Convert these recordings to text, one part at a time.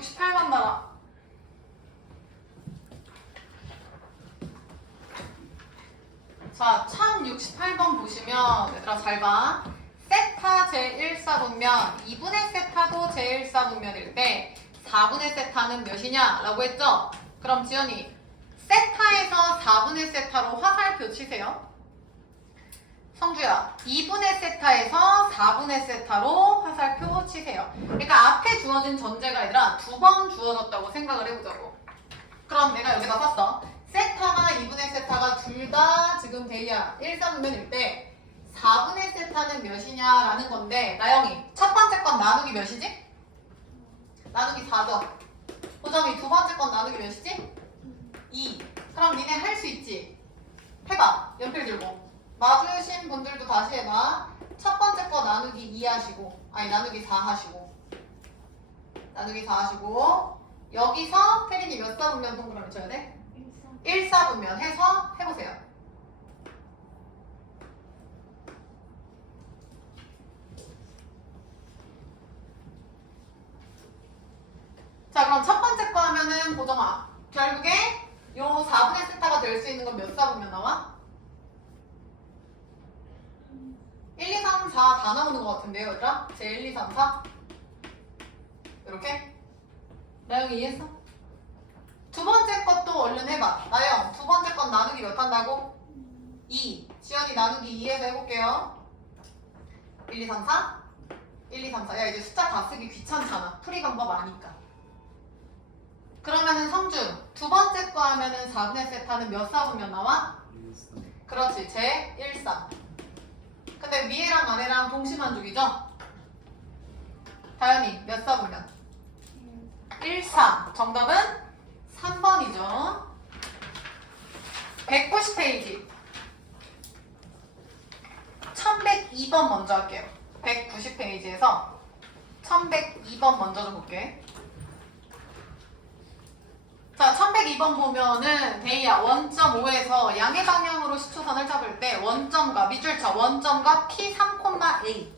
1068번 봐라. 자, 1068번 보시면 얘들아 잘 봐. 세타 제1사분면 2분의 세타도 제1사분면일 때 4분의 세타는 몇이냐? 라고 했죠? 그럼 지연이 세타에서 4분의 세타로 화살표 치세요. 성주야 2분의 세타에서 4분의 세타로 화살표 치세요. 그러니까 앞에 주어진 전제가 아니라 두 번 주어졌다고 생각을 해보자고. 그럼 내가 여기다 썼어. 세타가 2분의 세타가 둘 다 지금 대야 1사분면일 때 4분의 세타는 몇이냐라는 건데 나영이 첫 번째 건 나누기 몇이지? 나누기 4죠. 호정이 두 번째 건 나누기 몇이지? 2. 그럼 니네 할 수 있지? 해봐. 연필 들고. 맞으신 분들도 다시 해봐. 첫 번째 거 나누기 2 하시고 나누기 4 하시고 나누기 4 하시고 여기서 태린이 몇 사분면 동그라미 쳐야 돼? 1사분면 해서 해보세요. 자 그럼 첫 번째 거 하면은 보정아 결국에 요 4분의 세타가 될 수 있는 건 몇 사분면 나와? 1, 2, 3, 4 다 나오는 것 같은데요 얘들아? 제 1, 2, 3, 4 이렇게? 나영이 이해했어? 두 번째 것도 얼른 해봐. 나영 두 번째 건 나누기 몇 한다고? 2. 지연이 나누기 2해서 해볼게요. 1, 2, 3, 4 1, 2, 3, 4 야 이제 숫자 다 쓰기 귀찮잖아. 풀이 방법 아니까. 그러면은 성준 두 번째 거 하면은 4분의 세타는 몇 사분면 나와? 그렇지 제 1, 3. 근데 위에랑 아래랑 동시만족이죠? 다현이 몇 사분면? 1, 3. 정답은 3번이죠. 190페이지 1102번 먼저 할게요. 190페이지에서 1102번 먼저 좀 볼게. 자, 1102번 보면은 데이야 원점5에서 양의 방향으로 시초선을 잡을 때 원점과 밑줄쳐 원점과 P 3,A.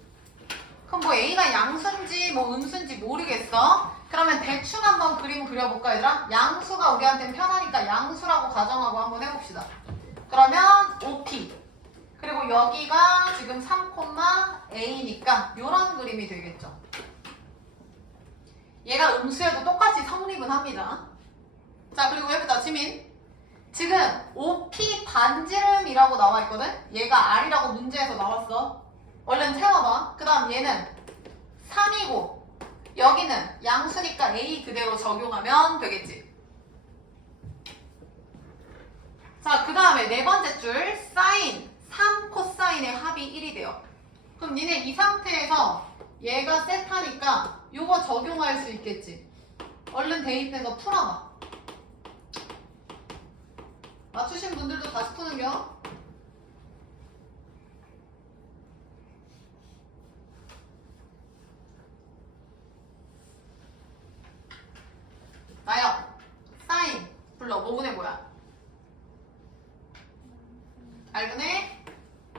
그럼 뭐 A가 양수인지 뭐 음수인지 모르겠어. 그러면 대충 한번 그림 그려볼까 얘들아? 양수가 우리한테는 편하니까 양수라고 가정하고 한번 해봅시다. 그러면 OP 그리고 여기가 지금 3,A니까 이런 그림이 되겠죠. 얘가 음수여도 똑같이 성립은 합니다. 자 그리고 해보자 지민. 지금 OP 반지름이라고 나와있거든? 얘가 R이라고 문제에서 나왔어. 얼른 채워봐. 그 다음 얘는 3이고 여기는 양수니까 A 그대로 적용하면 되겠지. 자 그 다음에 네 번째 줄 사인 3 코사인의 합이 1이 돼요. 그럼 니네 이 상태에서 얘가 세타니까 요거 적용할 수 있겠지. 얼른 대입해서 풀어봐. 맞추신 분들도 다시 푸는겨. 나요. 사인 불러. 뭐분의 뭐야? R분의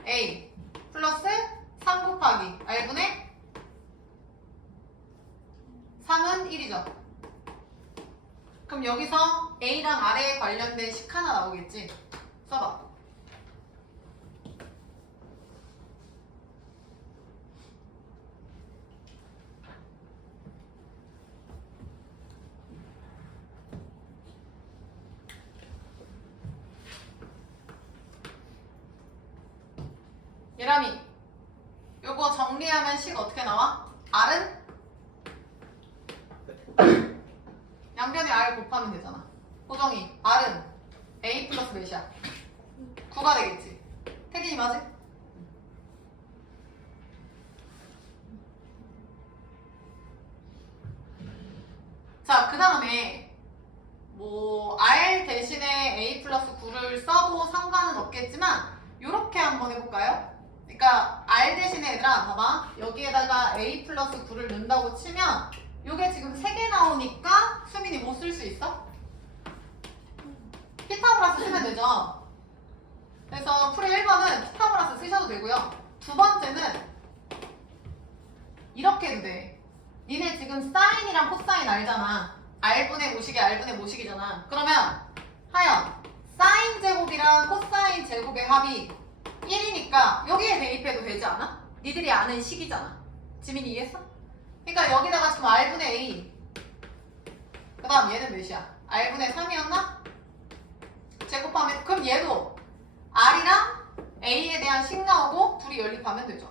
A 플러스 3 곱하기 R분의 3은 1이죠. 그럼 여기서 A랑 R에 관련된 식 하나 나오겠지? 써봐. 예람이 요거 정리하면 식 어떻게 나와? R은? 양변에 R 곱하면 되잖아. 호정이 R은 A 플러스 몇이야? 9가 되겠지. 태진이 맞지? 자 그 다음에 뭐 R 대신에 A 플러스 9를 써도 상관은 없겠지만 요렇게 한번 해볼까요? 그러니까 R 대신에 얘들아 봐봐. 여기에다가 A 플러스 9를 넣는다고 치면 요게 지금 3개 나오니까 수민이 뭐 쓸 수 있어? 피타고라스 쓰면 되죠. 그래서 풀이 1번은 피타고라스 쓰셔도 되고요. 두 번째는 이렇게 해도 돼. 니네 지금 사인이랑 코사인 알잖아. R분의 모식이 R분의 모식이잖아. 그러면 하연 사인 제곱이랑 코사인 제곱의 합이 1이니까 여기에 대입해도 되지 않아? 니들이 아는 식이잖아. 지민이 이해했어? 그러니까 여기다가 지금 R분의 A 그 다음 얘는 몇이야? R분의 3이었나? 제곱하면 그럼 얘도 R이랑 A에 대한 식 나오고 둘이 연립하면 되죠.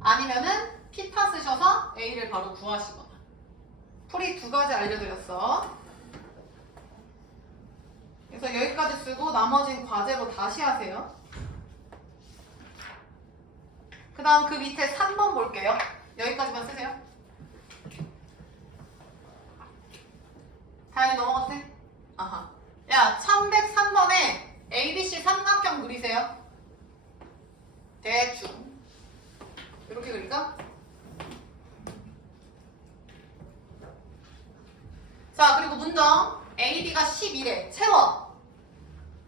아니면은 피타 쓰셔서 A를 바로 구하시거나. 풀이 두 가지 알려드렸어. 그래서 여기까지 쓰고 나머지는 과제로 다시 하세요. 그 다음 그 밑에 3번 볼게요. 여기까지만 쓰세요. 다행히 넘어갔어? 아하. 야, 1103번에 ABC 삼각형 그리세요. 대충. 이렇게 그릴까? 자, 그리고 문정. AB가 11에 채워.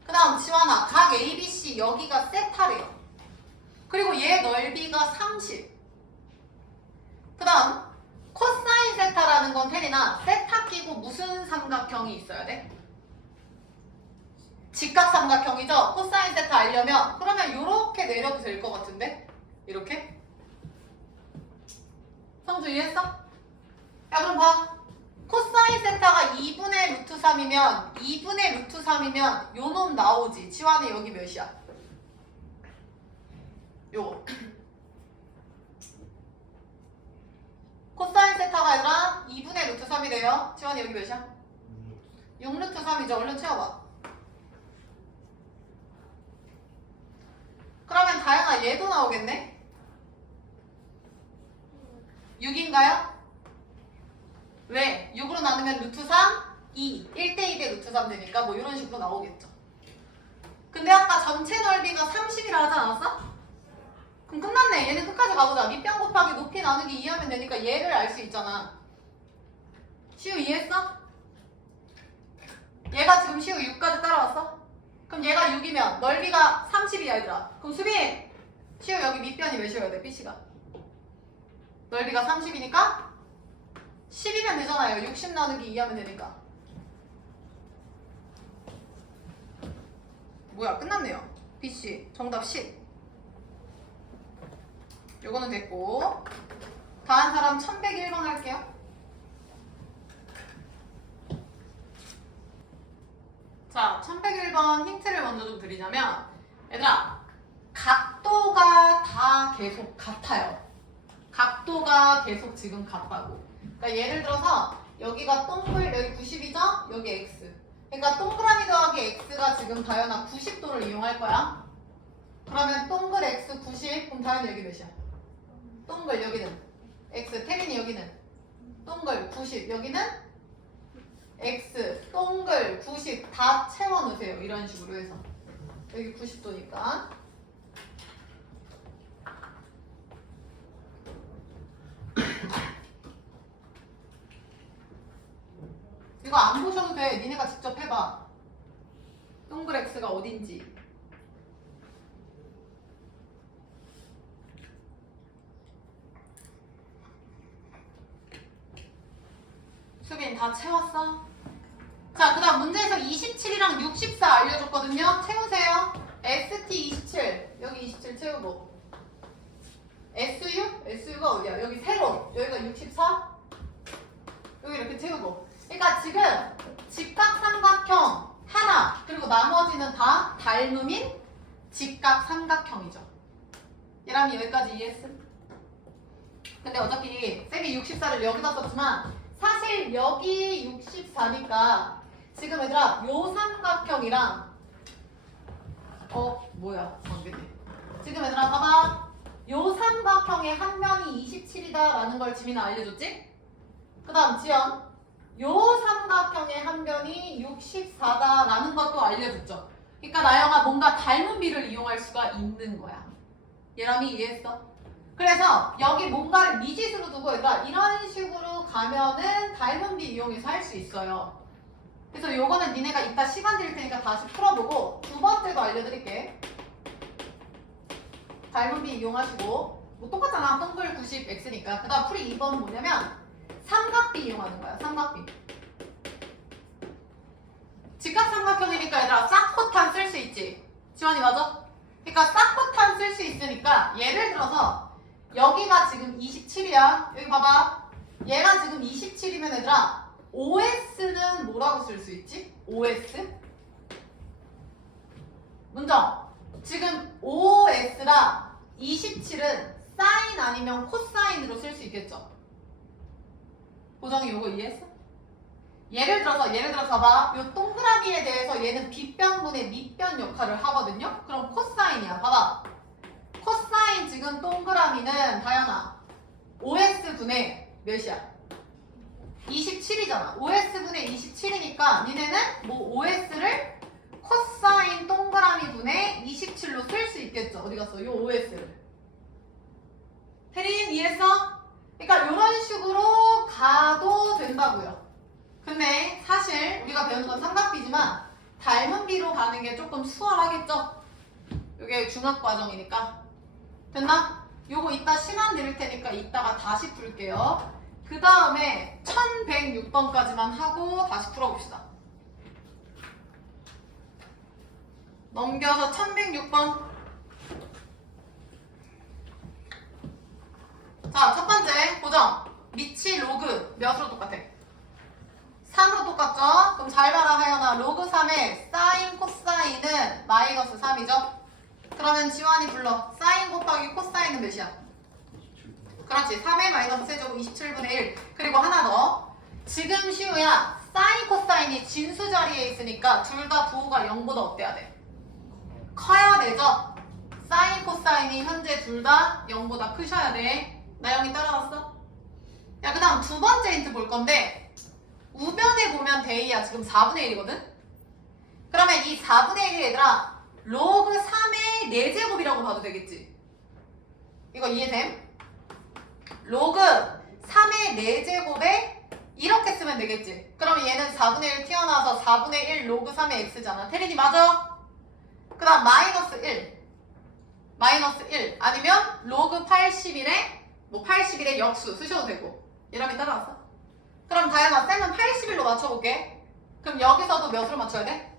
그 다음 지원아, 각 ABC 여기가 세타래요. 그리고 얘 넓이가 30. 그 다음 코사인 세타라는 건 테리나 세타 끼고 무슨 삼각형이 있어야 돼? 직각 삼각형이죠? 코사인 세타 알려면 그러면 이렇게 내려도 될 것 같은데? 이렇게? 성주 이해했어? 야 그럼 봐. 코사인 세타가 2분의 루트 3이면 2분의 루트 3이면 요 놈 나오지. 지환이 여기 몇이야? 요거. 코사인 세타가 얘들아 2분의 루트 3이래요. 지환이 여기 몇이야? 6루트 3이죠. 얼른 채워봐. 그러면 다영아 얘도 나오겠네? 6인가요? 왜? 6으로 나누면 루트 3, 2, 1대2대 루트 3 되니까 뭐 이런 식으로 나오겠죠. 근데 아까 전체 넓이가 30이라 하지 않았어? 그럼 끝났네. 얘는 끝까지 가보자. 밑변 곱하기 높이 나누기 2하면 되니까 얘를 알 수 있잖아. 시우 이해했어? 얘가 지금 시우 6까지 따라왔어? 그럼 얘가 6이면 넓이가 30이야 얘들아. 그럼 수빈! 시우 여기 밑변이 몇이어야 돼? BC가 넓이가 30이니까 10이면 되잖아요. 60 나누기 2하면 되니까. 뭐야 끝났네요. BC 정답 10. 요거는 됐고 다음 사람 1101번 할게요. 자 1101번 힌트를 먼저 좀 드리자면 얘들아 각도가 다 계속 같아요. 각도가 계속 지금 같다고. 그러니까 예를 들어서 여기가 동글 여기 90이죠? 여기 x. 그러니까 동그라미 더하기 x가 지금 다현아 90도를 이용할 거야. 그러면 동글 x 90. 그럼 다현이 여기 몇이야? 동글 여기는 x. 태민이 여기는 동글 90. 여기는 x. 동글 90 다 채워 넣으세요. 이런 식으로 해서 여기 90도니까. 이거 안 보셔도 돼. 니네가 직접 해봐. 동글 x가 어딘지. 수빈 다 채웠어? 자, 그 다음 문제에서 27이랑 64 알려줬거든요. 채우세요. ST 27 여기 27 채우고 SU? SU가 어디야? 여기 세로 여기가 64 여기 이렇게 채우고. 그러니까 지금 직각삼각형 하나 그리고 나머지는 다 닮음인 직각삼각형이죠. 얘라면 여기까지 이해했음? 근데 어차피 쌤이 64를 여기다 썼지만 사실 여기 64니까 지금 얘들아 요 삼각형이랑 뭐야 지금 얘들아 봐봐. 요 삼각형의 한 면이 27이다 라는 걸 지민아 알려줬지? 그 다음 지연 요 삼각형의 한 변이 64다 라는 것도 알려줬죠. 그러니까 나영아 뭔가 닮은 비를 이용할 수가 있는 거야. 예람이 이해했어? 그래서 여기 뭔가를 미지수로 두고 얘들아 이런 식으로 가면은 닮은 비 이용해서 할 수 있어요. 그래서 요거는 니네가 이따 시간 드릴 테니까 다시 풀어보고 두 번째도 알려드릴게. 닮은 비 이용하시고 뭐 똑같잖아. 동글 90x니까. 그 다음 풀이 2번 뭐냐면 삼각비 이용하는 거야. 삼각비. 직각삼각형이니까 얘들아 쌍코탄 쓸 수 있지. 지원이 맞아? 그러니까 쌍코탄 쓸 수 있으니까 예를 들어서 여기가 지금 27이야. 여기 봐봐. 얘가 지금 27이면 얘들아 OS는 뭐라고 쓸 수 있지? OS? 문정. 지금 OS랑 27은 사인 아니면 코사인으로 쓸 수 있겠죠? 보정이 요거 이해했어? 예를 들어서 봐봐. 요 동그라미에 대해서 얘는 빗변분의 밑변 역할을 하거든요? 그럼 코사인이야. 봐봐. 코사인 지금 동그라미는 다현아. OS분의 몇이야? 27이잖아. OS분의 27이니까 니네는 뭐 OS를 코사인 동그라미 분의 27로 쓸 수 있겠죠? 어디 갔어? 요 OS를. 혜린 이해했어? 그러니까 이런 식으로 가도 된다고요. 근데 사실 우리가 배우는 건 삼각비지만 닮은 비로 가는 게 조금 수월하겠죠? 이게 중학과정이니까. 됐나? 요거 이따 시간 드릴 테니까 이따가 다시 풀게요. 그 다음에 1106번까지만 하고 다시 풀어봅시다. 넘겨서 1106번. 자, 첫 번째 고정. 밑이 로그 몇으로 똑같아? 3으로 똑같죠? 그럼 잘 봐라 하연아. 로그 3의 사인 코사인은 마이너스 3이죠? 그러면 지환이 불러. 사인 곱하기 코사인은 몇이야? 그렇지. 3의 마이너스 세제곱 27분의 1. 그리고 하나 더. 지금 시우야. 사인 코사인이 진수 자리에 있으니까 둘 다 부호가 0보다 어때야 돼? 커야 되죠? 사인 코사인이 현재 둘 다 0보다 크셔야 돼. 나영이 따라갔어? 야, 그 다음 두 번째 힌트 볼 건데 우변에 보면 대이야. 지금 4분의 1이거든? 그러면 이 4분의 1이 얘들아 로그 3의 4제곱이라고 봐도 되겠지? 이거 이해됨? 로그 3의 4제곱에 이렇게 쓰면 되겠지? 그럼 얘는 4분의 1 튀어나와서 4분의 1 로그 3의 x잖아. 태린이 맞아? 그 다음 마이너스 1 마이너스 1 아니면 로그 81에 뭐 81의 역수 쓰셔도 되고. 예람이 따라왔어? 그럼 다현아 쌤은 81로 맞춰볼게. 그럼 여기서도 몇으로 맞춰야 돼?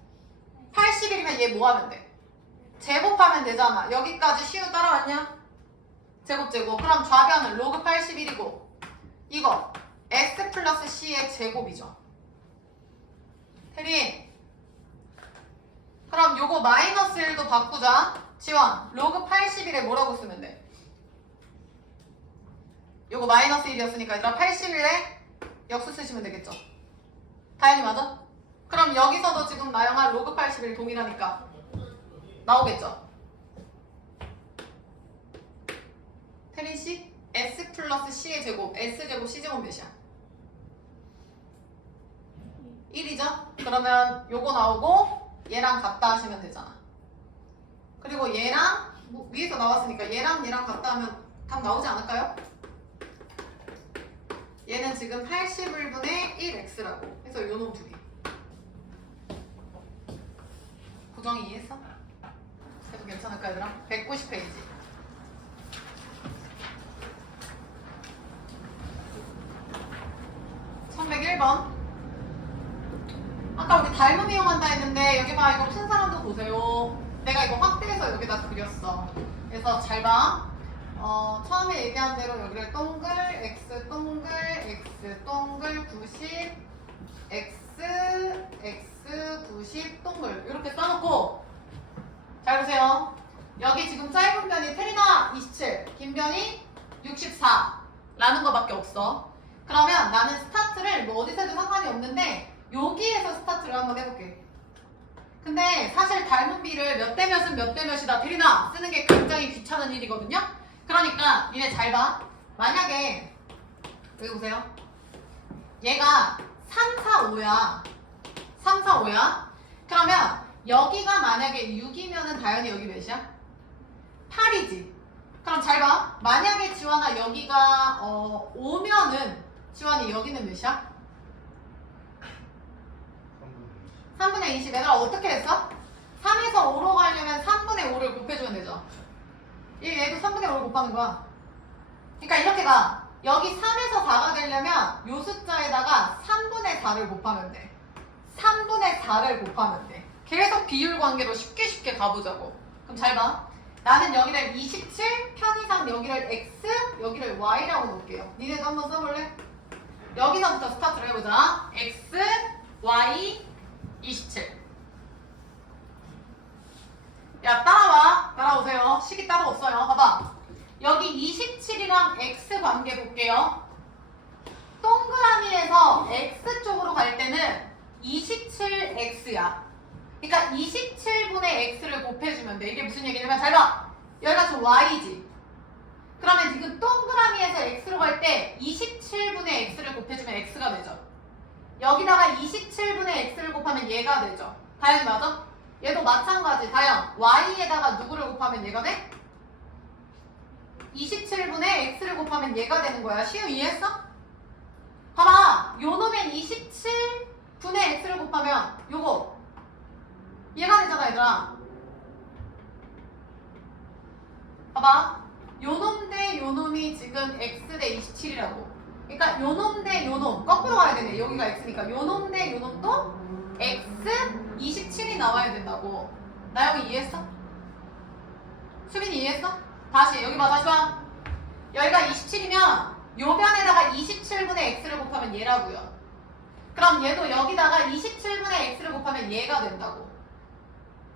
81이면 얘 뭐 하면 돼? 제곱하면 되잖아. 여기까지 시우 따라왔냐? 제곱. 그럼 좌변은 로그 81이고 이거 S 플러스 C의 제곱이죠. 혜린. 그럼 요거 마이너스 1도 바꾸자. 지원. 로그 81에 뭐라고 쓰면 돼? 요거 마이너스 1이었으니까 얘들아 81에 역수 쓰시면 되겠죠? 다현이 맞아? 그럼 여기서도 지금 나영아 로그 81 동일하니까 나오겠죠? 태린씨? S 플러스 C의 제곱 S제곱 C제곱 몇이야? 1이죠? 그러면 요거 나오고 얘랑 같다 하시면 되잖아. 그리고 얘랑 뭐 위에서 나왔으니까 얘랑 같다 하면 답 나오지 않을까요? 얘는 지금 81분의 1x라고 해서 요놈 두 개. 고정이 이해했어? 그래도 괜찮을까 얘들아? 190페이지. 아까 우리 닮음 이용한다 했는데 여기 봐. 이거 푼 사람도 보세요. 내가 이거 확대해서 여기다 그렸어. 그래서 잘 봐. 처음에 얘기한 대로 여기를 동글 x 동글 x 동글 90 x 90 동글 이렇게 써놓고 잘 보세요. 여기 지금 짧은 변이 테리나 27, 긴 변이 64 라는 거밖에 없어. 그러면 나는 스타트를 뭐 어디서 해도 상관이 없는데 여기에서 스타트를 한번 해볼게. 근데 사실 닮은 비를 몇 대 몇은 몇 대 몇이다 테리나 쓰는 게 굉장히 귀찮은 일이거든요. 그러니까 니네 잘 봐. 만약에 여기 보세요. 얘가 3, 4, 5야. 3, 4, 5야. 그러면 여기가 만약에 6이면은 다현이 여기 몇이야? 8이지. 그럼 잘 봐. 만약에 지환아 여기가 5면은 지환이 여기는 몇이야? 3분의 20. 얘들아 어떻게 했어? 3에서 5로 가려면 3분의 5를 곱해주면 되죠. 얘도 3분의 5를 곱하는 거야. 그러니까 이렇게 가. 여기 3에서 4가 되려면 요 숫자에다가 3분의 4를 곱하면 돼. 3분의 4를 곱하면 돼. 계속 비율 관계로 쉽게 가보자고. 그럼 잘 봐. 나는 여기를 27, 편의상 여기를 x, 여기를 y라고 놓을게요. 니네도 한번 써볼래? 여기서부터 스타트를 해보자. x, y, 27. 야, 따라오세요. 식이 따로 없어요. 봐봐. 여기 27이랑 x 관계 볼게요. 동그라미에서 x 쪽으로 갈 때는 27x야. 그러니까 27분의 x를 곱해주면 돼. 이게 무슨 얘기냐면 잘 봐. 여기가 지금 y지. 그러면 지금 동그라미에서 x로 갈 때 27분의 x를 곱해주면 x가 되죠. 여기다가 27분의 x를 곱하면 얘가 되죠. 다현이 맞아? 얘도 마찬가지. 다현, y에다가 누구를 곱하면 얘가 돼? 27분의 x를 곱하면 얘가 되는 거야. 시우 이해했어? 봐봐. 요 놈엔 27분의 x를 곱하면 요거 얘가 되잖아, 얘들아. 봐봐. 요놈 대 요놈이 지금 x 대 27이라고. 그러니까 요놈 대 요놈 거꾸로 가야 되네. 여기가 x니까 요놈 대 요놈도 x 27이 나와야 된다고. 나영이 이해했어? 수빈이 이해했어? 다시 여기 봐. 다시 봐. 여기가 27이면 요 변에다가 27분의 x를 곱하면 얘라고요. 그럼 얘도 여기다가 27분의 x를 곱하면 얘가 된다고.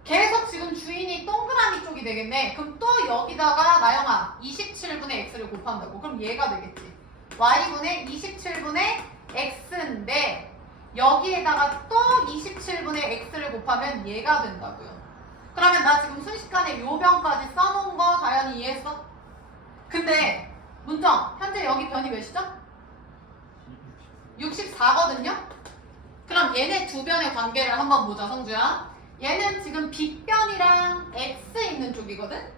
계속 지금 주인이 동그라미 쪽이 되겠네. 그럼 또 여기다가 나영아 27분의 x를 곱한다고. 그럼 얘가 되겠지. y분의 27분의 x인데 여기에다가 또 27분의 x를 곱하면 얘가 된다고요. 그러면 나 지금 순식간에 요 변까지 써놓은 거 다현이 이해했어? 근데 문정 현재 여기 변이 몇이죠? 64거든요? 그럼 얘네 두 변의 관계를 한번 보자. 성주야. 얘는 지금 빗변이랑 x 있는 쪽이거든?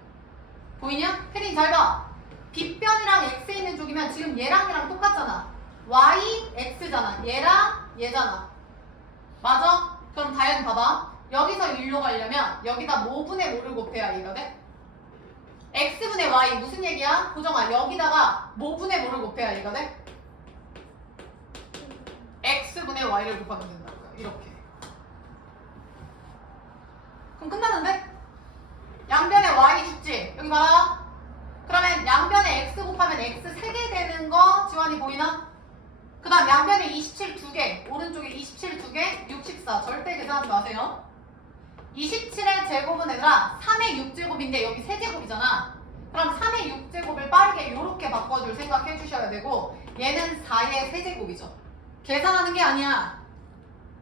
보이냐? 혜린이 잘 봐. 빗변이랑 x 있는 쪽이면 지금 얘랑 얘랑 똑같잖아. y, x잖아. 얘랑 얘잖아. 맞아? 그럼 다현 봐봐. 여기서 1로 가려면 여기다 뭐분의 뭐를 곱해야 얘가 돼? x분의 y 무슨 얘기야? 고정아 여기다가 뭐분의 뭐를 곱해야 얘가 돼? x분의 y를 곱하면 된다고요. 이렇게. 그럼 끝났는데? 양변에 y 죽지? 여기 봐라. 그러면 양변에 x 곱하면 x 3개 되는 거 지환이 보이나? 그 다음 양변에 27 2개, 오른쪽에 27 2개, 64. 절대 계산하지 마세요. 27의 제곱은 얘들아 3의 6제곱인데 여기 세제곱이잖아. 그럼 3의 6제곱을 빠르게 이렇게 바꿔줄 생각 해주셔야 되고 얘는 4의 세제곱이죠. 계산하는 게 아니야.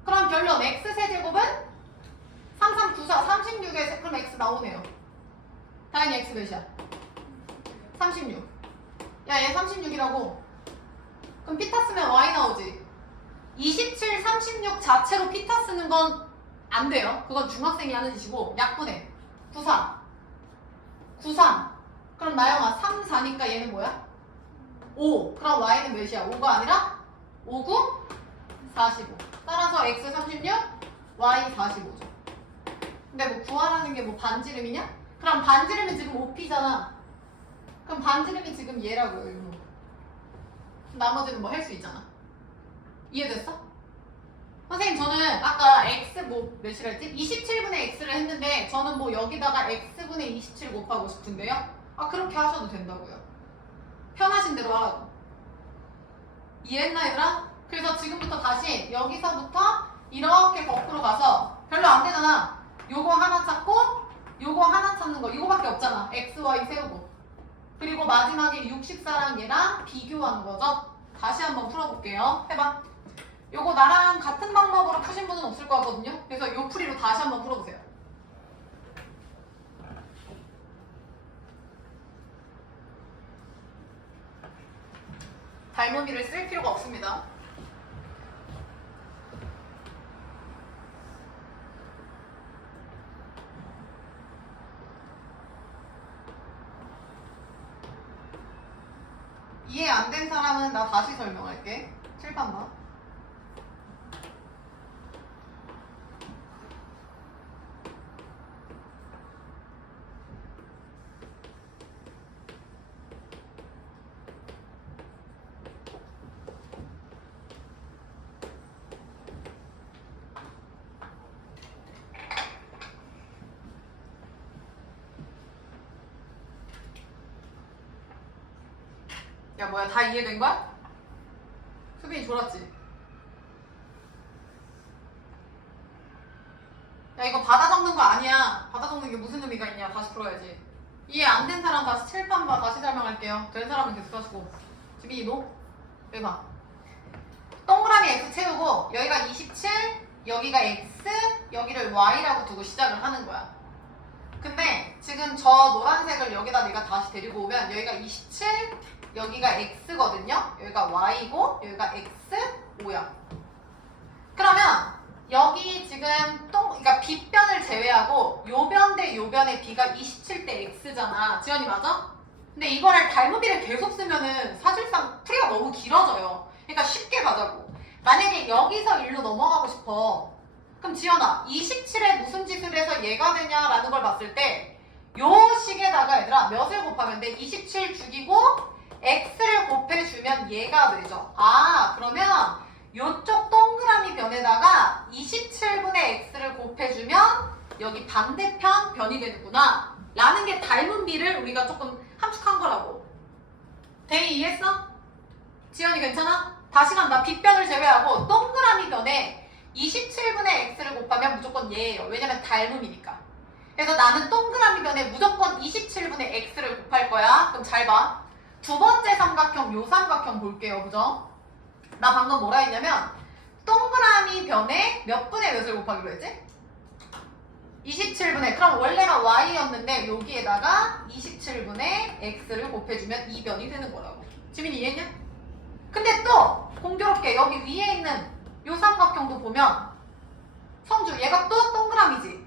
그럼 결론 x 세제곱은 3394, 36에 그럼 x 나오네요. 다행히 x 몇이야? 36. 야, 얘 36이라고. 그럼 피타 쓰면 y 나오지. 27, 36 자체로 피타 쓰는 건 안 돼요. 그건 중학생이 하는 짓이고 약분해. 94. 93. 그럼 나영아 3, 4니까 얘는 뭐야? 5. 그럼 y는 몇이야? 5가 아니라 5, 9, 45. 따라서 x 36, y 45죠. 근데 뭐 구하라는 게 뭐 반지름이냐? 그럼 반지름이 지금 5p잖아. 그럼 반지름이 지금 얘라고요. 이거. 나머지는 뭐 할 수 있잖아. 이해됐어? 선생님 저는 아까 x 뭐 몇이라 했지? 27분의 x를 했는데 저는 뭐 여기다가 x분의 27 곱하고 싶은데요? 아 그렇게 하셔도 된다고요. 편하신 대로 하라고. 이해했나 얘들아? 그래서 지금부터 다시 여기서부터 이렇게 거꾸로 가서 별로 안 되잖아. 요거 하나 찾고 요거 하나 찾는 거 이거밖에 없잖아. x, y 세우고 그리고 마지막에 64랑 얘랑 비교하는 거죠. 다시 한번 풀어볼게요. 해봐. 요거 나랑 같은 방법으로 푸신 분은 없을 것 같거든요. 그래서 요 풀이로 다시 한번 풀어보세요. 닮은이를 쓸 필요가 없습니다. 이해 안 된 사람은 나 다시 설명할게. 칠판 봐. 야 뭐야 다 이해된 거야? 수빈이 졸았지? 야 이거 받아 적는 거 아니야. 받아 적는 게 무슨 의미가 있냐. 다시 풀어야지. 이해 안 된 사람 다시 칠판 봐. 다시 설명할게요. 된 사람은 계속 하시고. 수빈이 너? 여기 봐. 동그라미 x 채우고 여기가 27, 여기가 x, 여기를 y라고 두고 시작을 하는 거야. 근데 지금 저 노란색을 여기다 내가 다시 데리고 오면 여기가 27, 여기가 x거든요. 여기가 y고 여기가 x, 5야. 그러면 여기 지금 그러니까 빗변을 제외하고 요변 대 요변의 b가 27 대 x잖아. 지연이 맞아? 근데 이거를 닮은비를 계속 쓰면은 사실상 풀이가 너무 길어져요. 그러니까 쉽게 가자고. 만약에 여기서 일로 넘어가고 싶어. 그럼 지연아 27에 무슨 짓을 해서 얘가 되냐라는 걸 봤을 때 요 식에다가 얘들아 몇을 곱하면 돼? 27 죽이고 x를 곱해주면 얘가 되죠. 아 그러면 요쪽 동그라미 변에다가 27분의 x를 곱해주면 여기 반대편 변이 되는구나 라는 게 닮은 비를 우리가 조금 함축한 거라고. 대희 이해했어? 지연이 괜찮아? 다시 간다. 빗변을 제외하고 동그라미 변에 27분의 x를 곱하면 무조건 얘예요. 왜냐면 닮음이니까. 그래서 나는 동그라미 변에 무조건 27분의 x를 곱할 거야. 그럼 잘 봐. 두 번째 삼각형, 요 삼각형 볼게요. 그죠? 나 방금 뭐라 했냐면 동그라미 변에 몇 분의 몇을 곱하기로 했지? 27분의 그럼 원래가 y였는데 여기에다가 27분의 x를 곱해주면 이 변이 되는 거라고. 지민이 이해했냐? 근데 또 공교롭게 여기 위에 있는 요 삼각형도 보면 성주 얘가 또 동그라미지.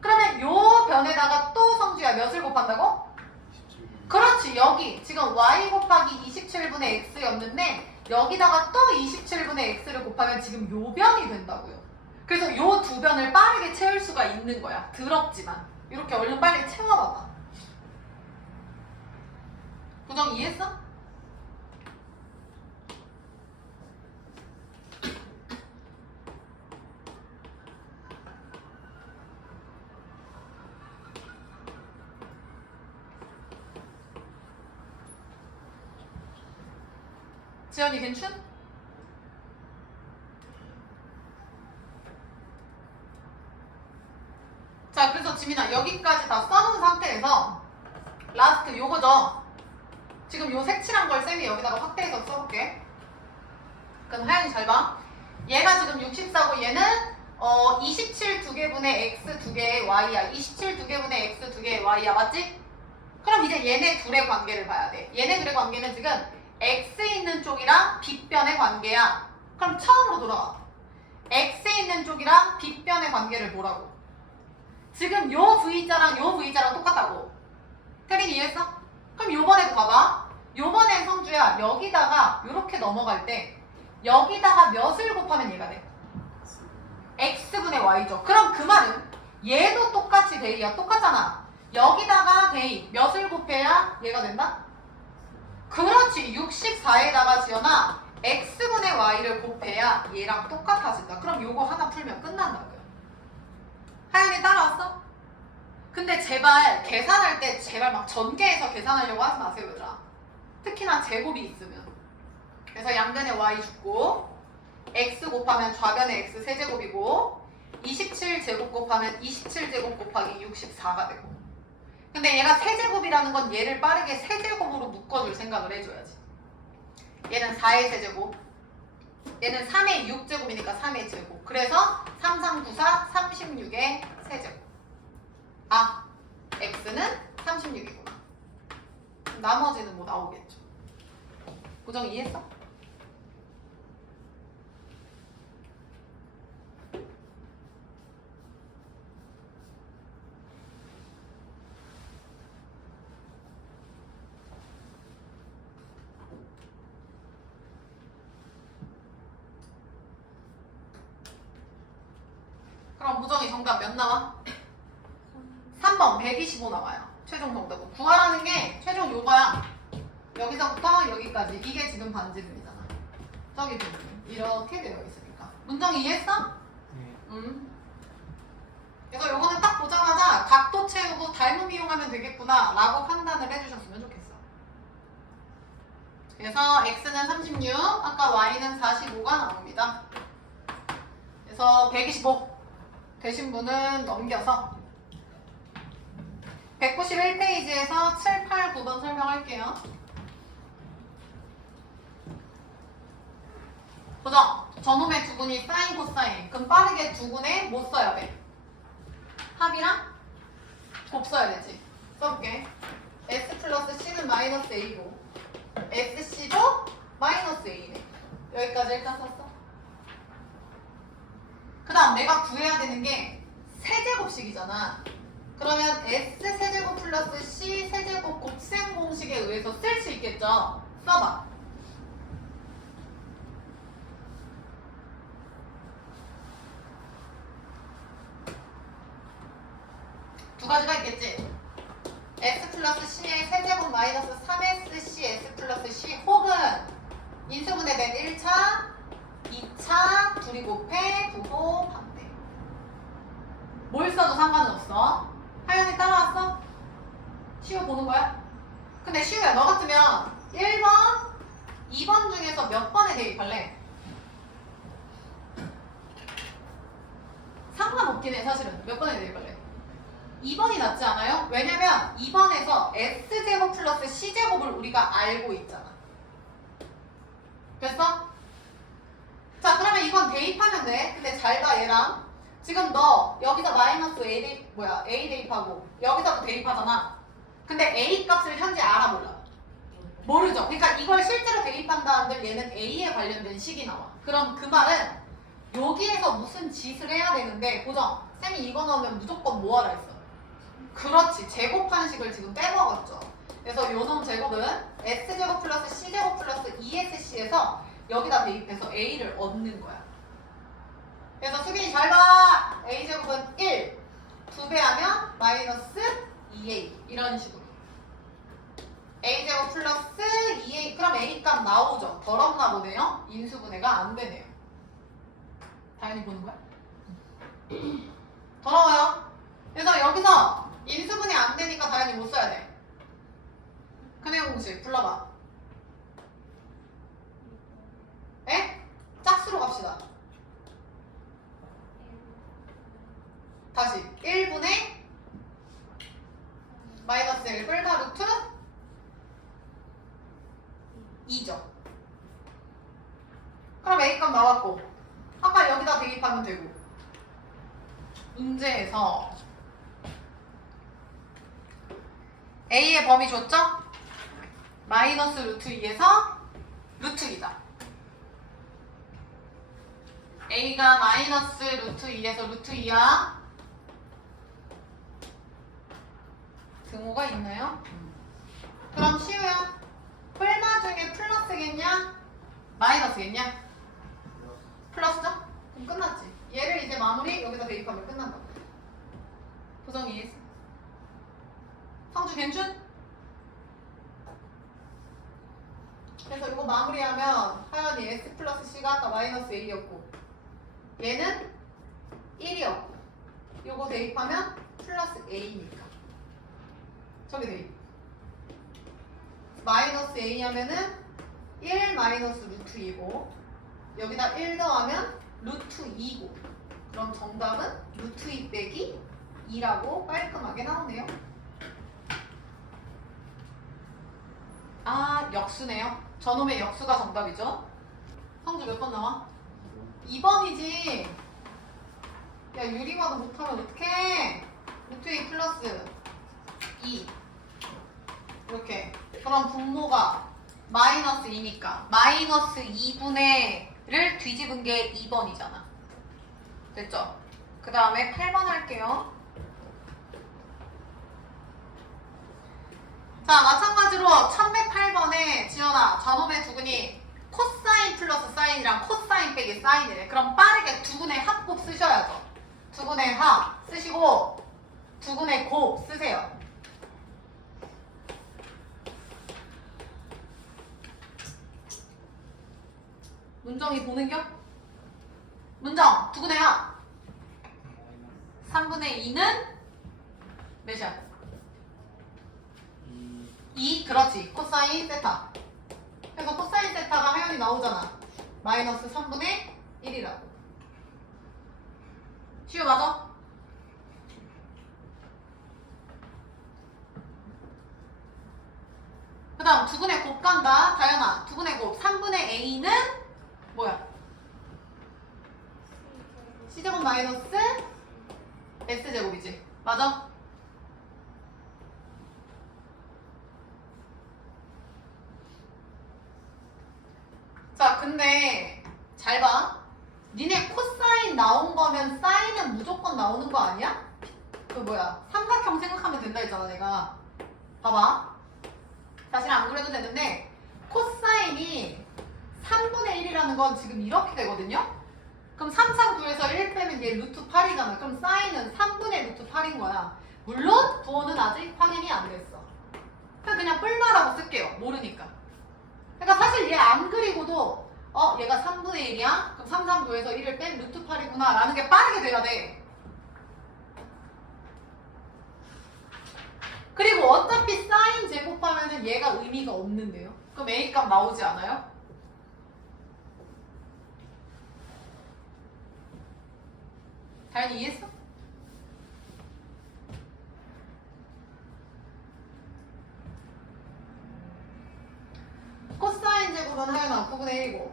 그러면 요 변에다가 또 성주야 몇을 곱한다고? 그렇지. 여기 지금 y 곱하기 27분의 x였는데 여기다가 또 27분의 x를 곱하면 지금 요 변이 된다고요. 그래서 요 두 변을 빠르게 채울 수가 있는 거야. 더럽지만 이렇게 얼른 빨리 채워봐봐. 부정 이해했어? 지연이 괜춘? 자 그래서 지민아 여기까지 다 써놓은 상태에서 라스트 요거죠. 지금 요 색칠한 걸 쌤이 여기다가 확대해서 써볼게. 그럼 하연이 잘 봐. 얘가 지금 64고 얘는 27 2개분의 x 2개의 y야. 27 2개분의 x 2개의 y야. 맞지? 그럼 이제 얘네 둘의 관계를 봐야 돼. 얘네 둘의 관계는 지금 x 있는 쪽이랑 빗변의 관계야. 그럼 처음으로 돌아가. x 있는 쪽이랑 빗변의 관계를 보라고. 지금 요 v자랑 요 v자랑 똑같다고. 태린 이해했어? 그럼 요번에도 봐봐. 요번엔 성주야 여기다가 요렇게 넘어갈 때 여기다가 몇을 곱하면 얘가 돼? x분의 y죠. 그럼 그 말은 얘도 똑같이 대이야. 똑같잖아. 여기다가 대이 몇을 곱해야 얘가 된다? 그렇지. 64에다가 지연아 x분의 y를 곱해야 얘랑 똑같아진다. 그럼 요거 하나 풀면 끝난다고요. 하연이 따라왔어? 근데 제발 계산할 때 제발 막 전개해서 계산하려고 하지 마세요 얘들아. 특히나 제곱이 있으면. 그래서 양변에 y 죽고 x 곱하면 좌변에 x 세제곱이고 27제곱 곱하면 27제곱 곱하기 64가 되고. 근데 얘가 세제곱이라는 건 얘를 빠르게 세제곱으로 묶어줄 생각을 해줘야지. 얘는 4의 세제곱, 얘는 3의 6제곱이니까 3의 제곱. 그래서 3, 3, 9, 4, 36의 세제곱. 아, x는 36이구나. 나머지는 뭐 나오겠죠. 고정 이해했어? 그럼 무정이 정답 몇 나와? 3번 125 나와요. 최종 정답은. 구하라는 게 최종 요거야. 여기서부터 여기까지. 이게 지금 반지름이잖아. 저기 부분. 이렇게 되어 있으니까. 문정 이해했어? 네. 그래서 요거는 딱 보자마자 각도 채우고 닮음 이용하면 되겠구나 라고 판단을 해주셨으면 좋겠어. 그래서 x는 36, 아까 y는 45가 나옵니다. 그래서 125 되신 분은 넘겨서 191페이지에서 7, 8, 9번 설명할게요. 보죠. 저놈의 두근이 사인, 코사인. 그럼 빠르게 두근에 뭐 써야 돼? 합이랑 곱 써야 되지. 써볼게. S 플러스 C는 마이너스 A고 SC도 마이너스 A네. 여기까지 일단 썼어. 그 다음 내가 구해야 되는 게 세제곱식이잖아. 그러면 S 세제곱 플러스 C 세제곱 곱셈 공식에 의해서 쓸 수 있겠죠? 써봐. 두 가지가 있겠지. S 플러스 C의 세제곱 마이너스 3SC S 플러스 C 혹은 인수분해 된 1차, 2차, 둘이 곱해, 부호, 반대. 뭘 써도 상관은 없어. 하연이 따라왔어? 시우 보는 거야? 근데 시우야, 너 같으면 1번, 2번 중에서 몇 번에 대입할래? 상관없긴 해, 사실은. 몇 번에 대입할래? 2번이 낫지 않아요? 왜냐면 2번에서 S제곱 플러스 C제곱을 우리가 알고 있잖아. 됐어? 자, 그러면 이건 대입하면 돼. 근데 잘 봐, 얘랑. 지금 너 여기서 마이너스 A 대입하고 여기서도 대입하잖아. 근데 A 값을 현재 알아 몰라? 모르죠. 그러니까 이걸 실제로 대입한다 한들 얘는 A에 관련된 식이 나와. 그럼 그 말은 여기에서 무슨 짓을 해야 되는데 보정. 쌤이 이거 넣으면 무조건 뭐 하라 했어? 그렇지. 제곱하는 식을 지금 빼먹었죠. 그래서 요놈 제곱은 S제곱 플러스 C제곱 플러스 2SC에서 여기다 대입해서 A를 얻는 거야. 그래서 수빈이 잘 봐. A제곱은 1. 2배 하면 마이너스 2A. 이런 식으로. A제곱 플러스 2A. 그럼 A 값 나오죠. 더럽나 보네요. 인수분해가 안 되네요. 당연히 보는 거야? 더러워요. 그래서 여기서 인수분해 안 되니까 당연히 못 써야 돼. 근해 공식 불러봐. 에? 짝수로 갑시다. 다시 1분의 마이너스 1 끌다 루트 2죠. 그럼 A값 나왔고 아까 여기다 대입하면 되고 문제에서 A의 범위 줬죠? 마이너스 루트 2에서 루트 2다. A가 마이너스 루트 2에서 루트 2야. 등호가 있나요? 그럼 시우야. 뿔마 중에 플러스겠냐? 마이너스겠냐? 플러스죠? 그럼 끝났지. 얘를 이제 마무리 여기다 대입하면 끝난다. 도정 이해했어? 성주 괜춘? 그래서 이거 마무리하면 하연이 S 플러스 C가 아까 마이너스 A였고 얘는 1이었고 요거 대입하면 플러스 A니까 저기 대입 마이너스 A 하면은 1 마이너스 루트 2고 여기다 1 더하면 루트 2고 그럼 정답은 루트 2 빼기 2라고 깔끔하게 나오네요. 아, 역수네요. 저놈의 역수가 정답이죠. 성주 몇 번 나와? 2번이지. 야, 유리화도 못하면 어떡해? 루트 2 플러스 2 이렇게. 그럼 분모가 마이너스 2니까 마이너스 2분의를 뒤집은 게 2번이잖아. 됐죠? 그 다음에 8번 할게요. 자, 마찬가지로 1108번에 지연아, 저놈의 두근이 코사인 플러스 사인이랑 코사인 빼기 사인이래. 그럼 빠르게 두근의 합곱 쓰셔야죠. 두근의 합 쓰시고 두근의 곱 쓰세요. 문정이 보는겨? 문정, 두근의 합 3분의 2는 몇이야? 2, 그렇지. 코사인 세타. 그래서 당연히 나오잖아. 마이너스 3분의 1이라고. 쉬워 맞아? 그 다음 두분의 곱 간다. 다현아 두분의 곱 3분의 a는 뭐야? c제곱 마이너스 s제곱이지. 맞아? 자 근데 잘 봐. 니네 코사인 나온 거면 사인은 무조건 나오는 거 아니야? 그 뭐야 삼각형 생각하면 된다 했잖아 내가. 봐봐. 사실 안 그래도 되는데 코사인이 3분의 1이라는 건 지금 이렇게 되거든요? 그럼 3, 3, 9에서 1 빼면 얘 루트 8이잖아. 그럼 사인은 3분의 루트 8인 거야. 물론 부호는 아직 확인이 안 됐어. 그냥 뿔마라고 쓸게요. 모르니까. 그러니까 사실 얘 안 그리고도 얘가 3분의 1이야? 그럼 3, 3, 9에서 1을 뺀 루트 8이구나 라는 게 빠르게 돼야 돼. 그리고 어차피 사인 제곱하면은 얘가 의미가 없는데요. 그럼 A값 나오지 않아요? 다현이 이해했어? 코사인 제곱은 하연아 9분의 1이고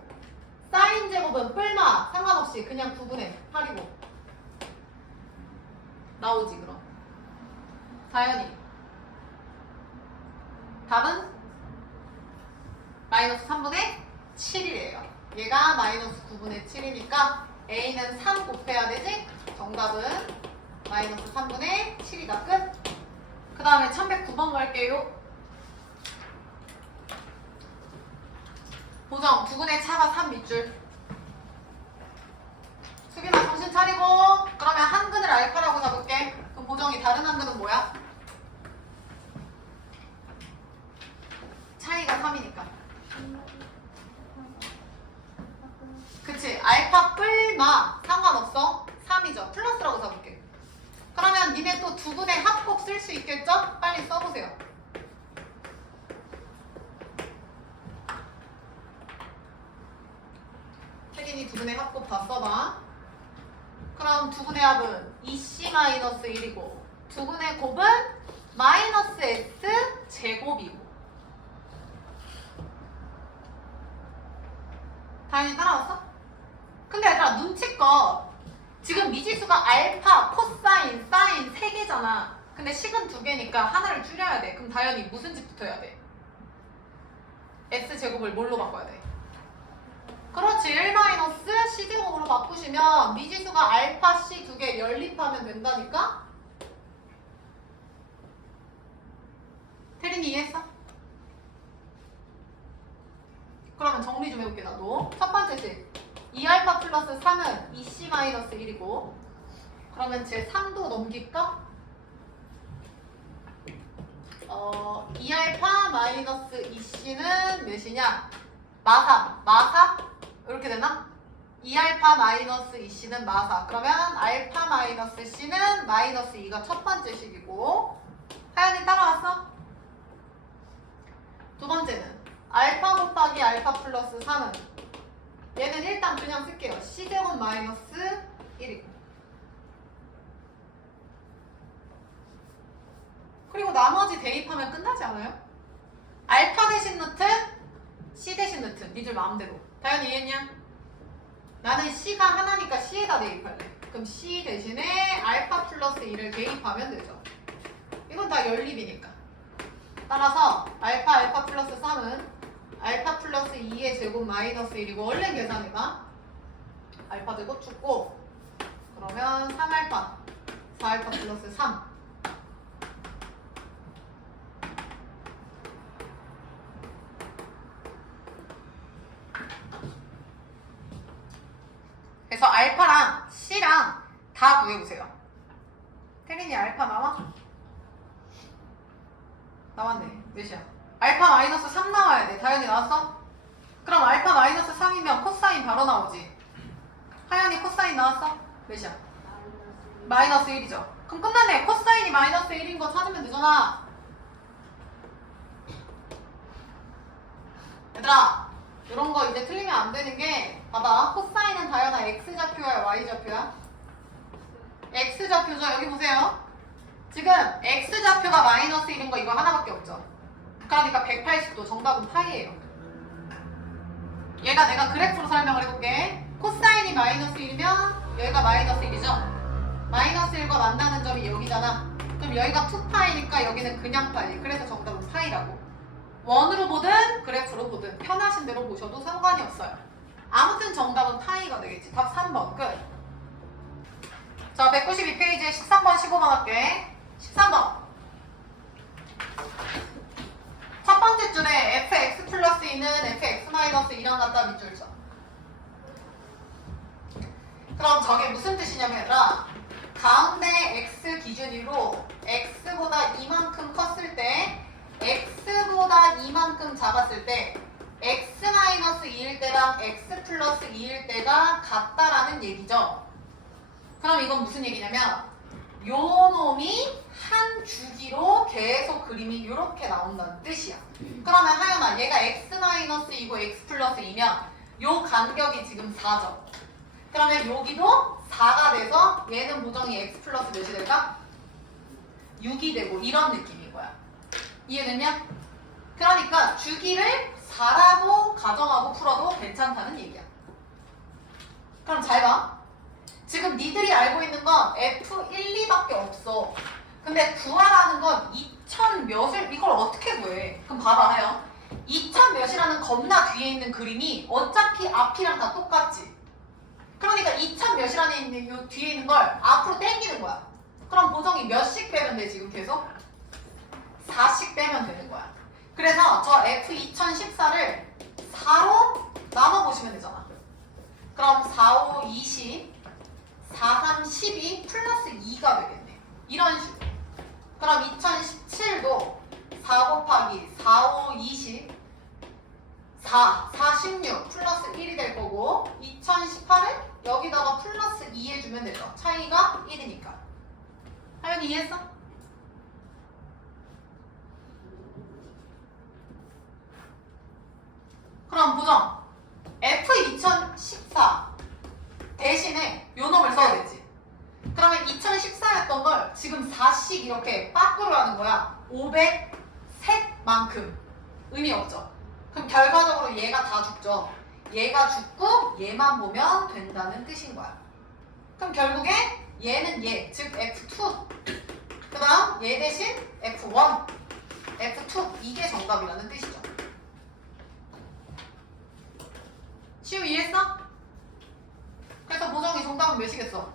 사인 제곱은 뿔마 상관없이 그냥 9분의 8이고 나오지 그럼. 다현이 답은 마이너스 3분의 7이래요. 얘가 마이너스 9분의 7이니까 A는 3 곱해야 되지? 정답은 마이너스 3분의 7이다. 끝. 그 다음에 1109번 갈게요. 보정 9분의 차가 3 밑줄. 수빈아 정신 차리고. 그러면 한근을 알파라고 잡을게. 그럼 보정이 다른 한근은 뭐야? 차이가 3이니까. 그치. 알파 뿔마 상관없어. 3이죠. 플러스라고 잡을게. 그러면 니네 또 두 분의 합곱 쓸 수 있겠죠? 빨리 써보세요. 태gin이 두 분의 합곱 다 써봐. 그럼 두 분의 합은 2c-1이고 두 분의 곱은 마이너스 s 제곱이고. 다현이 따라왔어? 근데 얘들아 눈치껏 지금 미지수가 알파, 코사인, 사인 3개잖아. 근데 식은 2개니까 하나를 줄여야 돼. 그럼 다현이 무슨 집부터 해야 돼? S제곱을 뭘로 바꿔야 돼? 그렇지. 1-C제곱으로 바꾸시면 미지수가 알파, C 2개 연립하면 된다니까? 태린이 이해했어? 그러면 정리 좀 해볼게 나도. 첫 번째 식 2알파 플러스 3은 2C-1이고 그러면 제 3도 넘길까? 2알파 마이너스 2C는 몇이냐? 마사? 이렇게 되나? 2알파 마이너스 2C는 마사. 그러면 알파 마이너스 C는 마이너스 2가 첫 번째 식이고. 하연이 따라왔어? 두 번째는 알파 곱하기 알파 플러스 3은 얘는 일단 그냥 쓸게요. C제곱 마이너스 1이고. 그리고 나머지 대입하면 끝나지 않아요? 알파 대신 루트, C 대신 루트. 니들 마음대로. 다현이 이해했냐? 나는 C가 하나니까 C에다 대입할래. 그럼 C 대신에 알파 플러스 2를 대입하면 되죠. 이건 다 연립이니까. 따라서 알파 플러스 3은 알파 플러스 2의 제곱 마이너스 1이고 얼른 계산해봐. 알파 제곱 죽고 그러면 3알파 4알파 플러스 3 그래서 알파랑 C랑 다 구해보세요. 태린이 알파 나와? 나왔네. 몇이야? 알파 마이너스 3 나와야 돼. 다현이 나왔어? 그럼 알파 마이너스 3이면 코사인 바로 나오지. 하연이 코사인 나왔어? 몇이야? 마이너스 1이죠. 그럼 끝났네. 코사인이 마이너스 1인 거 찾으면 되잖아. 얘들아 이런 거 이제 틀리면 안 되는 게 봐봐. 코사인은 다연아 X좌표야 Y좌표야? X좌표죠. 여기 보세요. 지금 X좌표가 마이너스 1인 거 이거 하나밖에 없죠. 그러니까 180도 정답은 파이예요. 얘가 내가 그래프로 설명을 해볼게. 코사인이 마이너스 1이면 여기가 마이너스 1이죠. 마이너스 1과 만나는 점이 여기잖아. 그럼 여기가 2파이니까 여기는 그냥 파이. 그래서 정답은 파이라고. 원으로 보든 그래프로 보든 편하신 대로 보셔도 상관이 없어요. 아무튼 정답은 파이가 되겠지. 답 3번 끝. 자, 192페이지에 13번 15번 할게. 13번. 첫 번째 줄에 fx 플러스 2는 fx 마이너스 2랑 같다 밑줄 쳐. 그럼 저게 무슨 뜻이냐면 얘들아, 가운데 x 기준으로 x보다 이만큼 컸을 때 x보다 이만큼 작았을 때 x 마이너스 2일 때랑 x 플러스 2일 때가 같다라는 얘기죠. 그럼 이건 무슨 얘기냐면 요 놈이 한 주기로 계속 그림이 이렇게 나온다는 뜻이야. 그러면 하연아, 얘가 x 마이너스 2고 x 플러스 2면 요 간격이 지금 4죠. 그러면 여기도 4가 돼서 얘는 보정이 x 플러스 몇이 될까? 6이 되고 이런 느낌인 거야. 이해됐냐? 그러니까 주기를 4라고 가정하고 풀어도 괜찮다는 얘기야. 그럼 잘 봐. 지금 니들이 알고 있는 건 F1, 2밖에 없어. 근데 구하라는 건 2000 몇을 이걸 어떻게 구해? 그럼 봐봐요. 2000 몇이라는 겁나 뒤에 있는 그림이 어차피 앞이랑 다 똑같지. 그러니까 2000 몇이라는 요 뒤에 있는 걸 앞으로 당기는 거야. 그럼 보정이 몇씩 빼면 돼 지금 계속? 4씩 빼면 되는 거야. 그래서 저 F2014를 4로 나눠보시면 되잖아. 그럼 4, 5, 20, 4, 3, 12 플러스 2가 되겠네. 이런 식으로. 그럼 2017도 4 곱하기 4, 5, 20 4, 16 플러스 1이 될 거고 2018은 여기다가 플러스 2 해주면 되죠. 차이가 1이니까. 하연이 이해했어? 그럼 보정 F2014 대신에 요 놈을 써야 되지. 그러면 2014였던 걸 지금 4씩 이렇게 빠꾸로 하는 거야. 503만큼. 의미 없죠. 그럼 결과적으로 얘가 다 죽죠. 얘가 죽고 얘만 보면 된다는 뜻인 거야. 그럼 결국에 얘는 얘, 즉 F2. 그 다음 얘 대신 F1, F2. 이게 정답이라는 뜻이죠. 시우 이해했어? 그래서 보정이 정답은 몇이겠어?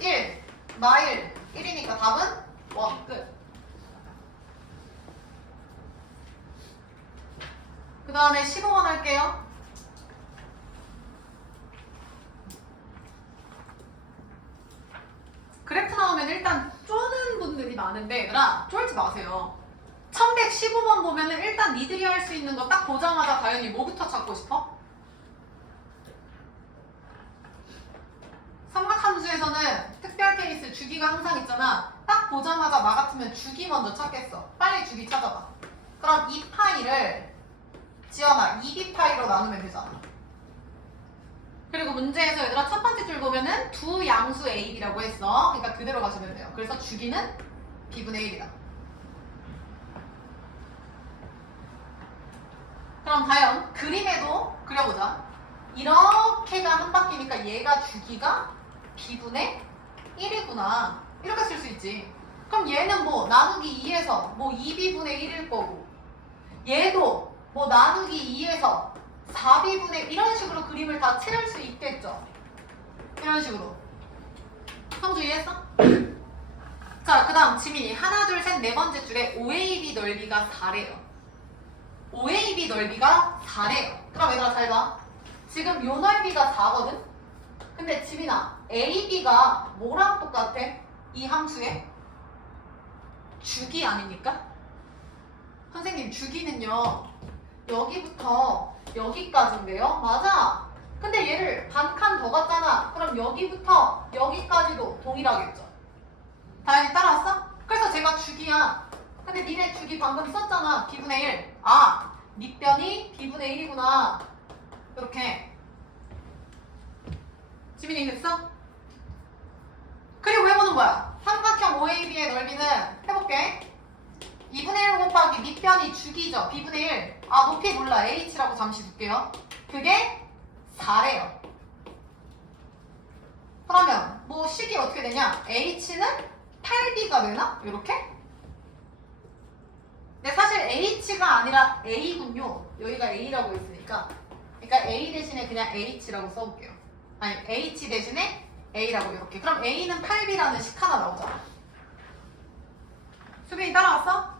1, 마일 1이니까 답은 1. 끝. 그 다음에 15번 할게요. 그래프 나오면 일단 쪼는 분들이 많은데 얘들아 쫄지 마세요. 1115번 보면은 일단 니들이 할 수 있는 거 딱 보자마자 다현이 뭐부터 찾고 싶어? 삼각함수에서는 특별 케이스 주기가 항상 있잖아. 딱 보자마자 나 같으면 주기 먼저 찾겠어. 빨리 주기 찾아봐. 그럼 2파이를 지연아 2b파이로 나누면 되잖아. 그리고 문제에서 얘들아 첫 번째 줄 보면은 두 양수 AB라고 했어. 그러니까 그대로 가시면 돼요. 그래서 주기는 b분의 1이다. 그럼 다연 그림에도 그려보자. 이렇게가 한 바퀴니까 얘가 주기가 b분의 1이구나. 이렇게 쓸 수 있지. 그럼 얘는 뭐 나누기 2에서 뭐 2b분의 1일 거고 얘도 뭐 나누기 2에서 4b분의 이런 식으로 그림을 다 칠할 수 있겠죠. 이런 식으로. 성주 이해했어? 자, 그 다음 지민이 하나 둘 셋 네 번째 줄에 OAB 넓이가 4래요. OAB 넓이가 4래요. 그럼 얘들아 잘 봐. 지금 요 넓이가 4거든? 근데 지민아 AB가 뭐랑 똑같아? 이 함수에? 주기 아닙니까? 선생님 주기는요 여기부터 여기까지인데요? 맞아. 근데 얘를 반 칸 더 갔잖아. 그럼 여기부터 여기까지도 동일하겠죠. 다현이 따라왔어? 그래서 제가 주기야. 근데 니네 주기 방금 썼잖아. b분의 1. 아, 밑변이 b분의 1이구나. 이렇게. 지민이 됐어? 그리고 해보는 거야. 삼각형 OAB의 넓이는 해볼게. 2분의 1 곱하기 밑변이 주기죠. B분의 1. 아, 높이 몰라. H라고 잠시 둘게요. 그게 4래요. 그러면 뭐 식이 어떻게 되냐? H는 8B가 되나? 이렇게? 근데 사실 H가 아니라 A군요. 여기가 A라고 했으니까. 그러니까 A 대신에 그냥 H라고 써볼게요. 아니, H 대신에 A라고 이렇게. 그럼 A는 8B라는 식 하나 나오잖아. 수빈이 따라왔어?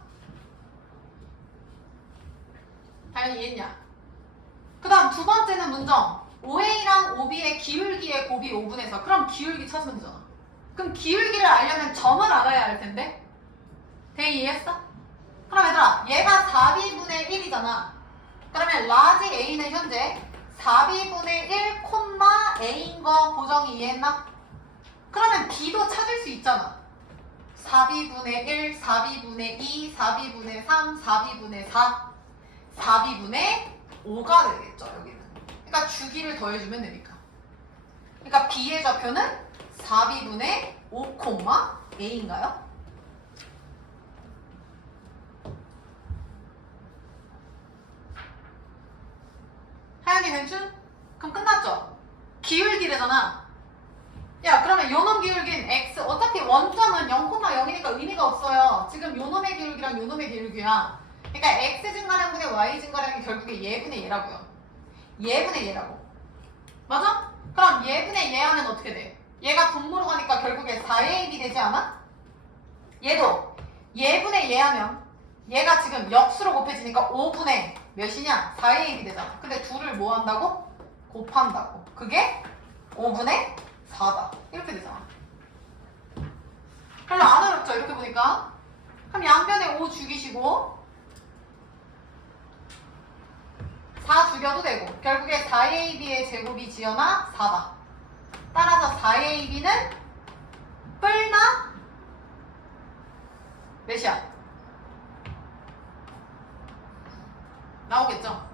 당연히 이해했냐? 그 다음 두 번째는 문정. OA랑 OB의 기울기의 곱이 5분의 4. 그럼 기울기 찾으면 되잖아. 그럼 기울기를 알려면 점을 알아야 할 텐데. 대이 이해했어? 그럼 얘들아, 얘가 4B분의 1이잖아. 그러면 라지 A는 현재 4B분의 1, A인 거 고정이 이해했나? 그러면 B도 찾을 수 있잖아. 4B분의 1, 4B분의 2, 4B분의 3, 4B분의 4, 4B분의 5가 되겠죠, 여기는. 그러니까 주기를 더해주면 되니까. 그러니까 B의 좌표는 4B분의 5, A인가요? 하얀이 괜춘? 그럼 끝났죠? 기울기래잖아. 야, 그러면 요놈 기울기는 x. 어차피 원점은 0,0이니까 의미가 없어요. 지금 요놈의 기울기랑 요놈의 기울기야. 그러니까 x 증가량분의 y 증가량이 결국에 얘분의 얘라고요. 얘분의 얘라고. 맞아? 그럼 얘분의 얘하면 어떻게 돼? 얘가 분모로 가니까 결국에 4ab이 되지 않아? 얘도 얘분의 얘하면 얘가 지금 역수로 곱해지니까 5분의 몇이냐? 4ab이 되잖아. 근데 둘을 뭐 한다고? 곱한다고. 그게 5분의 4다. 이렇게 되잖아. 별로 안 어렵죠? 이렇게 보니까. 그럼 양변에 5 죽이시고 4 죽여도 되고 결국에 4ab의 제곱이 지어나 4다. 따라서 4ab는 뿔마 몇이야? 나오겠죠?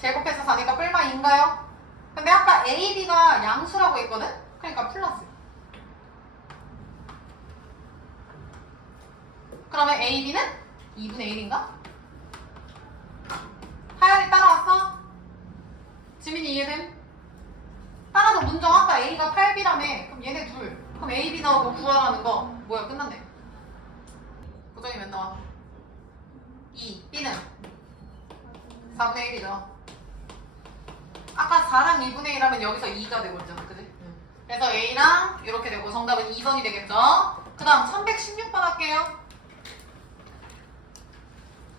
제곱해서 4니까 뿔마 2인가요? 근데 아까 AB가 양수라고 했거든? 그러니까 플러스. 그러면 AB는 2분의 1인가? 하연이 따라왔어? 지민이 이해됨? 따라서 문정 아까 A가 8B라며. 그럼 얘네 둘. 그럼 AB 나오고 구하라는 거. 뭐야, 끝났네. 고정이 몇 나와? 2. B는 4분의 1이죠. 아까 4랑 2분의 1하면 여기서 2가 되고 있잖아. 그지? 그래서 A랑 이렇게 되고 정답은 2번이 되겠죠. 그 다음 1116번 할게요.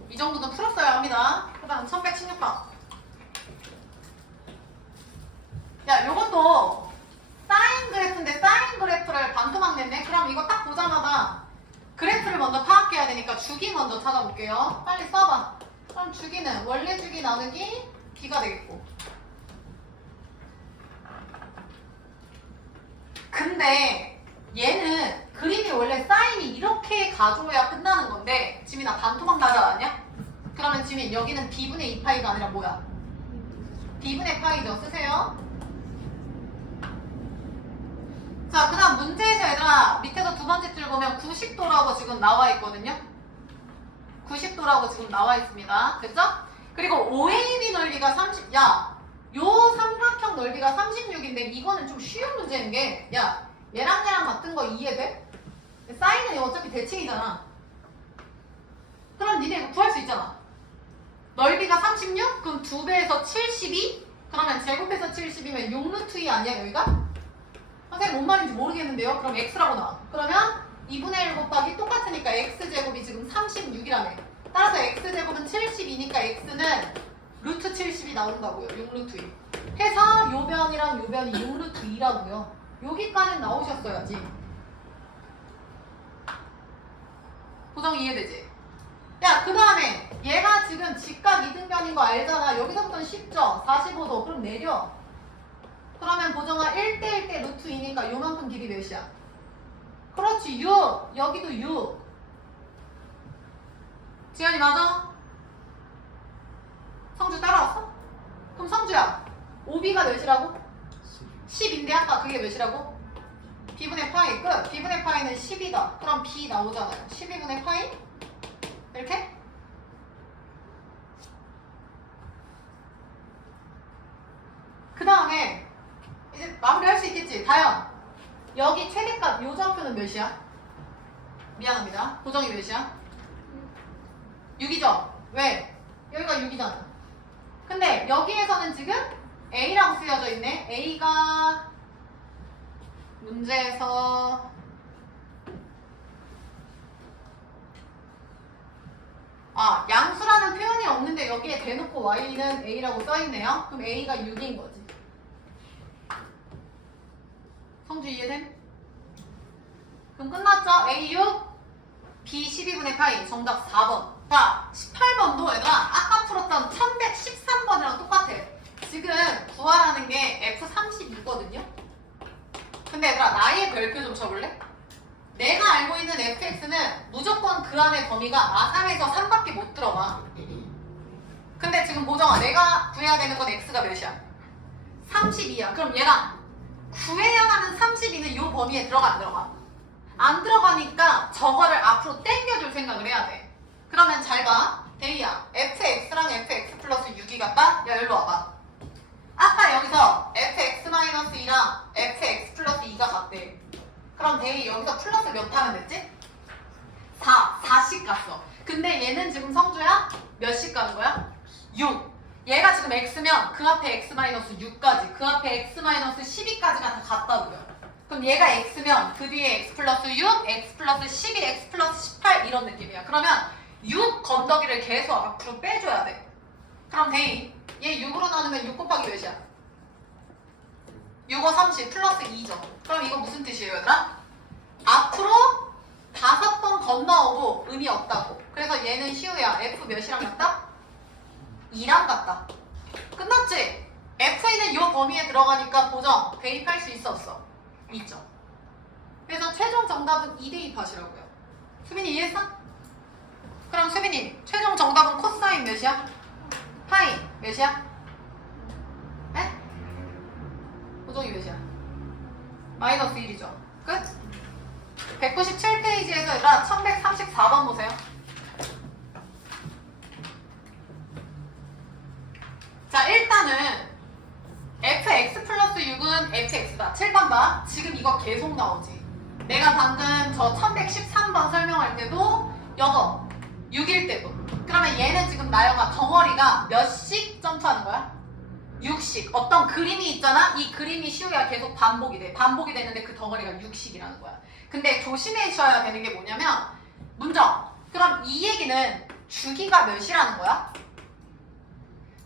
이 정도는 풀었어야 합니다. 그 다음 1116번. 야, 요것도 사인 그래프인데 사인 그래프를 반토막 냈네. 그럼 이거 딱 보자마자 그래프를 먼저 파악해야 되니까 주기 먼저 찾아볼게요. 빨리 써봐. 그럼 주기는 원래 주기 나누기 B가 되겠고. 근데 얘는 그림이 원래 사인이 이렇게 가져야 끝나는 건데 지민아 반토막 나지 않았냐? 그러면 지민 여기는 B분의 2파이가 아니라 뭐야? B분의 파이죠. 쓰세요. 자, 그 다음 문제에서 얘들아 밑에서 두 번째 줄 보면 90도라고 지금 나와 있거든요. 90도라고 지금 나와 있습니다. 됐죠? 그리고 OAB 넓이가 30, 야, 요 삼각형 넓이가 36인데 이거는 좀 쉬운 문제인 게, 야, 얘랑 얘랑 같은 거 이해돼? 사인은 어차피 대칭이잖아. 그럼 니네 이거 구할 수 있잖아. 넓이가 36? 그럼 2배에서 72? 그러면 제곱해서 70이면 6루트 2 아니야 여기가? 선생님 뭔 말인지 모르겠는데요? 그럼 x라고 나와. 그러면 2분의 1 곱하기 똑같으니까 x제곱이 지금 36이라네. 따라서 x제곱은 72니까 x는 루트 70이 나온다고요. 6루트 2. 해서 요 변이랑 요 변이 6루트 2라고요. 여기까지는 나오셨어야지. 고정 이해되지? 야, 그 다음에 얘가 지금 직각 이등변인 거 알잖아. 여기서부터는 쉽죠? 45도. 그럼 내려. 그러면 보정아 1대 1대 루트 2니까 요만큼 길이 몇이야? 그렇지, 6. 여기도 6. 지연이 맞아? 성주 따라왔어? 그럼 성주야 5b가 몇이라고? 10인데 아까 그게 몇이라고? b분의 파이 끝. b분의 파이는 10이다. 그럼 b 나오잖아요. 12분의 파이? 이렇게? 그 다음에 이제 마무리할 수 있겠지. 다현 여기 최대값 요 좌표는 몇이야? 미안합니다. 고정이 몇이야? 6이죠? 왜? 여기가 6이잖아. 근데 여기에서는 지금 A라고 쓰여져 있네. A가 문제에서 양수라는 표현이 없는데 여기에 대놓고 Y는 A라고 써있네요. 그럼 A가 6인 거지. 성주 이해됨? 그럼 끝났죠? A 6, B 12분의 파이. 정답 4번. 자, 18번도 얘들아 아까 풀었던 1113번이랑 똑같아. 지금 구하라는 게 F32거든요. 근데 얘들아 나의 별표 좀 쳐볼래? 내가 알고 있는 fx는 무조건 그 안에 범위가 3에서 3밖에 못 들어가. 근데 지금 보정아 내가 구해야 되는 건 x가 몇이야? 32야. 그럼 얘랑 구해야 하는 32는 이 범위에 들어가 안 들어가? 안 들어가니까 저거를 앞으로 당겨줄 생각을 해야 돼. 그러면 잘 봐. 데이야 fx랑 fx 플러스 6이 같다? 야 일로 와봐. 아까 여기서 fx-2랑 fx 플러스 2가 같대. 그럼 데이 여기서 플러스 몇 하면 됐지? 4씩 갔어. 근데 얘는 지금 성주야? 몇씩 가는 거야? 6. 얘가 지금 x면 그 앞에 x-6까지 그 앞에 x-12까지가 다 같다고요. 그럼 얘가 x면 그 뒤에 x 플러스 6, x 플러스 12, x 플러스 18 이런 느낌이야. 그러면 6 건더기를 계속 앞으로 빼줘야 돼. 그럼 데이 얘 6으로 나누면 6 곱하기 몇이야? 6, 5, 30 플러스 2죠. 그럼 이거 무슨 뜻이에요 얘들아? 앞으로 5번 건너오고 의미 없다고. 그래서 얘는 시우야 f 몇이랑 같다? 2랑 같다. 끝났지? f는 이 범위에 들어가니까 보정 대입할 수 있어 없어? 있죠. 그래서 최종 정답은 2 대입하시라고요. 수빈이 이해했어? 그럼 수빈이 최종 정답은 코사인 몇이야? 파이 몇이야? 에? 보정이 몇이야? 마이너스 1이죠. 끝? 197페이지에서 얘들아 1134번 보세요. 자 일단은 fx 플러스 6은 fx다. 7번 봐. 지금 이거 계속 나오지. 내가 방금 저 1113번 설명할 때도 이거 6일 때도. 그러면 얘는 지금 나영아 덩어리가 몇씩 점프하는 거야? 6씩. 어떤 그림이 있잖아? 이 그림이 시우야 계속 반복이 돼. 반복이 되는데 그 덩어리가 6씩이라는 거야. 근데 조심해셔야 되는 게 뭐냐면 문정. 그럼 이 얘기는 주기가 몇이라는 거야?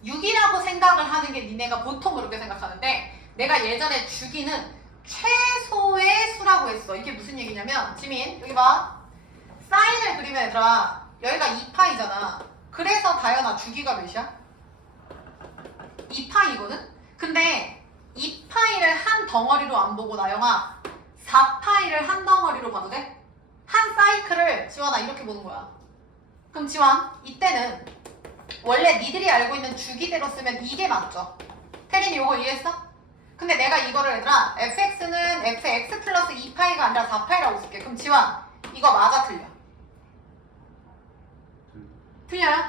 6이라고 생각을 하는 게 니네가 보통 그렇게 생각하는데 내가 예전에 주기는 최소의 수라고 했어. 이게 무슨 얘기냐면 지민 여기 봐. 사인을 그리면 얘들아 여기가 2파이잖아. 그래서 다현아 주기가 몇이야? 2파이거든? 근데 2파이를 한 덩어리로 안 보고 나영아 4파이를 한 덩어리로 봐도 돼? 한 사이클을 지원아 이렇게 보는 거야. 그럼 지원 이때는 원래 니들이 알고 있는 주기대로 쓰면 이게 맞죠? 태린이 이거 이해했어? 근데 내가 이거를 얘들아 fx는 fx 플러스 2파이가 아니라 4파이라고 쓸게. 그럼 지원 이거 맞아 틀려? 틀려요?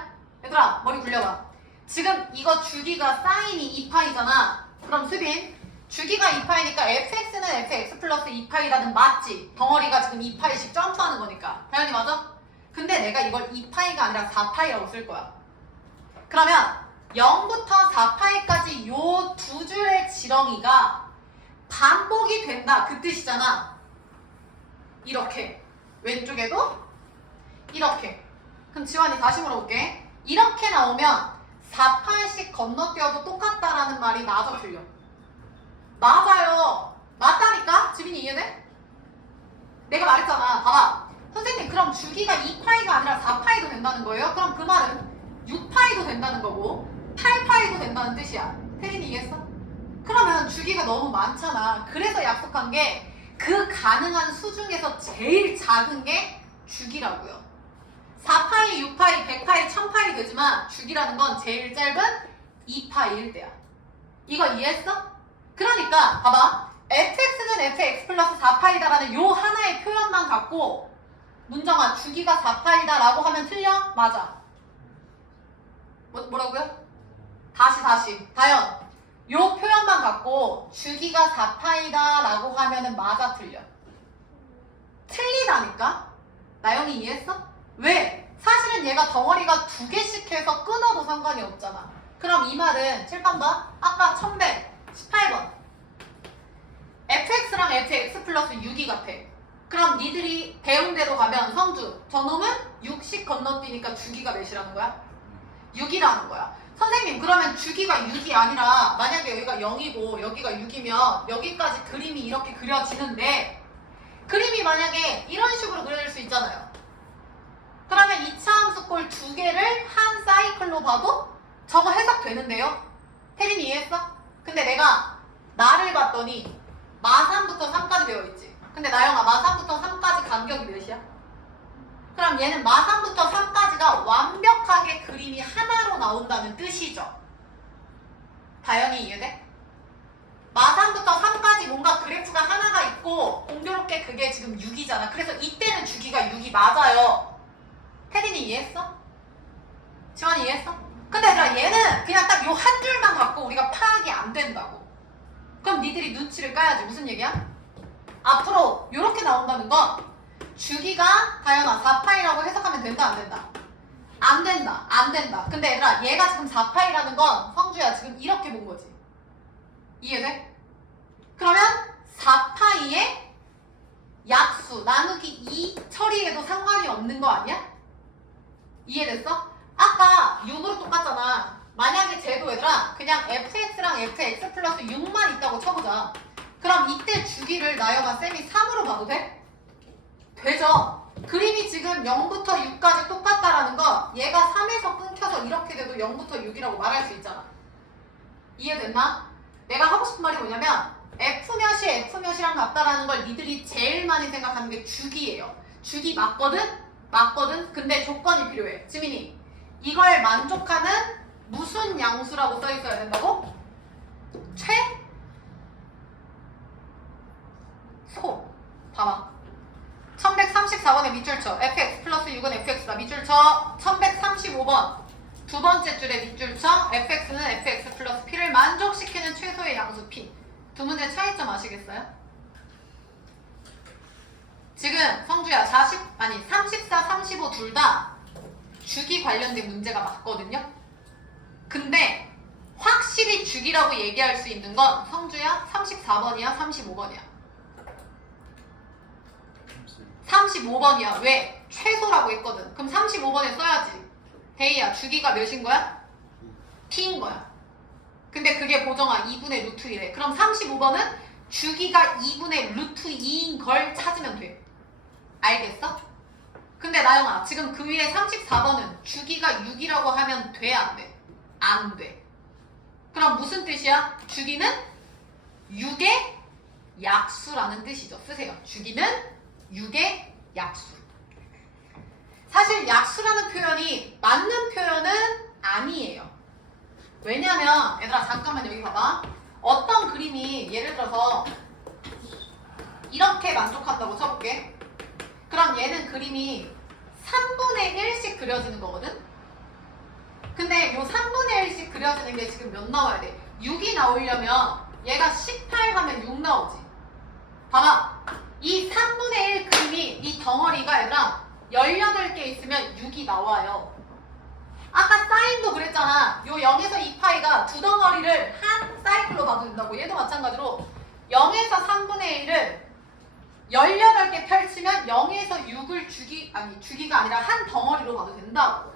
얘들아 머리 굴려봐. 지금 이거 주기가 사인이 2파이잖아. 그럼 수빈 주기가 2파이니까 fx는 fx 플러스 2파이라는 맞지? 덩어리가 지금 2파이씩 점프하는 거니까. 당연히 맞아? 근데 내가 이걸 2파이가 아니라 4파이라고 쓸 거야. 그러면 0부터 4파이까지 요 두 줄의 지렁이가 반복이 된다 그 뜻이잖아. 이렇게 왼쪽에도 이렇게. 그럼 지환이 다시 물어볼게. 이렇게 나오면 4파이씩 건너뛰어도 똑같다라는 말이 맞아 틀려? 맞아요. 맞다니까? 지민이 이해돼? 내가 말했잖아. 봐봐. 선생님 그럼 주기가 2파이가 아니라 4파이도 된다는 거예요? 그럼 그 말은 6파이도 된다는 거고 8파이도 된다는 뜻이야. 태린이 이해했어? 그러면 주기가 너무 많잖아. 그래서 약속한 게 그 가능한 수 중에서 제일 작은 게 주기라고요. 4파이, 6파이, 100파이, 1000파이 되지만 주기라는 건 제일 짧은 2파이일 때야. 이거 이해했어? 그러니까 봐봐. fx는 fx 플러스 4파이다라는 요 하나의 표현만 갖고 문정아 주기가 4파이다라고 하면 틀려? 맞아. 뭐라고요? 다시. 다현. 요 표현만 갖고 주기가 4파이다라고 하면은 맞아 틀려? 틀리다니까? 나영이 이해했어? 왜? 사실은 얘가 덩어리가 2개씩 해서 끊어도 상관이 없잖아. 그럼 이 말은 7번 봐. 아까 1118번. fx랑 fx 플러스 6이 같아. 그럼 니들이 배운 대로 가면 성주 저놈은 6씩 건너뛰니까 주기가 몇이라는 거야? 6이라는 거야. 선생님 그러면 주기가 6이 아니라 만약에 여기가 0이고 여기가 6이면 여기까지 그림이 이렇게 그려지는데 그림이 만약에 이런 식으로 그려질 수 있잖아요. 그러면 2차 함수꼴 2개를 한 사이클로 봐도 저거 해석되는데요? 태린이 이해했어? 근데 내가 나를 봤더니 마3부터 3까지 배워있지. 근데 나영아 마3부터 3까지 간격이 몇이야? 그럼 얘는 마3부터 3까지가 완벽하게 그림이 하나로 나온다는 뜻이죠. 다영이 이해돼? 마3부터 3까지 뭔가 그래프가 하나가 있고 공교롭게 그게 지금 6이잖아. 그래서 이때는 주기가 6이 맞아요. 태린이 이해했어? 지원이 이해했어? 근데 얘들아 얘는 그냥 딱 요 한 줄만 갖고 우리가 파악이 안 된다고. 그럼 니들이 눈치를 까야지. 무슨 얘기야? 앞으로 요렇게 나온다는 건 주기가 다현아 4파이라고 해석하면 된다 안 된다? 안 된다. 근데 얘들아 얘가 지금 4파이라는 건 성주야 지금 이렇게 본 거지. 이해돼? 그러면 4파이의 약수 나누기 2 처리해도 상관이 없는 거 아니야? 이해됐어? 아까 6으로 똑같잖아. 만약에 쟤도 얘들아 그냥 fx랑 fx 플러스 6만 있다고 쳐보자. 그럼 이때 주기를 나영아 쌤이 3으로 봐도 돼? 되죠? 그림이 지금 0부터 6까지 똑같다라는 거 얘가 3에서 끊겨서 이렇게 돼도 0부터 6이라고 말할 수 있잖아. 이해됐나? 내가 하고 싶은 말이 뭐냐면 F몇이 F몇이랑 같다라는 걸 니들이 제일 많이 생각하는 게 주기예요. 주기 맞거든? 근데 조건이 필요해. 지민이 이걸 만족하는 무슨 양수라고 써있어야 된다고? 최소. 봐봐. 1134번의 밑줄 쳐. fx 플러스 6은 fx다. 밑줄 쳐. 1135번. 두 번째 줄에 밑줄 쳐. fx는 fx 플러스 p를 만족시키는 최소의 양수 p. 두 문제 차이점 아시겠어요? 지금 성주야 34, 35 둘 다 주기 관련된 문제가 맞거든요. 근데 확실히 주기라고 얘기할 수 있는 건 성주야 34번이야 35번이야 35번이야. 왜? 최소라고 했거든. 그럼 35번에 써야지. 데이야 주기가 몇인 거야? p인 거야. 근데 그게 보정아 2분의 루트 1에 그럼 35번은 주기가 2분의 루트 2인 걸 찾으면 돼. 알겠어? 근데 나영아 지금 그 위에 34번은 주기가 6이라고 하면 돼 안 돼? 안 돼. 그럼 무슨 뜻이야? 주기는 6의 약수라는 뜻이죠. 쓰세요. 주기는 6의 약수. 사실 약수라는 표현이 맞는 표현은 아니에요. 왜냐면 얘들아 잠깐만 여기 봐봐. 어떤 그림이 예를 들어서 이렇게 만족한다고 쳐볼게. 그럼 얘는 그림이 3분의 1씩 그려지는 거거든? 근데 요 3분의 1씩 그려지는 게 지금 몇 나와야 돼? 6이 나오려면 얘가 18 하면 6 나오지. 봐봐. 이 3분의 1 그림이 이 덩어리가 얘들아 18개 있으면 6이 나와요. 아까 사인도 그랬잖아. 요 0에서 2파이가 두 덩어리를 한 사이클로 봐도 된다고. 얘도 마찬가지로 0에서 3분의 1을 18개 펼치면 0에서 6을 주기가 아니라 한 덩어리로 봐도 된다고.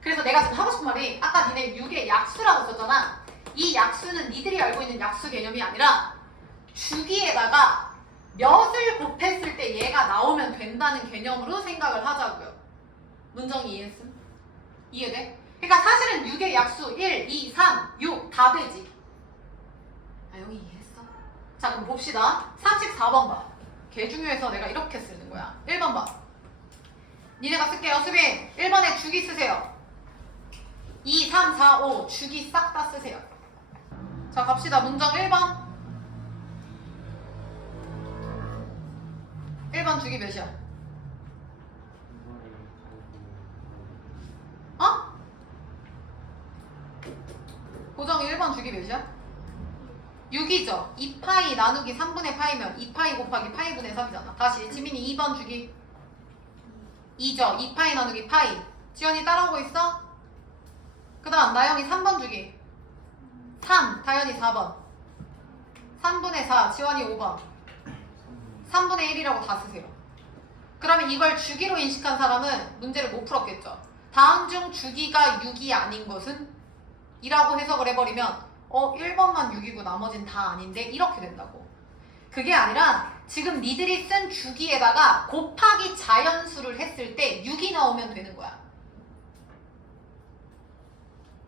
그래서 내가 지금 하고 싶은 말이 아까 니네 6의 약수라고 썼잖아. 이 약수는 니들이 알고 있는 약수 개념이 아니라 주기에다가 몇을 곱했을 때 얘가 나오면 된다는 개념으로 생각을 하자고요. 문정이 이해했음? 이해돼? 그러니까 사실은 6의 약수 1, 2, 3, 6 다 되지. 나영이 이해했어? 자 그럼 봅시다. 34번 봐. 개 중요해서 내가 이렇게 쓰는 거야. 1번 봐. 니네가 쓸게요. 수빈 1번에 주기 쓰세요. 2, 3, 4, 5 주기 싹 다 쓰세요. 자, 갑시다. 문장 1번. 1번 주기 몇이야? 어? 고정이 1번 주기 몇이야? 6이죠. 2파이 나누기 3분의 파이면 2파이 곱하기 파이분의 3이잖아. 다시 지민이 2번 주기 2죠. 2파이 나누기 파이. 지연이 따라오고 있어? 그 다음 나영이 3번 주기 3, 다현이 4번 3분의 4, 지원이 5번 3분의 1이라고 다 쓰세요. 그러면 이걸 주기로 인식한 사람은 문제를 못 풀었겠죠. 다음 중 주기가 6이 아닌 것은? 이라고 해석을 해버리면 1번만 6이고 나머진 다 아닌데 이렇게 된다고. 그게 아니라 지금 니들이 쓴 주기에다가 곱하기 자연수를 했을 때 6이 나오면 되는 거야.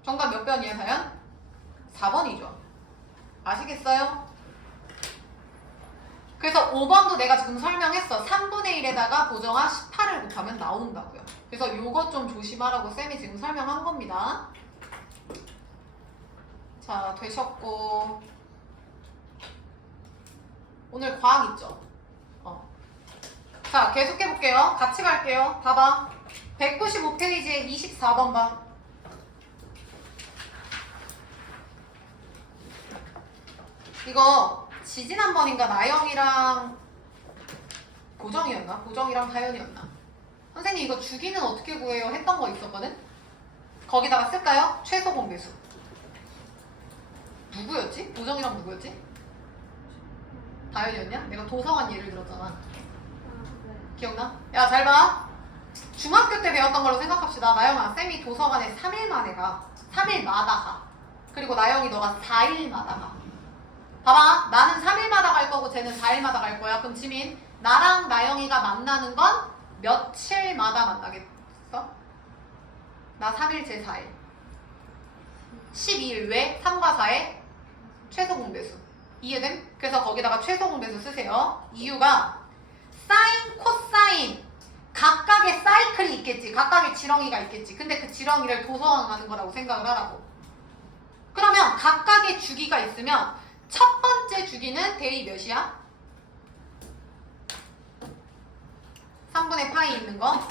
정답 몇 번이야, 다현? 4번이죠. 아시겠어요? 그래서 5번도 내가 지금 설명했어. 3분의 1에다가 보정하 18을 곱하면 나온다고요. 그래서 요것 좀 조심하라고 쌤이 지금 설명한 겁니다. 자, 되셨고 오늘 과학 있죠? 자, 계속해볼게요. 같이 갈게요. 봐봐. 195페이지에 24번 봐. 이거 지지난번인가 나영이랑 고정이었나? 고정이랑 다현이었나? 선생님 이거 주기는 어떻게 구해요? 했던 거 있었거든? 거기다가 쓸까요? 최소 공배수. 누구였지? 고정이랑 누구였지? 다현이었냐? 내가 도서관 예를 들었잖아. 기억나? 야, 잘 봐. 중학교 때 배웠던 걸로 생각합시다. 나영아, 쌤이 도서관에 3일만에 가. 3일마다 가. 그리고 나영이 너가 4일마다 가. 봐봐. 나는 3일마다 갈 거고 쟤는 4일마다 갈 거야. 그럼 지민, 나랑 나영이가 만나는 건 며칠마다 만나겠어? 나 3일, 쟤 4일. 12일. 왜? 3과 4의 최소 공배수. 이해됨? 그래서 거기다가 최소 공배수 쓰세요. 이유가 사인, 코사인 각각의 사이클이 있겠지. 각각의 지렁이가 있겠지. 근데 그 지렁이를 도서관 가는 거라고 생각을 하라고. 그러면 각각의 주기가 있으면 첫 번째 주기는 대입 몇이야? 3분의 파이 있는 거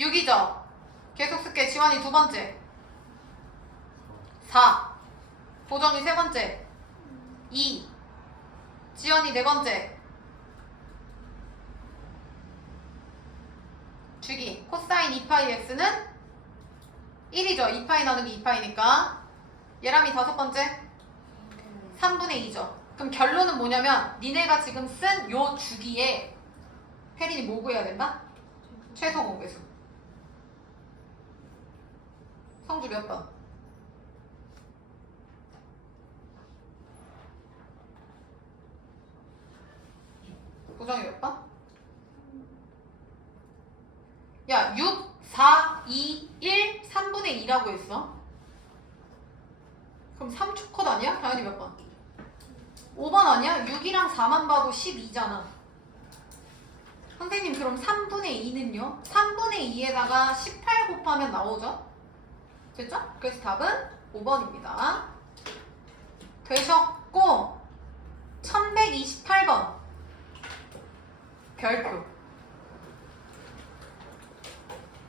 6이죠. 계속 쓸게. 지환이 두 번째 4, 보정이 세 번째 2, 지연이 네 번째. 주기 코사인 2파이 x는 1이죠. 2파이 나누기 2파이니까. 예람이 다섯 번째 3분의 2죠. 그럼 결론은 뭐냐면 니네가 지금 쓴 요 주기에 혜린이 뭐 구해야 된다? 최소 공배수. 성주 몇 번? 고정이 몇 번? 야, 6, 4, 2, 1, 3분의 2라고 했어. 그럼 3초 컷 아니야? 당연히 몇 번? 5번 아니야? 6이랑 4만 봐도 12잖아. 선생님 그럼 3분의 2는요? 3분의 2에다가 18 곱하면 나오죠? 됐죠? 그래서 답은 5번입니다. 되셨고 1128번 별표.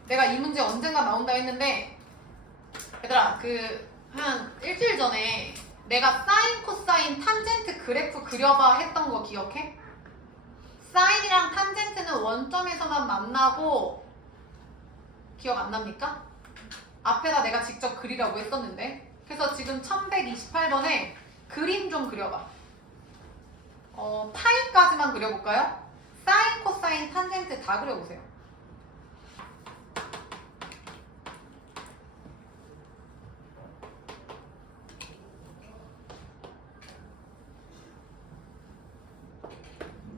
내가 이 문제 언젠가 나온다 했는데 얘들아 한 일주일 전에 내가 사인, 코사인, 탄젠트 그래프 그려봐 했던 거 기억해? 사인이랑 탄젠트는 원점에서만 만나고 기억 안 납니까? 앞에다 내가 직접 그리라고 했었는데. 그래서 지금 1128번에 그림 좀 그려봐. 파이까지만 그려볼까요? 사인, 코사인, 탄젠트 다 그려보세요.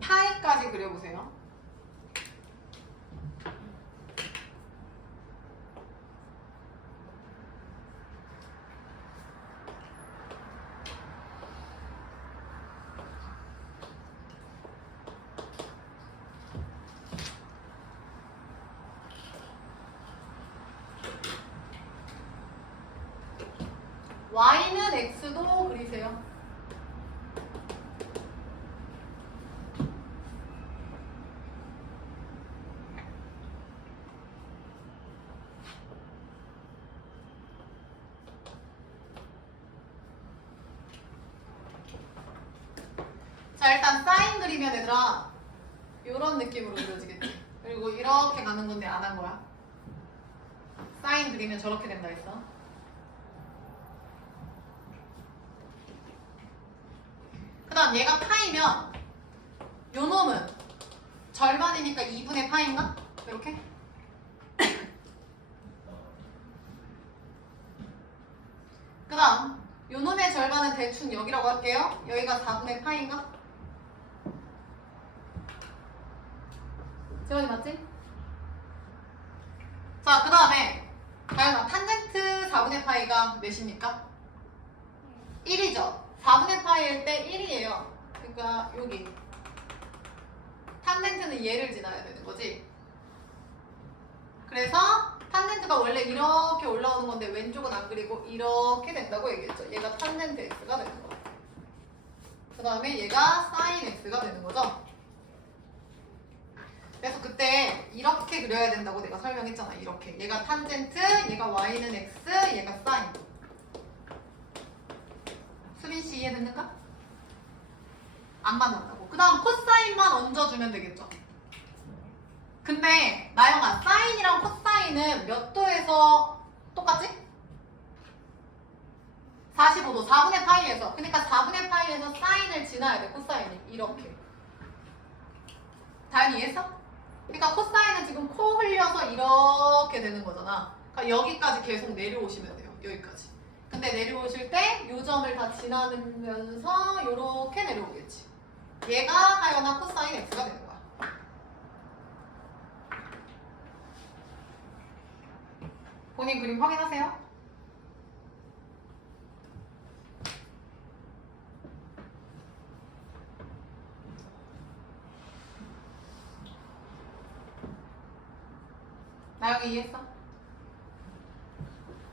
파이까지 그려보세요. y는 x도 그리세요. 자, 일단 사인 그리면 얘들아 이런 느낌으로 그려지겠지. 그리고 이렇게 가는 건데 안 한 거야. 사인 그리면 저렇게 된다 했어. 그 다음 얘가 파이면 요 놈은 절반이니까 2분의 파인가? 이렇게? 그 다음 요 놈의 절반은 대충 여기라고 할게요. 여기가 4분의 파인가? 재원이 맞지? 자, 그 다음에 다현아, 탄젠트 4분의 파이가 몇입니까? 1이죠. 4분의 파이일 때 1이에요. 그러니까 여기 탄젠트는 얘를 지나야 되는 거지. 그래서 탄젠트가 원래 이렇게 올라오는 건데 왼쪽은 안 그리고 이렇게 된다고 얘기했죠. 얘가 탄젠트 x가 되는 거. 그 다음에 얘가 사인 x가 되는 거죠. 그래서 그때 이렇게 그려야 된다고 내가 설명했잖아. 이렇게. 얘가 탄젠트, 얘가 y는 x, 얘가 사인. 수빈씨 이해됐는가? 안 만난다고. 그 다음 코사인만 얹어주면 되겠죠. 근데 나영아, 사인이랑 코사인은 몇 도에서 똑같지? 45도, 4분의 파이에서. 그러니까 4분의 파이에서 사인을 지나야 돼, 코사인이. 이렇게. 다현이 이해했어? 그러니까 코사인은 지금 코 흘려서 이렇게 되는 거잖아. 그러니까 여기까지 계속 내려오시면 돼요. 여기까지. 근데 내려오실 때 이 점을 다 지나면서 이렇게 내려오겠지. 얘가 하여나 코사인 x가 되는 거야. 본인 그림 확인하세요. 나영이 이해했어?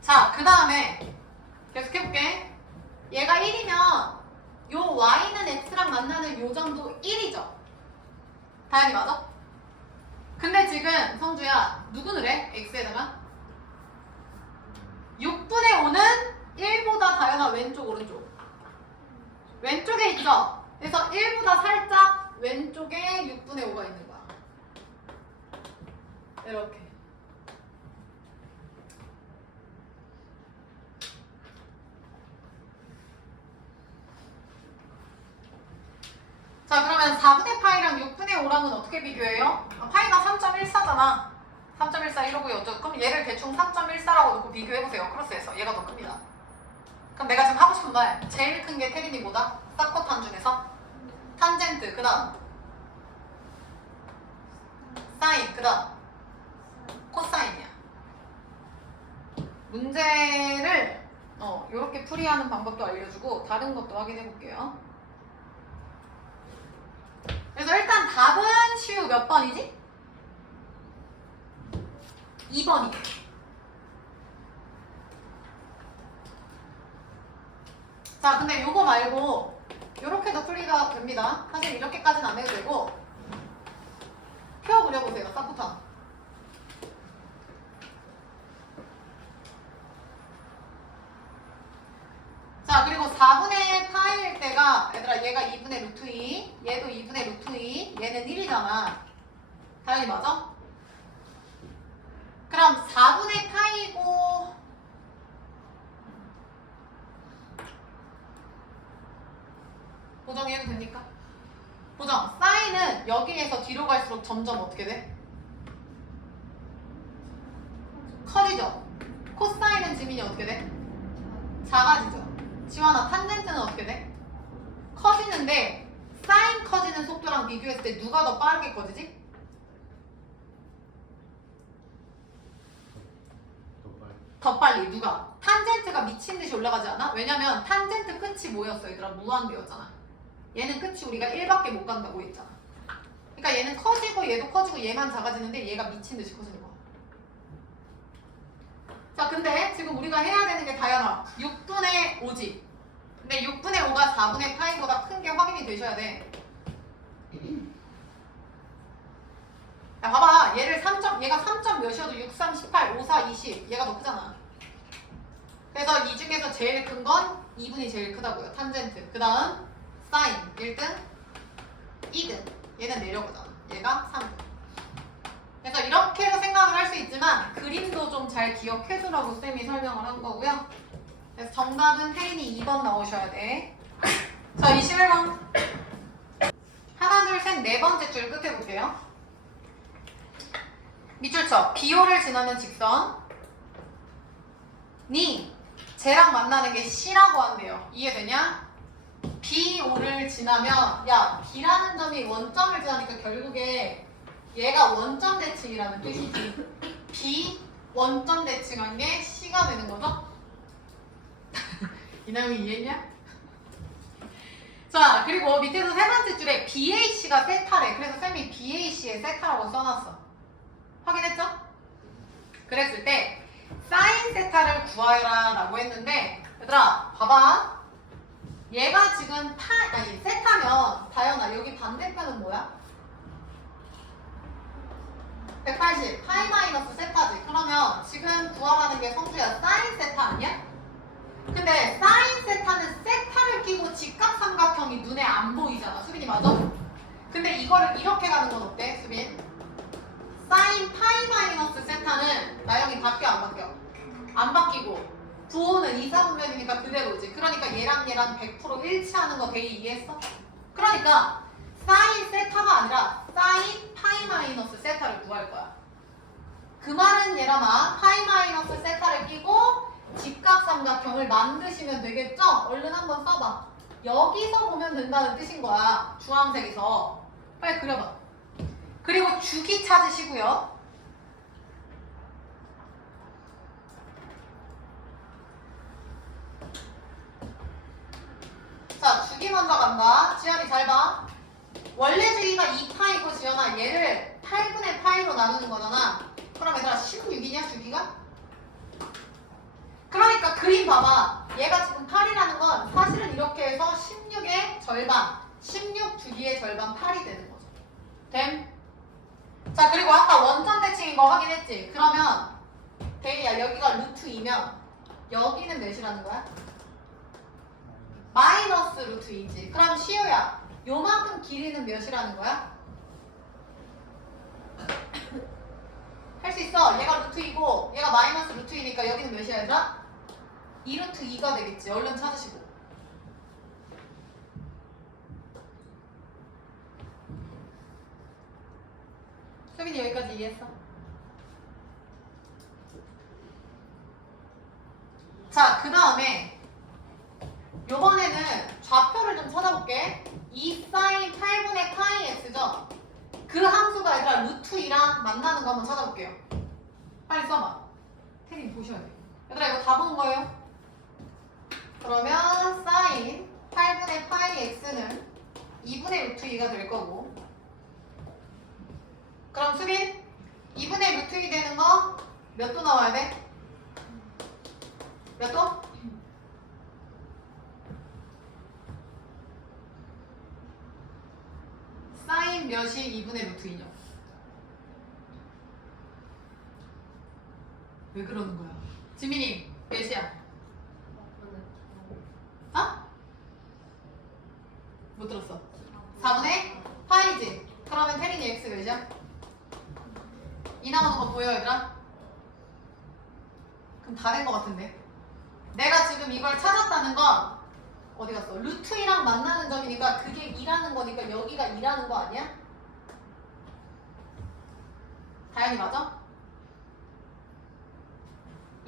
자, 그 다음에 계속 해볼게. 얘가 1이면 요 y는 x랑 만나는 요 점도 1이죠. 다현이 맞아? 근데 지금 성주야 누구 넣으래? x에다가 6분의 5는 1보다 다현아 왼쪽 오른쪽 왼쪽에 있죠? 그래서 1보다 살짝 왼쪽에 6분의 5가 있는 거야. 이렇게. 자, 그러면 4분의 파이랑 6분의 5랑은 어떻게 비교해요? 파이가 3.14잖아. 3.14 이러고요. 그럼 얘를 대충 3.14라고 놓고 비교해보세요. 크로스에서. 얘가 더 큽니다. 그럼 내가 지금 하고 싶은 말, 제일 큰 게 테린이보다 사코탄 중에서 탄젠트, 그 다음 사인, 그 다음 코사인이야. 문제를 이렇게 풀이하는 방법도 알려주고 다른 것도 확인해볼게요. 그래서 일단 답은 시우 몇 번이지? 2번이에요. 자, 근데 요거 말고 요렇게도 풀이가 됩니다. 사실 이렇게까지는 안 해도 되고 표 그려보세요. 사쿠탄. 자, 그리고 4분의 파이일 때가 얘들아 얘가 2분의 루트 2, 얘도 2분의 루트 2, 얘는 1이잖아. 당연히 맞아? 그럼 4분의 파이고 보정해도 됩니까? 보정. 사인은 여기에서 뒤로 갈수록 점점 어떻게 돼? 커지죠? 코사인은 지민이 어떻게 돼? 작아지죠? 지환아, 탄젠트는 어떻게 돼? 커지는데 사인 커지는 속도랑 비교했을 때 누가 더 빠르게 커지지? 더 빨리. 누가? 탄젠트가 미친 듯이 올라가지 않아? 왜냐면 탄젠트 끝이 뭐였어? 얘들아 무한대였잖아. 얘는 끝이 우리가 1밖에 못 간다고 했잖아. 그러니까 얘는 커지고 얘도 커지고 얘만 작아지는데 얘가 미친 듯이 커지는 거야. 자, 근데 지금 우리가 해야 되는 게 다양하. 6분의 5지. 근데 6분의 5가 4분의 파이보다 큰 게 확인이 되셔야 돼. 야, 봐봐. 얘를 3점, 얘가 3점 몇이어도 6, 3, 18, 5, 4, 20. 얘가 더 크잖아. 그래서 이 중에서 제일 큰 건 2분이 제일 크다고요. 탄젠트. 그 다음 사인 1등, 2등. 얘는 내려보잖아. 얘가 3등. 그래서 이렇게도 생각을 할 수 있지만 그림도 좀 잘 기억해주라고 쌤이 설명을 한 거고요. 그래서 정답은 혜인이 2번 나오셔야 돼. 자, 21번. 하나, 둘, 셋, 네 번째 줄 끝에 볼게요. 밑줄 쳐. BO를 지나는 직선. 니, 쟤랑 만나는 게 C라고 한대요. 이해되냐? BO를 지나면, 야, B라는 점이 원점을 지나니까 결국에 얘가 원점 대칭이라는 뜻이지. B 원점 대칭한 게 C가 되는 거죠? 이나영이 이해했냐? 자, 그리고 밑에서 세 번째 줄에 BAC가 세타래. 그래서 쌤이 BAC에 세타라고 써놨어. 확인했죠? 그랬을 때 사인 세타를 구하여라 라고 했는데 얘들아 봐봐. 얘가 지금 세타면 다현아 여기 반대편은 뭐야? 180 파이 마이너스 세타지. 그러면 지금 구하라는 게 성주야 사인 세타 아니야? 근데 사인 세타는 세타를 끼고 직각삼각형이 눈에 안 보이잖아. 수빈이 맞아? 근데 이거를 이렇게 가는 건 어때 수빈? 사인 파이 마이너스 세타는 나영이 바뀌어 안 바뀌어? 안 바뀌고 부호는 이사분면이니까 그대로지. 그러니까 얘랑 100% 일치하는 거 대이 이해했어? 그러니까 사인 세타가 아니라 사인 파이 마이너스 세타를 구할 거야. 그 말은 얘랑아 파이 마이너스 세타를 끼고 직각삼각형을 만드시면 되겠죠? 얼른 한번 써봐. 여기서 보면 된다는 뜻인 거야. 주황색에서. 빨리 그려봐. 그리고 주기 찾으시고요. 자, 주기 먼저 간다. 지연이 잘 봐. 원래 주기가 2파이고 지연아 얘를 8분의 파이로 나누는 거잖아. 그럼 얘들아 16이냐 주기가? 그러니까 그림 봐봐. 얘가 지금 8이라는 건 사실은 이렇게 해서 16의 절반 16 주기의 절반 8이 되는 거죠. 됨? 자, 그리고 아까 원점 대칭인 거 확인했지? 그러면 대리야 여기가 루트 2면 여기는 몇이라는 거야? 마이너스 루트 2지. 그럼 시우야 요만큼 길이는 몇이라는 거야? 할 수 있어. 얘가 루트 2고 얘가 마이너스 루트 2니까 여기는 몇이야 얘들아? 2 루트 2가 되겠지. 얼른 찾으시고. 수빈이 여기까지 이해했어? 자, 그 다음에 요번에는 좌표를 좀 찾아볼게. 2 사인 8분의 파이 x죠? 그 함수가 얘들아 루트 2랑 만나는 거 한번 찾아볼게요. 빨리 써봐. 태님 보셔야 돼. 얘들아 이거 다 본 거예요? 그러면 사인 8분의 파이 x는 2분의 루트 2가 될 거고 그럼 수빈 2분의 루트 2 되는 거 몇 도 나와야 돼? 몇 도? 사인 몇이 2분의 루트 2냐? 왜 그러는 거야? 지민이 몇이야? 어? 못 들었어. 4분의 파이지. 그러면 태린이 x 몇이야? 이 나오는 거 보여 얘들아? 그럼 다 된 거 같은데. 내가 지금 이걸 찾았다는 건 어디 갔어? 루트 2랑 만나는 점이니까 그게 2라는 거니까 여기가 2라는 거 아니야? 다현이 맞아?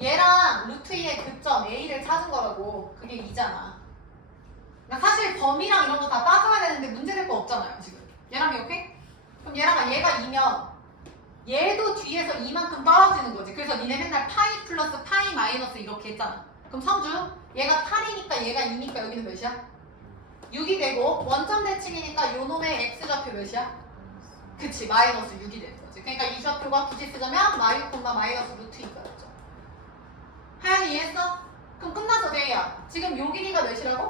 얘랑 루트 2의 교점 A를 찾은 거라고. 그게 2잖아. 그러니까 사실 범위랑 이런 거 다 따져야 되는데 문제될 거 없잖아요 지금. 얘랑 이렇게? 그럼 얘랑 얘가 2면 얘도 뒤에서 이만큼 떨어지는 거지. 그래서 니네 맨날 파이 플러스 파이 마이너스 이렇게 했잖아. 그럼 성주 얘가 8이니까 얘가 2니까 여기는 몇이야? 6이 되고 원점 대칭이니까 요 놈의 x좌표 몇이야? 그치 마이너스 6이 되는 거지. 그러니까 이 좌표가 굳이 쓰자면 마이 콤마 마이너스 루트 2가 되죠. 다현이 이해했어? 그럼 끝났어 대희야. 지금 요 길이가 몇이라고?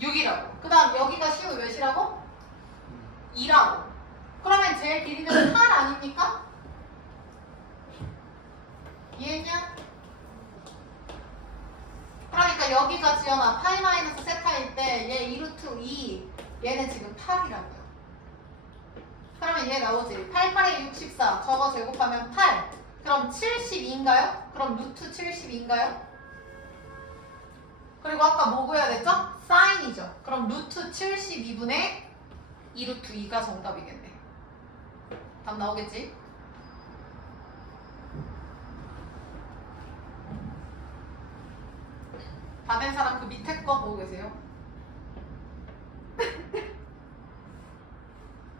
6이라고. 그 다음 여기가 시우 몇이라고? 2라고. 그러면 제 길이는 8 아닙니까? 이해했냐? 그러니까 여기가 지연아 파이 마이너스 세타일 때 얘 2루트 2 얘는 지금 8이라고요. 그러면 얘 나오지. 8, 8에 64 저거 제곱하면 8 그럼 72인가요? 그럼 루트 72인가요? 그리고 아까 뭐 구해야 됐죠? 사인이죠. 그럼 루트 72분의 2루트 2가 정답이겠네. 답 나오겠지? 다 된 사람 그 밑에 거 보고 계세요?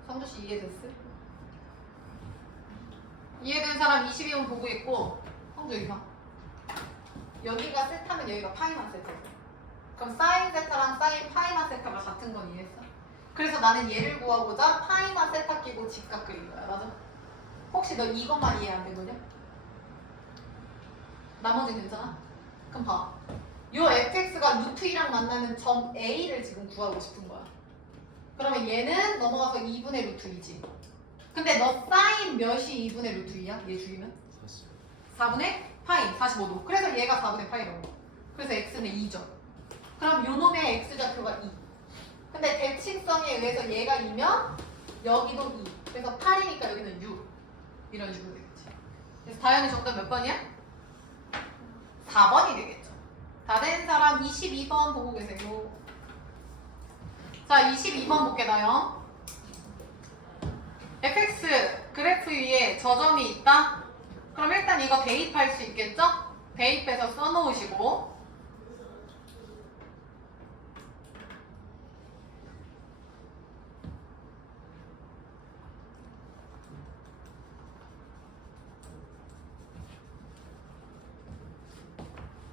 성주씨 이해됐어? 이해된 사람 22번 보고 있고 성주 여기 봐. 여기가 세타면 여기가 파이만 세타. 그럼 사인 세타랑 사인 파이만 세타가 같은 건 이해했어? 그래서 나는 얘를 구하고자 파이만 세타 끼고 직각 그린 거야. 맞아? 혹시 너 이것만 이해 안 된 거냐? 나머지는 괜찮아? 그럼 봐. 요 fx가 루트 2랑 만나는 점 a를 지금 구하고 싶은 거야. 그러면 얘는 넘어가서 2분의 루트 2지. 근데 너 사인 몇이 2분의 루트 2야? 얘 죽이면? 4분의 파이 45도. 그래서 얘가 4분의 파이라고. 그래서 x는 2죠. 그럼 요 놈의 x좌표가 2. 근데 대칭성에 의해서 얘가 2면 여기도 2. 그래서 8이니까 여기는 6. 이런 식으로 되겠지. 그래서 다현이 정답 몇 번이야? 4번이 되겠죠. 다 된 사람 22번 보고 계세요. 자, 22번 볼게요. fx 그래프 위에 저점이 있다? 그럼 일단 이거 대입할 수 있겠죠? 대입해서 써놓으시고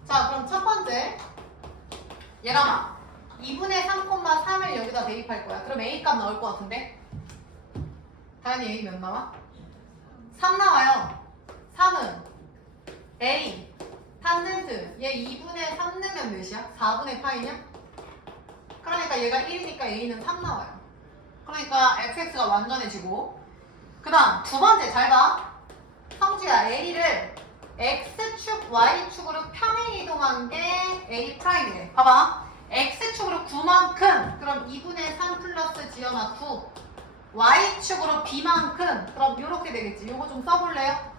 자, 그럼 첫 번째 얘랑아 2분의 3,3을 여기다 대입할 거야. 그럼 A 값 나올 것 같은데? 다현이 A 몇 나와? 3 나와요. 3은 A 탄젠트 얘 2분의 3 넣으면 몇이야? 4분의 파이냐? 그러니까 얘가 1이니까 A는 3 나와요. 그러니까 fx가 완전해지고 그 다음 두 번째 잘 봐. 성주야 A를 x축, y축으로 평행 이동한 게 A'이래. 봐봐. x축으로 9만큼 그럼 2분의 3 플러스 지연아 9 y축으로 b만큼 그럼 이렇게 되겠지. 요거 좀 써볼래요?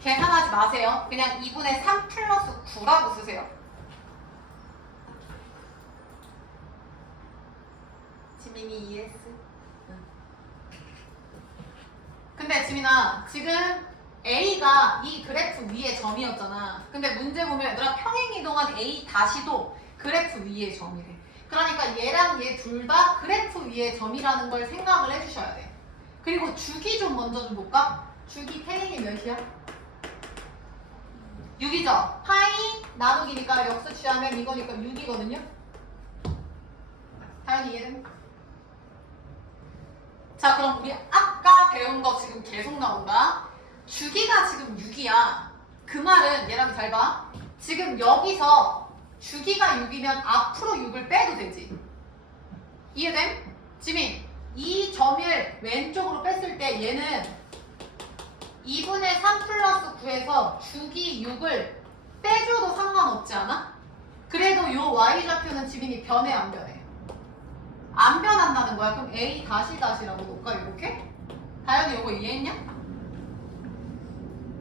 계산하지 마세요. 그냥 2분의 3 플러스 9라고 쓰세요. 지민이 이해했어? 응. 근데 지민아 지금 A가 이 그래프 위의 점이었잖아. 근데 문제 보면 얘들아 평행 이동한 A 다시도 그래프 위의 점이래. 그러니까 얘랑 얘 둘 다 그래프 위의 점이라는 걸 생각을 해주셔야 돼. 그리고 주기 좀 먼저 좀 볼까? 주기 태닝이 몇이야? 6이죠? 파이 나누기니까 역수 취하면 이거니까 6이거든요? 다현이 이해됩니까? 자, 그럼 우리 아까 배운 거 지금 계속 나온다. 주기가 지금 6이야. 그 말은 얘랑 잘 봐. 지금 여기서 주기가 6이면 앞으로 6을 빼도 되지. 이해됨? 지민, 이 점을 왼쪽으로 뺐을 때 얘는 2분의 3 플러스 9에서 주기 6을 빼줘도 상관없지 않아? 그래도 요 y좌표는 지민이 변해 안 변해? 안 변한다는 거야. 그럼 a 다시 다시라고 놓을까? 이렇게? 다현이 요거 이해했냐?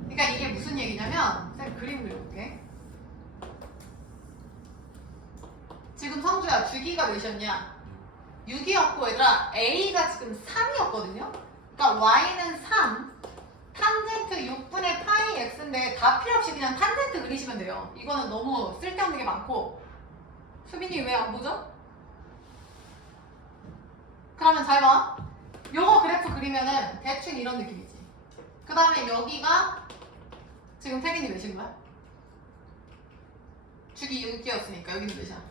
그러니까 이게 무슨 얘기냐면 쌤 그림 그려볼게. 지금 성주야 주기가 몇이었냐? 6이었고 얘들아 A가 지금 3이었거든요? 그러니까 Y는 3 탄젠트 6분의 파이 X인데 다 필요 없이 그냥 탄젠트 그리시면 돼요. 이거는 너무 쓸데없는 게 많고. 수빈이 왜 안 보죠? 그러면 잘 봐. 요거 그래프 그리면은 대충 이런 느낌이지. 그 다음에 여기가 지금 태빈이 몇인 거야? 주기 6이었으니까 여기는 몇이야?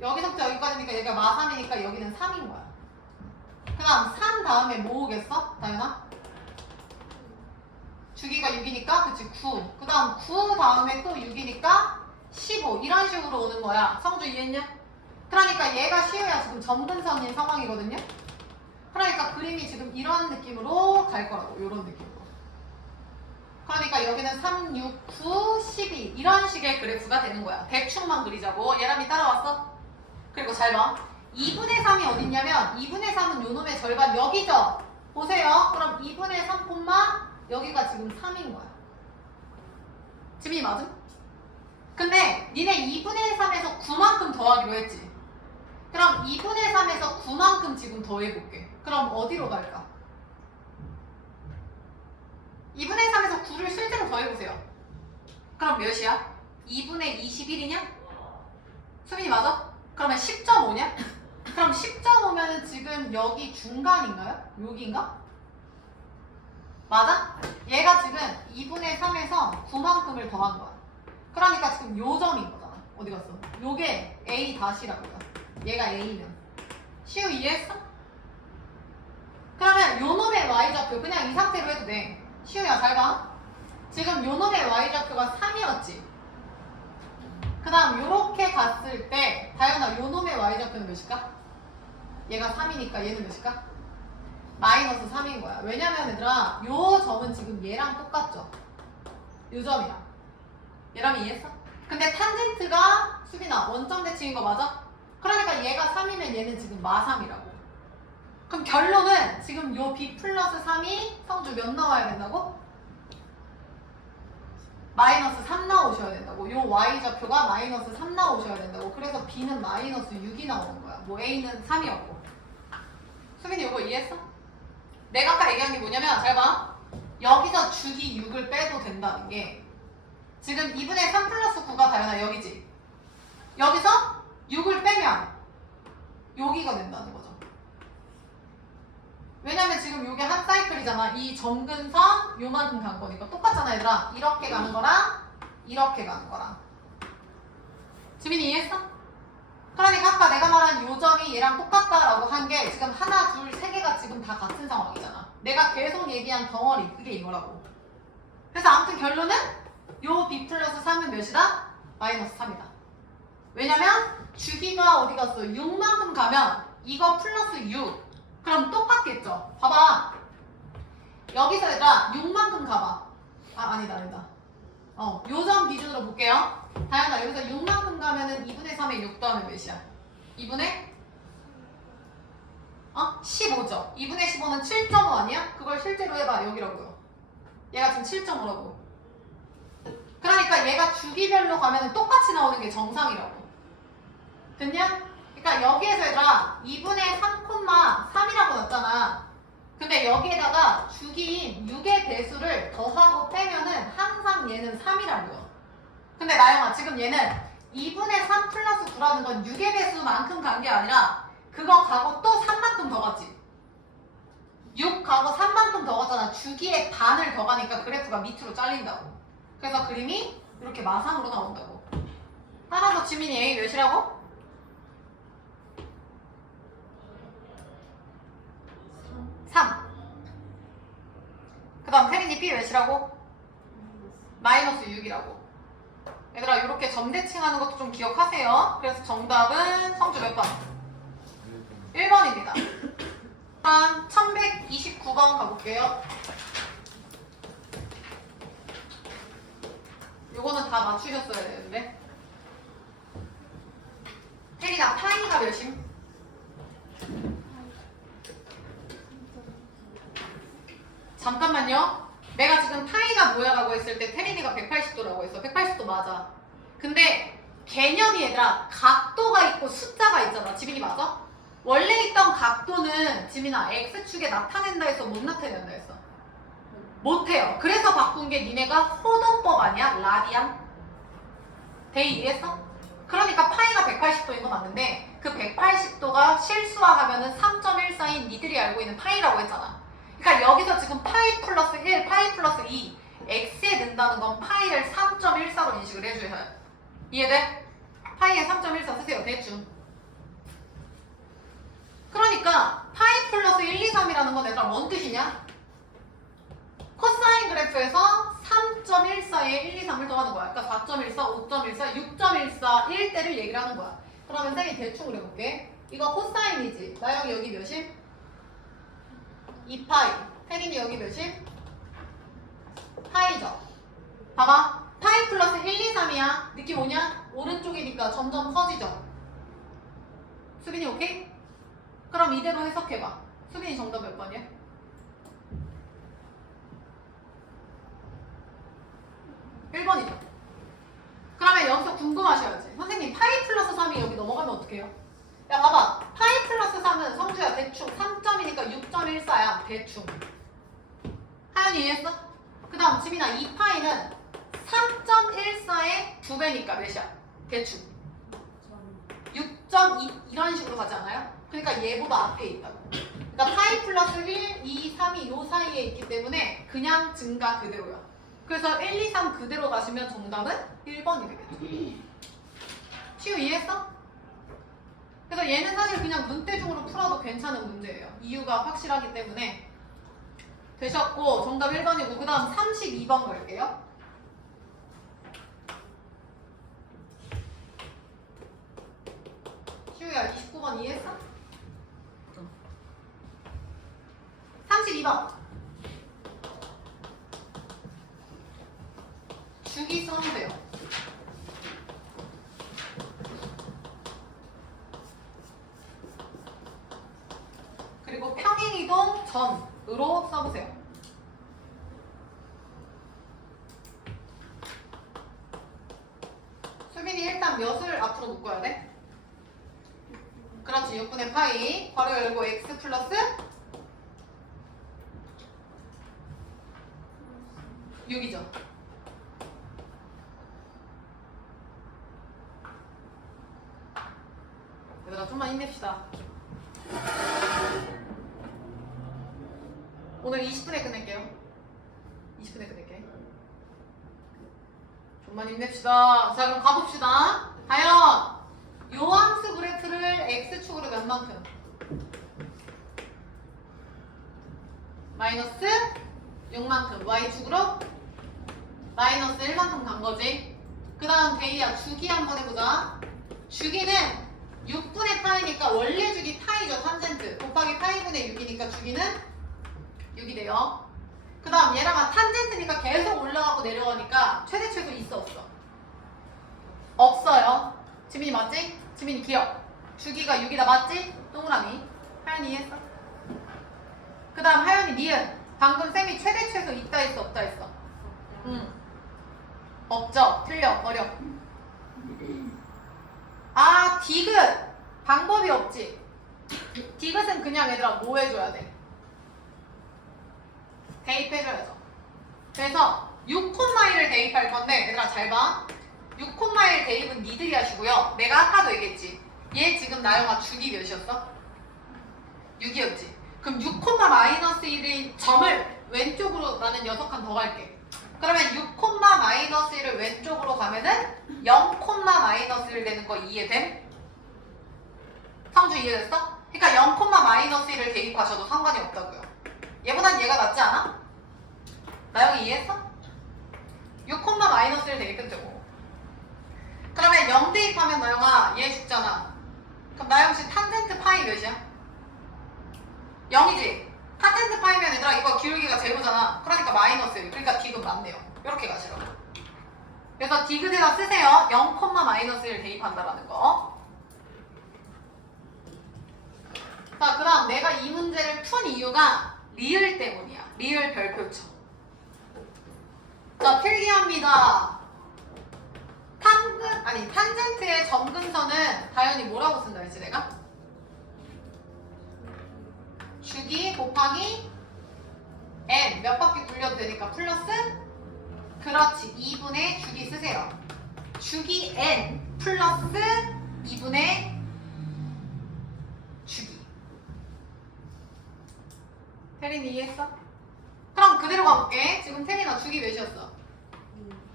여기서부터 여기까지니까 얘가 마3이니까 여기는 3인 거야. 그 다음 3 다음에 뭐 오겠어? 다현아? 주기가 6이니까 그치 9. 그 다음 9 다음에 또 6이니까 15. 이런 식으로 오는 거야. 성주 이해했냐? 그러니까 얘가 시우야 지금 점근선인 상황이거든요. 그러니까 그림이 지금 이런 느낌으로 갈 거라고. 이런 느낌으로. 그러니까 여기는 3, 6, 9, 12 이런 식의 그래프가 되는 거야. 대충만 그리자고. 얘람이 따라왔어? 그리고 잘 봐. 2분의 3이 어딨냐면 2분의 3은 요 놈의 절반 여기죠? 보세요. 그럼 2분의 3 콤마 여기가 지금 3인 거야. 지민이 맞음? 근데 니네 2분의 3에서 9만큼 더하기로 했지. 그럼 2분의 3에서 9만큼 지금 더해볼게. 그럼 어디로 갈까? 2분의 3에서 9를 실제로 더해보세요. 그럼 몇이야? 2분의 21이냐? 수민이 맞아? 그러면 10.5냐? 그럼 10.5면은 지금 여기 중간인가요? 여기인가? 맞아? 얘가 지금 2분의 3에서 9만큼을 더한 거야. 그러니까 지금 요 점인 거잖아. 어디 갔어? 요게 A 다시라고요. 얘가 A면. 시우 이해했어? 그러면 요 놈의 Y좌표 그냥 이 상태로 해도 돼. 시우야 잘 봐. 지금 요 놈의 Y좌표가 3이었지. 그 다음 요렇게 갔을 때 다현아 요 놈의 Y좌표는 몇일까? 얘가 3이니까 얘는 몇일까? 마이너스 3인 거야. 왜냐면 얘들아 요 점은 지금 얘랑 똑같죠? 요 점이랑. 얘랑 이해했어? 근데 탄젠트가 수빈아 원점 대칭인 거 맞아? 그러니까 얘가 3이면 얘는 지금 마3이라고. 그럼 결론은 지금 요 b 플러스 3이 성주 몇 나와야 된다고? 마이너스 3 나오셔야 된다고. 요 y좌표가 마이너스 3 나오셔야 된다고. 그래서 b는 마이너스 6이 나오는 거야. 뭐 a는 3이었고. 수빈이 이거 이해했어? 내가 아까 얘기한 게 뭐냐면 잘 봐. 여기서 주기 6을 빼도 된다는 게 지금 2분의 3 플러스 9가 다연아 여기지. 여기서 6을 빼면 여기가 된다는 거죠. 왜냐면 지금 이게 한 사이클이잖아. 이 점근선 요만큼 간 거니까 똑같잖아 얘들아. 이렇게 가는 거랑 이렇게 가는 거랑. 지민이 이해했어? 그러니까 아까 내가 말한 요 점이 얘랑 똑같다라고 한 게 지금 하나, 둘, 세 개가 지금 다 같은 상황이잖아. 내가 계속 얘기한 덩어리 그게 이거라고. 그래서 아무튼 결론은 요 b 플러스 3은 몇이다? 마이너스 3이다. 왜냐면 주기가 어디 갔어? 6만큼 가면 이거 플러스 6 그럼 똑같겠죠? 봐봐. 여기서 얘들아 6만큼 가봐. 아니다. 요 점 기준으로 볼게요. 다현아 여기서 6만큼 가면은 2분의 3에 6 더하면 몇이야? 2분의 15죠. 2분의 15는 7.5 아니야? 그걸 실제로 해봐. 여기라고요. 얘가 지금 7.5라고. 그러니까 얘가 주기별로 가면은 똑같이 나오는 게 정상이라고. 됐냐? 그러니까 여기에서 얘들아 2분의 3,3이라고 넣었잖아. 근데 여기에다가 주기인 6의 배수를 더하고 빼면은 항상 얘는 3이라고요. 근데 나영아 지금 얘는 2분의 3 플러스 9라는 건 6의 배수만큼 간 게 아니라 그거 가고 또 3만큼 더 갔지. 6 가고 3만큼 더 갔잖아. 주기의 반을 더 가니까 그래프가 밑으로 잘린다고. 그래서 그림이 이렇게 마상으로 나온다고. 따라서 지민이 A 몇이라고? 3. 그 다음 태린이 B 몇이라고? 마이너스 6이라고. 얘들아 이렇게 점대칭하는 것도 좀 기억하세요. 그래서 정답은 성주 몇 번? 1번입니다. 다음 1129번 가볼게요. 요거는 다 맞추셨어야 되는데. 태린아 파이가 몇임? 잠깐만요. 내가 지금 파이가 뭐야라고 했을 때 태린이가 180도라고 했어. 180도 맞아. 근데 개념이 얘들아 각도가 있고 숫자가 있잖아. 지민이 맞아? 원래 있던 각도는 지민아 X축에 나타낸다 해서 못 나타낸다 했어. 못해요. 그래서 바꾼 게 니네가 호도법 아니야? 라디안? 데이 이해했어? 그러니까 파이가 180도인 거 맞는데 그 180도가 실수화하면은 3.14인 니들이 알고 있는 파이라고 했잖아. 그러니까 여기서 지금 파이 플러스 1, 파이 플러스 2 x에 넣는다는 건 파이를 3.14로 인식을 해줘야 해요. 이해돼? 파이에 3.14 쓰세요. 대충. 그러니까 파이 플러스 1, 2, 3이라는 건 얘들아 뭔 뜻이냐? 코사인 그래프 그래프에서 3.14에 1, 2, 3을 더하는 거야. 그러니까 4.14, 5.14, 6.14, 1대를 얘기를 하는 거야. 그러면 쌤이 대충 그려볼게. 이거 코사인이지. 나영이 여기 몇일? 2파이. 태린이 여기 몇일? 파이죠. 봐봐. 파이 플러스 1, 2, 3이야. 느낌 오냐? 오른쪽이니까 점점 커지죠. 수빈이 오케이? 그럼 이대로 해석해봐. 수빈이 정답 몇 번이야? 1번이죠. 그러면 여기서 궁금하셔야지. 선생님 파이 플러스 3이 여기 넘어가면 어떡해요? 야 봐봐. 파이 플러스 3은 성주야 대충 3점이니까 6.14야. 대충. 하연이 이해했어? 그 다음 지민아 2파이는 3.14의 2배니까 몇이야? 대충 6.2 이런 식으로 가지 않아요? 그러니까 얘보다 앞에 있다고. 그러니까 파이 플러스 1, 2, 3이 요 사이에 있기 때문에 그냥 증가 그대로야. 그래서 1, 2, 3 그대로 가시면 정답은 1번이 되겠죠. 시우 이해했어? 그래서 얘는 사실 그냥 눈대중으로 풀어도 괜찮은 문제예요. 이유가 확실하기 때문에. 되셨고 정답 1번이고 그 다음 32번 갈게요. 시우야 29번 이해했어? 32번 주기 써주세요. 그리고 평행이동 전으로 써보세요. 수빈이 일단 몇을 앞으로 묶어야 돼? 그렇지. 6분의 파이 괄호 열고 x 플러스 6이죠. 얘들아 좀만 힘냅시다. 오늘 20분에 끝낼게요. 20분에 끝낼게. 좀만 힘냅시다. 자 그럼 가봅시다. 과연 요함수 그래프를 x축으로 몇 만큼? 마이너스 6만큼. y축으로 마이너스 1만큼 간 거지. 그 다음 데이야 주기 한번 해보자. 주기는 6분의 파이니까 원래 주기 파이죠. 탄젠트 곱하기 파이분의 6이니까 주기는 6이 돼요. 그 다음 얘랑은 탄젠트니까 계속 올라가고 내려가니까 최대 최소 있어 없어? 없어요. 지민이 맞지? 지민이 기억. 주기가 6이다 맞지? 동그라미. 하연이 이해했어? 그 다음 하연이 니은. 방금 쌤이 최대 최소 있다 했어 없다 했어? 없죠? 틀려. 어려. 아 디귿. 방법이 없지. 디귿은 그냥 얘들아 뭐 해줘야 돼? 대입해줘야죠. 그래서 6,1을 대입할 건데 얘들아 잘 봐. 6,1 대입은 니들이 하시고요. 내가 아까도 얘기했지. 얘 지금 나영아 주기 몇이었어? 6이었지. 그럼 6,-1인 점을 왼쪽으로 나는 6칸 더 갈게. 그러면 6,-1을 왼쪽으로 가면은 0,-1 되는 거 이해됨? 성주 이해됐어? 그러니까 0,-1을 대입하셔도 상관이 없다고요. 얘보단 얘가 낫지 않아? 나영이 이해했어? 6,-1을 대입해도 되고. 그러면 0 대입하면 나영아 얘 죽잖아. 그럼 나영씨 탄젠트 파이 몇이야? 0이지? 탄젠트 파이면 얘들아 이거 기울기가 제로잖아. 그러니까 마이너스 1. 그러니까 디귿 맞네요. 이렇게 가시라고. 그래서 디귿에다 쓰세요. 0,-1을 대입한다라는 거. 자, 그 다음 내가 이 문제를 푼 이유가 리을 때문이야. 리을 별표죠. 자, 필기합니다. 탄젠트의 점근선은 당연히 뭐라고 쓴다 했지 내가? 주기 곱하기 n 몇 바퀴 굴려도 되니까 플러스 그렇지 2분의 주기 쓰세요. 주기 n 플러스 2분의 주기. 태린이 이해했어? 그럼 그대로 가볼게. 지금 태린아 주기 몇이었어?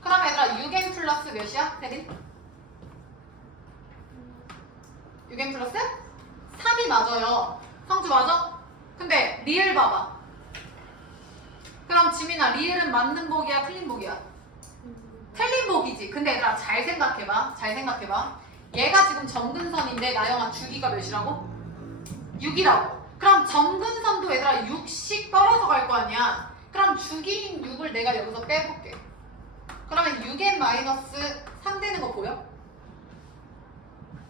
그럼 얘들아 6n 플러스 몇이야? 태린? 6n 플러스? 3이 맞아요. 성주 맞아? 근데 리을 봐봐. 그럼 지민아, 리을은 맞는 복이야, 틀린 복이야? 틀린 복이지. 근데 얘들아, 잘 생각해봐. 잘 생각해봐. 얘가 지금 정근선인데 나영아 주기가 몇이라고? 6이라고. 그럼 정근선도 얘들아 6씩 떨어져 갈 거 아니야. 그럼 주기인 6을 내가 여기서 빼볼게. 그러면 6n 마이너스 3 되는 거 보여?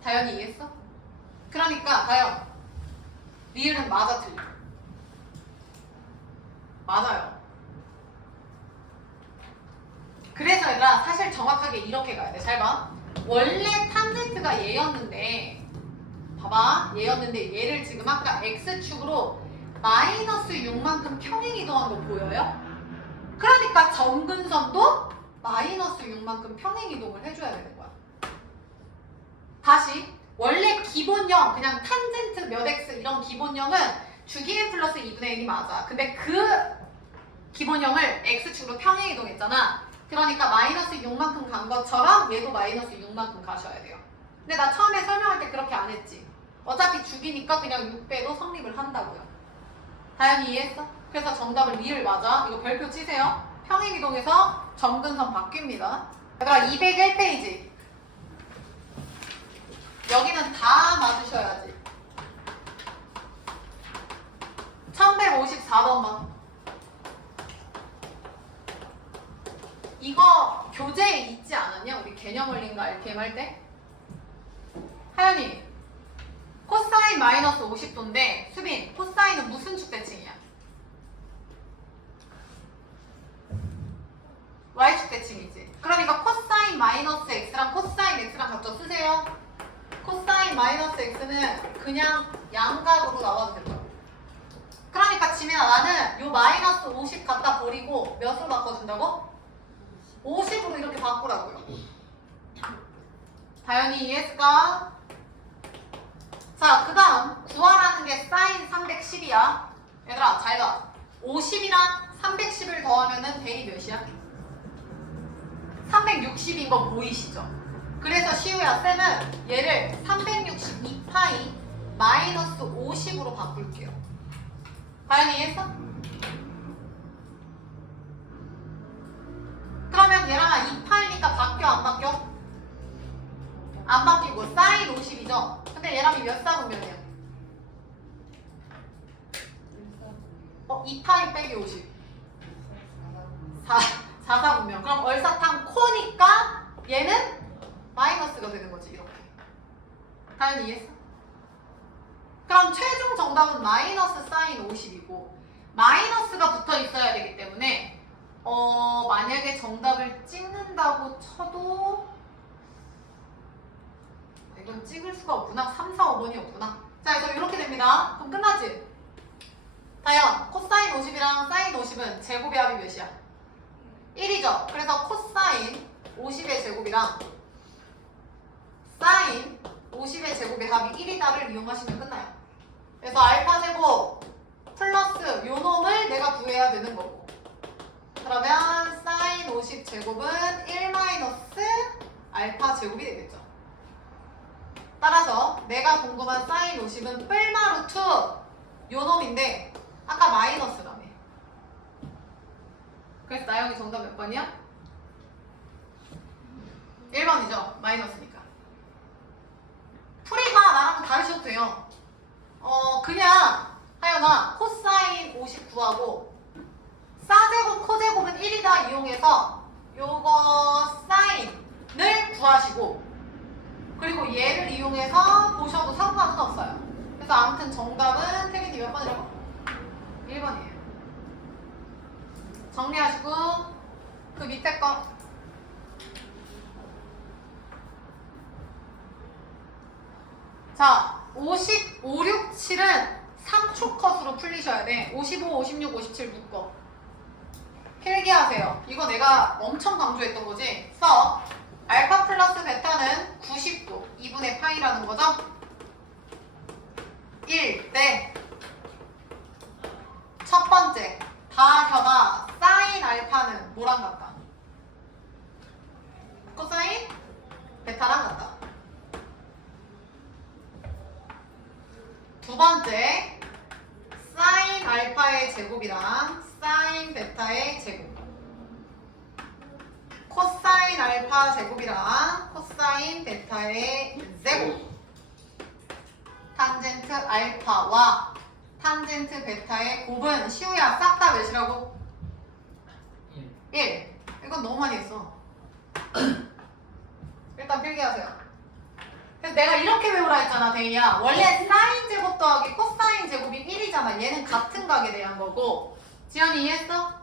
다현이 이해했어? 그러니까 다현, 리을은 맞아 틀려? 맞아요. 그래서 얘들아 사실 정확하게 이렇게 가야 돼. 잘 봐. 원래 탄젠트가 얘였는데 봐봐. 얘였는데 얘를 지금 아까 x축으로 마이너스 6만큼 평행이동한 거 보여요? 그러니까 정근선도 마이너스 6만큼 평행이동을 해줘야 되는 거야. 다시 원래 기본형 그냥 탄젠트 몇 x 이런 기본형은 주기 n 플러스 2분의 1이 맞아. 근데 그 기본형을 x축으로 평행이동했잖아. 그러니까 마이너스 6만큼 간 것처럼 얘도 마이너스 6만큼 가셔야 돼요. 근데 나 처음에 설명할 때 그렇게 안 했지. 어차피 주기니까 그냥 6배도 성립을 한다고요. 다현이 이해했어? 그래서 정답은 리을 맞아. 이거 별표 치세요. 평행이동해서 정근선 바뀝니다. 얘들아 201페이지. 여기는 다 맞으셔야지. 1154번만. 이거 교재에 있지 않았냐? 우리 개념 원리인가 RPM 할 때? 하연이 코사인 마이너스 50도인데 수빈 코사인은 무슨 축대칭이야? Y축대칭이지. 그러니까 코사인 마이너스 X랑 코사인 X랑 각자 쓰세요. 코사인 마이너스 X는 그냥 양각으로 나와도 된다. 그러니까 지민아 나는 요 마이너스 50 갖다 버리고 몇으로 바꿔준다고? 50으로 이렇게 바꾸라고요. 다현이 이해했을까? 자, 그 다음 구하라는 게 사인 310이야. 얘들아 잘 봐. 50이랑 310을 더하면은 대이 몇이야? 360인 거 보이시죠? 그래서 시우야 쌤은 얘를 362파이 마이너스 50으로 바꿀게요. 다현이 이해했어? 그러면 얘랑 2파이니까 바뀌어 안 바뀌어? 안 바뀌고 사인 50이죠? 근데 얘랑 몇 사분면이야? 2파이 빼기 50 4사분면. 그럼 얼사탕 코니까 얘는 마이너스가 되는 거지. 이렇게. 다현이 이해했어? 그럼 최종 정답은 마이너스 사인 50이고 마이너스가 붙어 있어야 되기 때문에 만약에 정답을 찍는다고 쳐도 이건 찍을 수가 없구나. 3, 4, 5번이 없구나. 자, 그래서 이렇게 됩니다. 그럼 끝나지? 다현, 코사인 50이랑 사인 50은 제곱의 합이 몇이야? 1이죠. 그래서 코사인 50의 제곱이랑 사인 50의 제곱의 합이 1이다를 이용하시면 끝나요. 그래서 알파 제곱 플러스 요 놈을 내가 구해야 되는 거고. 그러면 사인 50 제곱은 1 마이너스 알파 제곱이 되겠죠. 따라서 내가 궁금한 사인 50은 뿔마 루트 요 놈인데 아까 마이너스라며. 그래서 나영이 정답 몇 번이야? 1번이죠. 마이너스니까. 풀이가 나랑 다르셔도 돼요. 그냥 하연아 코사인 50 구하고 사제곱 코제곱은 1이다 이용해서 요거 사인을 구하시고 그리고 얘를 이용해서 보셔도 상관은 없어요. 그래서 아무튼 정답은 태균이 몇 번이라고? 1번이에요. 정리하시고 그 밑에 거 자, 55, 6, 7은 3초 컷으로 풀리셔야 돼. 55, 56, 57 묶어. 필기하세요. 이거 내가 엄청 강조했던 거지. 써. 알파 플러스 베타는 90도 2분의 파이라는 거죠. 1 대 첫 번째 다 켜봐. 사인 알파는 뭐랑 같다? 코사인 베타랑 같다. 두 번째 사인 알파의 제곱이랑 사인 베타의 제곱. 코사인 알파 제곱이랑 코사인 베타의 제곱. 탄젠트 알파와 탄젠트 베타의 곱은 시우야 싹 다 몇이라고? 1. 이건 너무 많이 했어. 일단 필기하세요. 그래서 내가 이렇게 외우라 했잖아, 데이야. 원래 사인 제곱 더하기 코사인 제곱이 1이잖아. 얘는 같은 각에 대한 거고. 지연이 이해했어?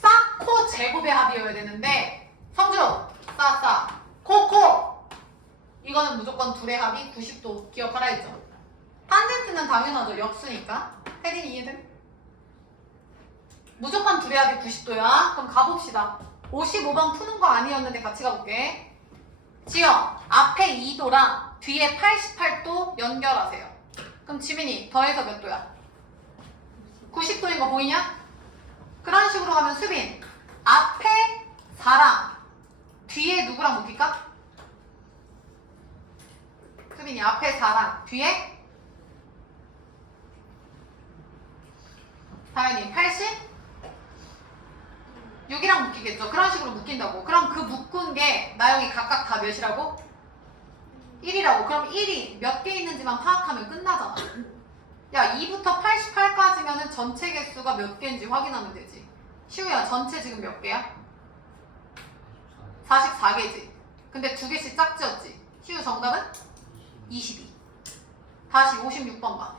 싸코 제곱의 합이어야 되는데 성주 싸 코코 이거는 무조건 둘의 합이 90도 기억하라 했죠. 탄젠트는 당연하죠. 역수니까. 혜린이 이해돼? 무조건 둘의 합이 90도야. 그럼 가봅시다. 55번 푸는 거 아니었는데 같이 가볼게. 지연 앞에 2도랑 뒤에 88도 연결하세요. 그럼 지민이 더해서 몇 도야? 90도인 거 보이냐? 그런 식으로 하면 수빈 앞에 4랑 뒤에 누구랑 묶일까? 수빈이 앞에 4랑 뒤에 다현이 80? 6이랑 묶이겠죠? 그런 식으로 묶인다고. 그럼 그 묶은 게 나영이 각각 다 몇이라고? 1이라고. 그럼 1이 몇 개 있는지만 파악하면 끝나잖아. 야 2부터 88까지면은 전체 개수가 몇 개인지 확인하면 되지. 시우야 전체 지금 몇 개야? 44개지. 근데 두 개씩 짝지었지. 시우 정답은? 22. 다시 56번 봐.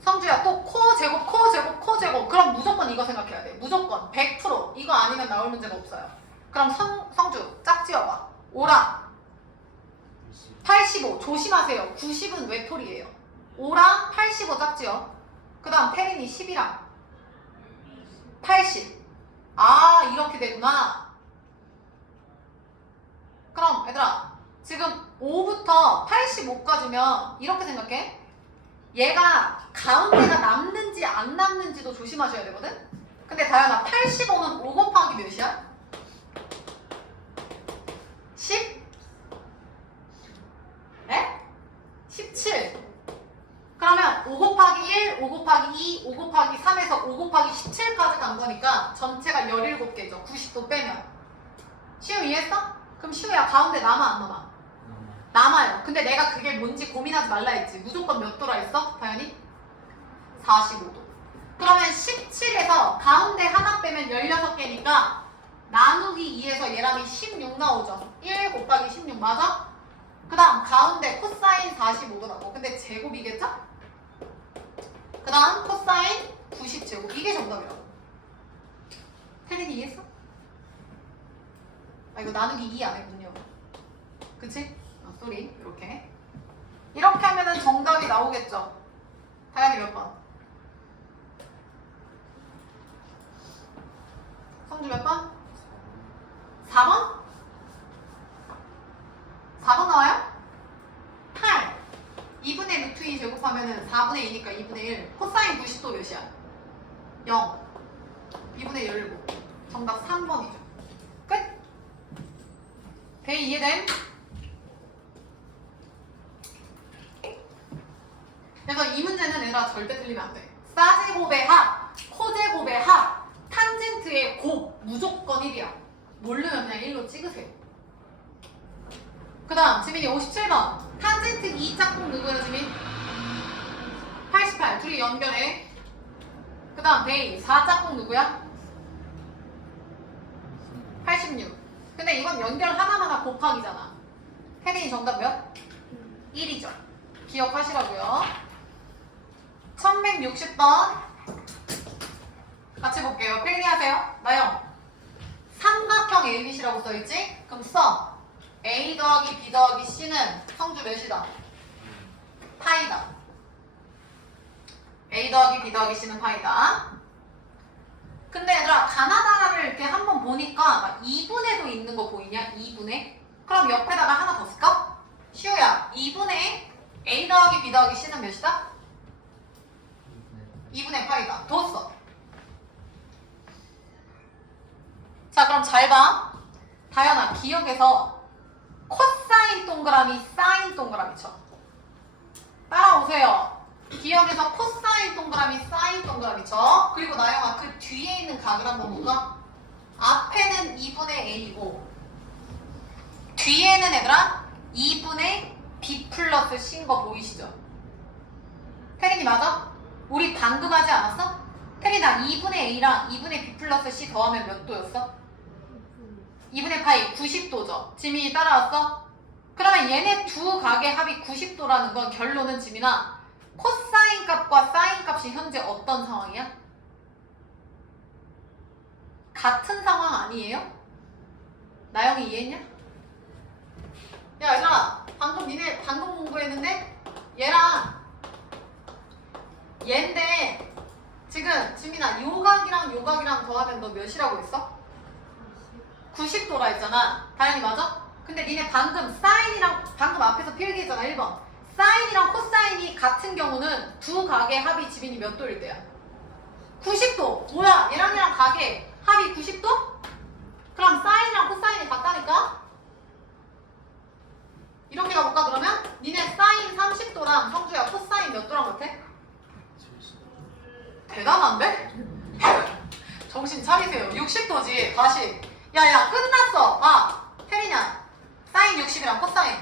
성주야 또 코 제곱 코 제곱 코 제곱. 그럼 무조건 이거 생각해야 돼. 무조건 100%. 이거 아니면 나올 문제가 없어요. 그럼 성주 짝지어봐. 5랑 85 조심하세요. 90은 외톨이에요. 5랑 85 짝지어. 그 다음 태린이 10이랑 80. 아 이렇게 되구나. 그럼 얘들아 지금 5부터 85까지면 이렇게 생각해. 얘가 가운데가 남는지 안 남는지도 조심하셔야 되거든. 근데 다현아 85는 5 곱하기 몇이야? 10? 에? 17. 그러면 5 곱하기 1, 5 곱하기 2, 5 곱하기 3에서 5 곱하기 17까지 간 거니까 전체가 17개죠. 90도 빼면. 시우 이해했어? 그럼 시우야 가운데 남아 안 남아? 남아요. 근데 내가 그게 뭔지 고민하지 말라 했지. 무조건 몇 도라 했어? 다현이? 45도. 그러면 17에서 가운데 하나 빼면 16개니까 나누기 2에서 얘랑이 16 나오죠. 1 곱하기 16 맞아? 그 다음 가운데 코사인 45도라고. 근데 제곱이겠죠? 그 다음 코사인 90제곱. 이게 정답이라고. 태린이 이해했어? 아 이거 나누기 2 안 했군요. 그치? 쏘리 이렇게 하면은 정답이 나오겠죠. 다현이 몇 번? 성주 몇 번? 4번? 4번 나와요? 8 2분의 루트 2 제곱하면은 4분의 2니까 2분의 1 코사인 90도 몇이야? 0 2분의 17 정답 3번이죠. 끝? 대이 이해됨? 그래서 이 문제는 얘들아 절대 틀리면 안 돼. 사제곱의 합, 코제곱의 합, 탄젠트의 곱 무조건 1이야. 모르면 그냥 1로 찍으세요. 그 다음 지민이 57번 탄젠트 2 짝꿍 누구예요 지민? 88 둘이 연결해. 그 다음 데이 4 짝꿍 누구야? 86. 근데 이건 연결 하나하나 곱하기잖아. 혜린이 정답 몇? 1이죠. 기억하시라고요. 1160번 같이 볼게요. 필기하세요. 나영 삼각형 ABC라고 써있지? 그럼 써. A 더하기 B 더하기 C는 성주 몇이다? 파이다. A 더하기 B 더하기 C는 파이다. 근데 얘들아 가나다라를 이렇게 한번 보니까 막 2분의도 있는 거 보이냐? 2분의? 그럼 옆에다가 하나 더 쓸까? 시우야 2분의 A 더하기 B 더하기 C는 몇이다? 2분의 파이다. 더 써. 자 그럼 잘 봐. 다현아 기억에서 코사인 동그라미 사인 동그라미 쳐. 따라오세요. 기억에서 코사인 동그라미, 사인 동그라미죠. 그리고 나영아 그 뒤에 있는 각을 한번 볼까? 앞에는 2분의 A고 뒤에는 얘들아 2분의 B 플러스 C인 거 보이시죠? 태린이 맞아? 우리 방금 하지 않았어? 태린아 2분의 A랑 2분의 B 플러스 C 더하면 몇 도였어? 2분의 파이 90도죠. 지민이 따라왔어? 그러면 얘네 두 각의 합이 90도라는 건 결론은 지민아 코사인 값과 사인 값이 현재 어떤 상황이야? 같은 상황 아니에요? 나영이 이해했냐? 야 얘들아 방금 니네 방금 공부했는데 얘랑 얘인데 지금 지민아 요 각이랑 더하면 너 몇이라고 했어? 90도라 했잖아. 다현이 맞아? 근데 니네 방금 사인이랑 방금 앞에서 필기했잖아 1번 사인이랑 코사인이 같은 경우는 두 각의 합이 지민이 몇 도일 때야? 90도. 뭐야 얘랑 각의 합이 90도? 그럼 사인이랑 코사인이 같다니까? 이렇게 가볼까 그러면? 니네 사인 30도랑 성주야 코사인 몇 도랑 같아? 대단한데? 정신 차리세요. 60도지. 다시. 야야 끝났어. 아 태린아 사인 60이랑 코사인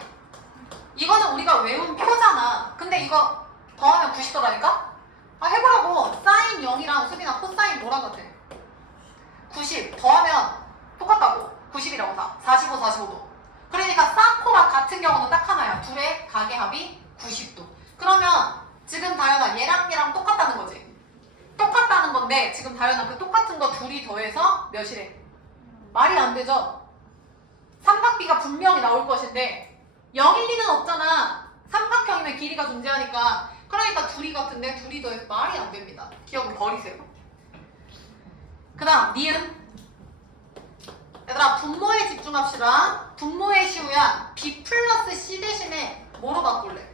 이거는 우리가 외운 표잖아. 근데 이거 더하면 90도라니까? 아 해보라고. 사인 0이랑 수빈아 코사인 뭐랑 같아? 90 더하면 똑같다고. 90이라고 45, 45도. 그러니까 쌍코랑 같은 경우는 딱 하나야. 둘의 각의 합이 90도. 그러면 지금 다현아 얘랑 똑같다는 거지. 똑같다는 건데 지금 다현아 그 똑같은 거 둘이 더해서 몇이래? 말이 안 되죠? 삼각비가 분명히 나올 것인데 0, 1, 2는 없잖아. 삼각형이면 길이가 존재하니까. 그러니까 둘이 같은데 둘이 더해서 말이 안 됩니다. 기억은 버리세요. 그 다음 니은. 얘들아 분모에 집중합시다. 분모의 시우야 B 플러스 C 대신에 뭐로 바꿀래?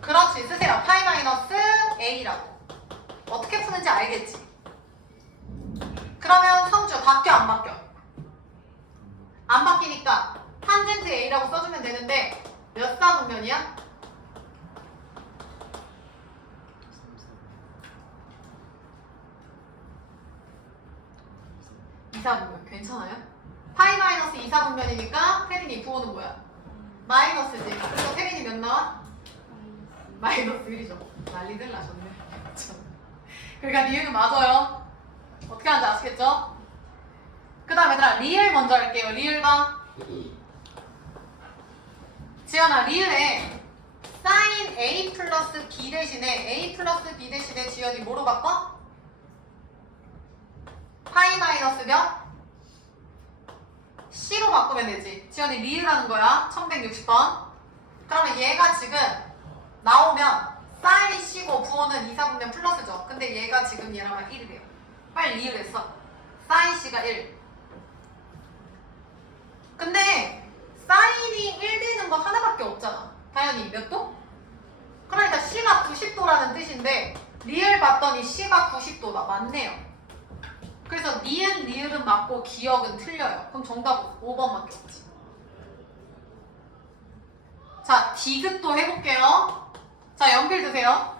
그렇지 쓰세요. 파이 마이너스 A라고. 어떻게 푸는지 알겠지? 그러면 성주 바뀌어 안 바뀌어? 안 바뀌니까 탄젠트 A라고 써주면 되는데 몇 사분면이야? 2사분면 괜찮아요? 파이 마이너스 2사분면이니까 태린이 부호는 뭐야? 마이너스지. 그래서 태린이 몇 나와? 마이너스 1이죠. 난리들 나셨네. 그러니까 니은은 맞아요. 어떻게 하는지 아시겠죠? 그 다음 얘들아 리을 먼저 할게요. 리을 봐. 지연아 리을에 사인 A 플러스 B 대신에 A 플러스 B 대신에 지연이 뭐로 바꿔? 파이 마이너스 몇? C로 바꾸면 되지. 지연이 리을 하는 거야. 1160번. 그러면 얘가 지금 나오면 사인 C고 부호는 2사분면 플러스죠. 근데 얘가 지금 얘랑 1이래요. 빨리 리을 했어. 사인 C가 1. 근데 사인이 1 되는 거 하나밖에 없잖아. 다현이 몇 도? 그러니까 C가 90도라는 뜻인데 리을 봤더니 C가 90도다. 맞네요. 그래서 니은, 리을은 맞고 기억은 틀려요. 그럼 정답 5번밖에 없지. 자, 디귿도 해볼게요. 자, 연필 드세요.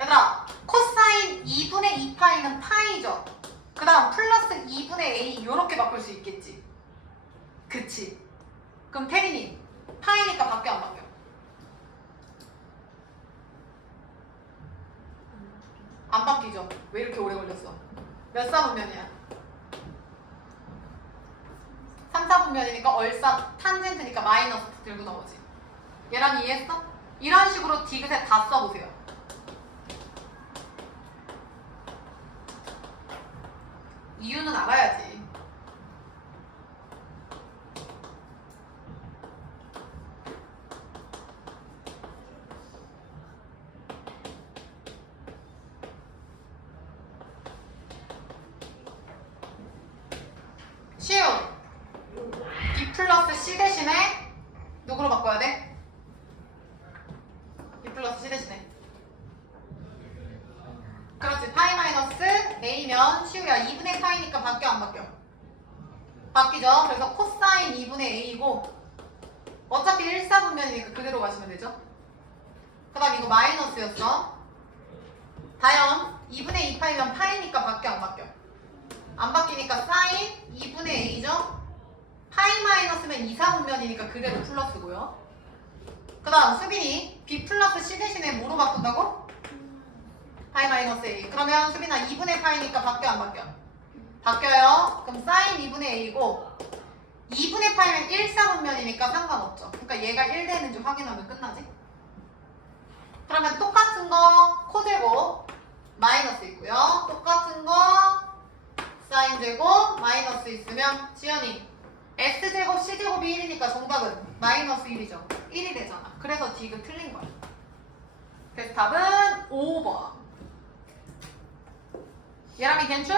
얘들아, 코사인 2분의 2파이는 파이죠. 그 다음 플러스 2분의 A 이렇게 바꿀 수 있겠지. 그치? 그럼 태린이 파이니까 바뀌어 안 바뀌어? 안 바뀌죠? 왜 이렇게 오래 걸렸어? 몇 사분면이야? 3, 4분면이니까 얼싸 탄젠트니까 마이너스 들고 나오지. 얘랑 이해했어? 이런 식으로 디귿에 다 써보세요. 이유는 알아야지. 쉬운. B 플러스 C 대신에 누구로 바꿔야 돼? B 플러스 C 대신에. 그렇지. 파이 마이너스 A면 시우야 2분의 파이니까 바뀌어 안 바뀌어? 바뀌죠. 그래서 코사인 2분의 A고 어차피 1, 4분면이니까 그대로 가시면 되죠. 그 다음 이거 마이너스였어. 다연 2분의 2 파이면 파이니까 바뀌어 안 바뀌어? 안 바뀌니까 사인 2분의 a죠. 파이 마이너스면 2, 4분면이니까 그대로 플러스고요. 그 다음 수빈이 b 플러스 c 대신에 뭐로 바꾼다고? 파이 마이너스 a. 그러면 수빈아 2분의 파이니까 바뀌어 안 바뀌어? 바뀌어요. 그럼 사인 2분의 a고 2분의 파이면 1, 4분면이니까 상관없죠. 그러니까 얘가 1 되는지 확인하면 끝나지. 그러면 똑같은 거 코제곱 마이너스 있고요. 똑같은 거 사인 제곱 마이너스 있으면 지연이 S제곱 C제곱이 1이니까 정답은 마이너스 1이죠. 1이 되잖아. 그래서 디귿 틀린 거야. 그래서 답은 5번. 예람이 괜춘?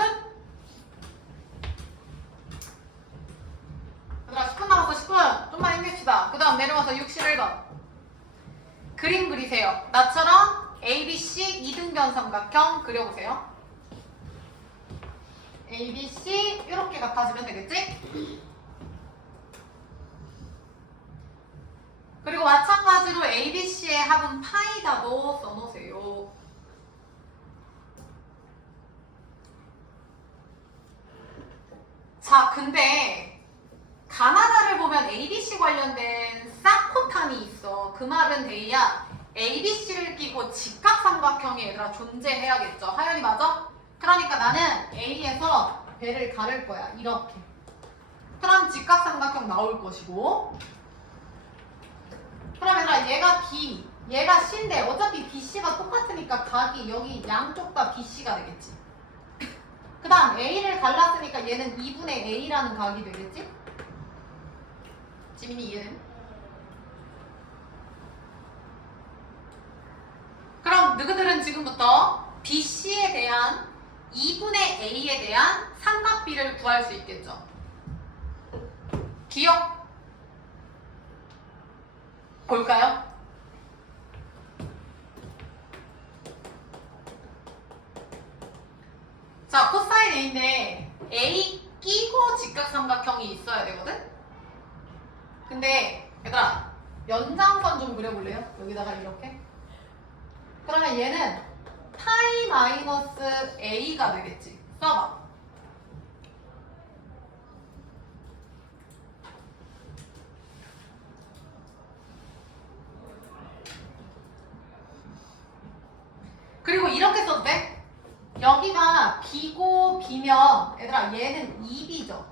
얘들아 10분 남았어 10분. 좀만 힘냅시다. 그 다음 내려와서 61번. 그림 그리세요. 나처럼 ABC 이등변 삼각형 그려보세요. ABC 이렇게 같아지면 되겠지? 그리고 마찬가지로 ABC의 합은 파이다도 써놓으세요. 자, 근데 가나다를 보면 ABC 관련된 쌍코탄이 있어. 그 말은 데이야. ABC를 끼고 직각삼각형이 얘들아 존재해야겠죠. 하연이 맞아? 그러니까 나는 A에서 배를 가를 거야. 이렇게. 그럼 직각삼각형 나올 것이고, 그럼 얘들아 얘가 B, 얘가 C인데 어차피 BC가 똑같으니까 각이 여기 양쪽 다 BC가 되겠지. 그 다음 A를 갈랐으니까 얘는 2분의 A라는 각이 되겠지? 지민이 이해는? 그럼 너희들은 지금부터 BC에 대한 2분의 A에 대한 삼각비를 구할 수 있겠죠? 기억? 볼까요? 자, 코사인 A인데 A 끼고 직각삼각형이 있어야 되거든? 근데 얘들아 연장선 좀 그려볼래요? 여기다가 이렇게. 그러면 얘는 파이 마이너스 A가 되겠지. 써봐. 그리고 이렇게 써도 돼? 여기가 B고 B면 얘들아 얘는 2B죠.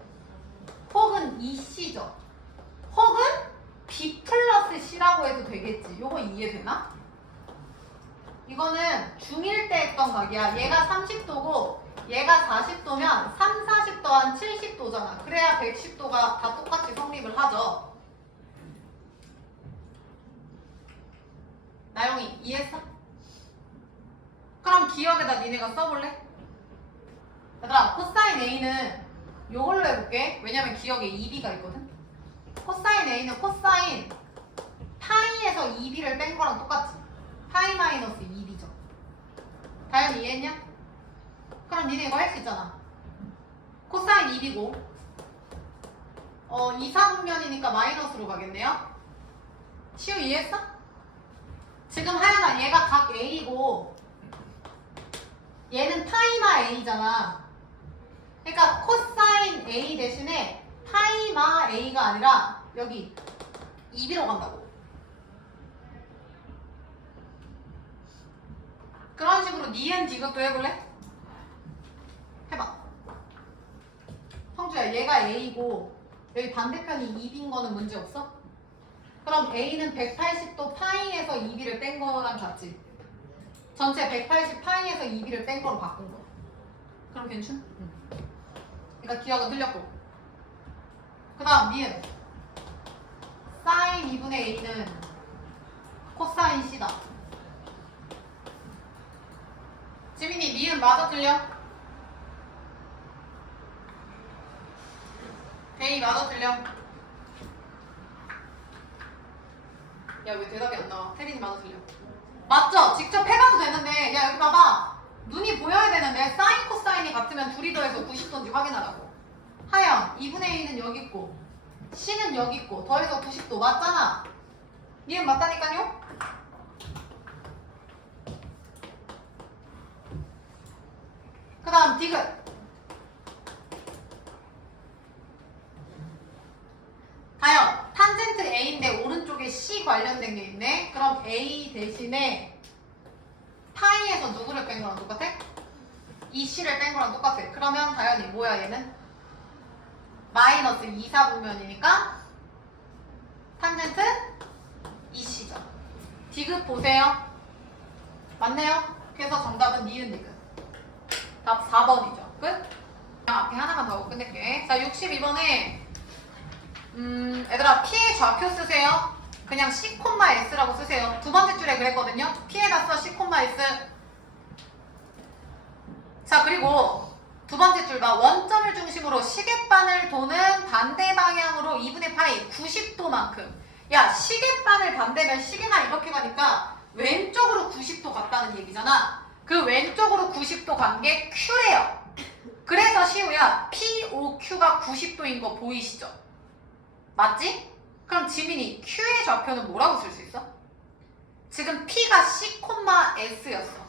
혹은 2C죠. 혹은 B 플러스 C라고 해도 되겠지. 요거 이해되나? 이거는 중1 때 했던 각이야. 얘가 30도고 얘가 40도면 3, 40도 한 70도잖아. 그래야 110도가 다 똑같이 성립을 하죠. 나영이 이해했어? 그럼 기억에다 니네가 써볼래? 얘들아 코사인 A는 요걸로 해볼게. 왜냐면 기억에 2B가 있거든. 코사인 A는 코사인 파이에서 2B를 뺀 거랑 똑같지. 파이 마이너스 2B죠. 다현이 이해했냐? 그럼 니네 이거 할 수 있잖아. 코사인 2B고 2, 4분면이니까 마이너스로 가겠네요. 시우 이해했어? 지금 하연아 얘가 각 A고 얘는 파이마 A잖아. 그러니까 코사인 A 대신에 파이마 A가 아니라 여기 2B로 간다고. 그런 식으로 니은 디귿도 해볼래? 해봐. 성주야 얘가 A고 여기 반대편이 2B인 거는 문제 없어? 그럼 A는 180도 파이에서 2B를 뺀 거랑 같지? 전체 180 파이에서 2B를 뺀 거로 바꾼 거. 그럼 괜찮? 응. 그러니까 기억은 틀렸고. 그 다음 니은 사인 2분의 A는 코사인 C다. 지민이 니은 맞아 틀려? 대이 맞아 틀려? 야 왜 대답이 안 나와? 태린이 맞아 틀려? 맞죠? 직접 해봐도 되는데 야 여기 봐봐. 눈이 보여야 되는데 사인 코사인이 같으면 둘이 더해서 90도인지 확인하라고. 하영 2분의 A는 여기 있고 C는 여기 있고 더해서 90도 맞잖아. 니은 맞다니까요? 그 다음 디귿. 과연 탄젠트 A인데 오른쪽에 C 관련된 게 있네. 그럼 A 대신에 파이에서 누구를 뺀 거랑 똑같아? 이 C를 뺀 거랑 똑같아. 그러면 당연히 뭐야 얘는? 마이너스 2, 4분면이니까 탄젠트 2C죠. 디귿 보세요. 맞네요? 그래서 정답은 니은 디귿. 답 4번이죠. 끝? 앞에 하나만 더 하고 끝낼게. 자, 62번에 얘들아 P의 좌표 쓰세요. 그냥 C,S라고 쓰세요. 두 번째 줄에 그랬거든요. P에다 써 C,S. 자, 그리고 두 번째 줄 봐. 원점을 중심으로 시계반을 도는 반대 방향으로 2분의 파이 90도만큼. 야, 시계반을 반대면 시계가 이렇게 가니까 왼쪽으로 90도 갔다는 얘기잖아. 그 왼쪽으로 90도 간 게 Q래요. 그래서 시우야 POQ가 90도인 거 보이시죠? 맞지? 그럼 지민이 Q의 좌표는 뭐라고 쓸 수 있어? 지금 P가 C,S였어.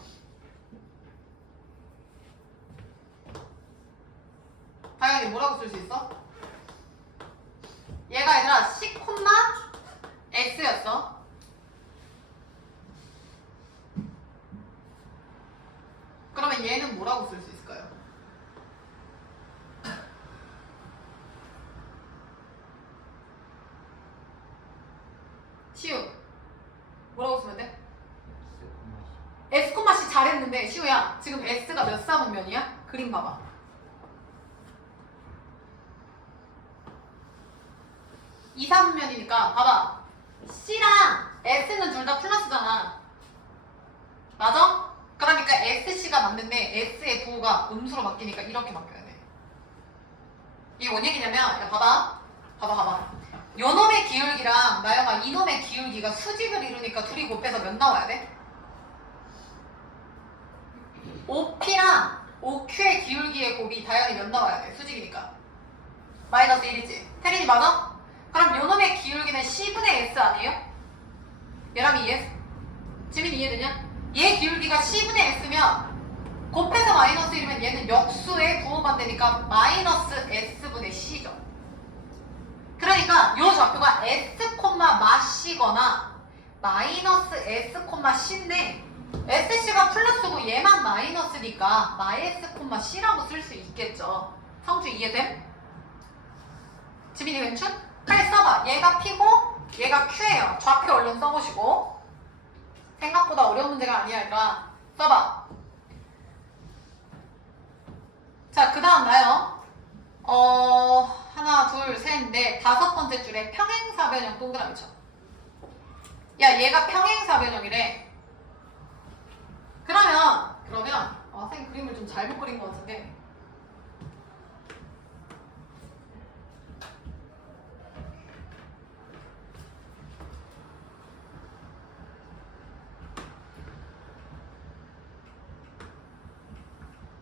당연히 뭐라고 쓸 수 있어? 얘가 얘들아 C,S였어. 그러면 얘는 뭐라고 쓸 수 있을까요? 시우 뭐라고 쓰면 돼? S,C 잘했는데 시우야 지금 S가 몇 사분면이야? 그림 봐봐. 2, 4분면이니까 봐봐. C랑 S는 둘 다 플러스잖아. 맞아? 그러니까 SC가 맞는데 S의 부호가 음수로 바뀌니까 이렇게 바뀌어야 돼. 이게 뭔 얘기냐면 야 봐봐. 요 놈의 기울기랑 나영아 이놈의 기울기가 수직을 이루니까 둘이 곱해서 몇 나와야 돼? OP랑 OQ의 기울기의 곱이 당연히 몇 나와야 돼? 수직이니까 마이너스 1이지. 태린이 맞아? 그럼 요 놈의 기울기는 C분의 S 아니에요? 얘랑 이해? 지민이 이해되냐? 얘 기울기가 C분의 S면 곱해서 마이너스 1이면 얘는 역수의 부호반대니까 마이너스 S분의 C죠. 그러니까 요 좌표가 S, 마C거나 마이너스 S, C인데 SC가 플러스고 얘만 마이너스니까 마이S, C라고 쓸 수 있겠죠. 성주 이해됨? 지민이 왼쪽? 빨리 써봐. 얘가 P고 얘가 Q예요. 좌표 얼른 써보시고. 생각보다 어려운 문제가 아니니까 써봐. 자, 그 다음 나요. 하나, 둘, 셋, 넷, 다섯 번째 줄에 평행사변형 동그라미 쳐. 야, 얘가 평행사변형이래. 그러면 선생님 그림을 좀 잘못 그린 것 같은데.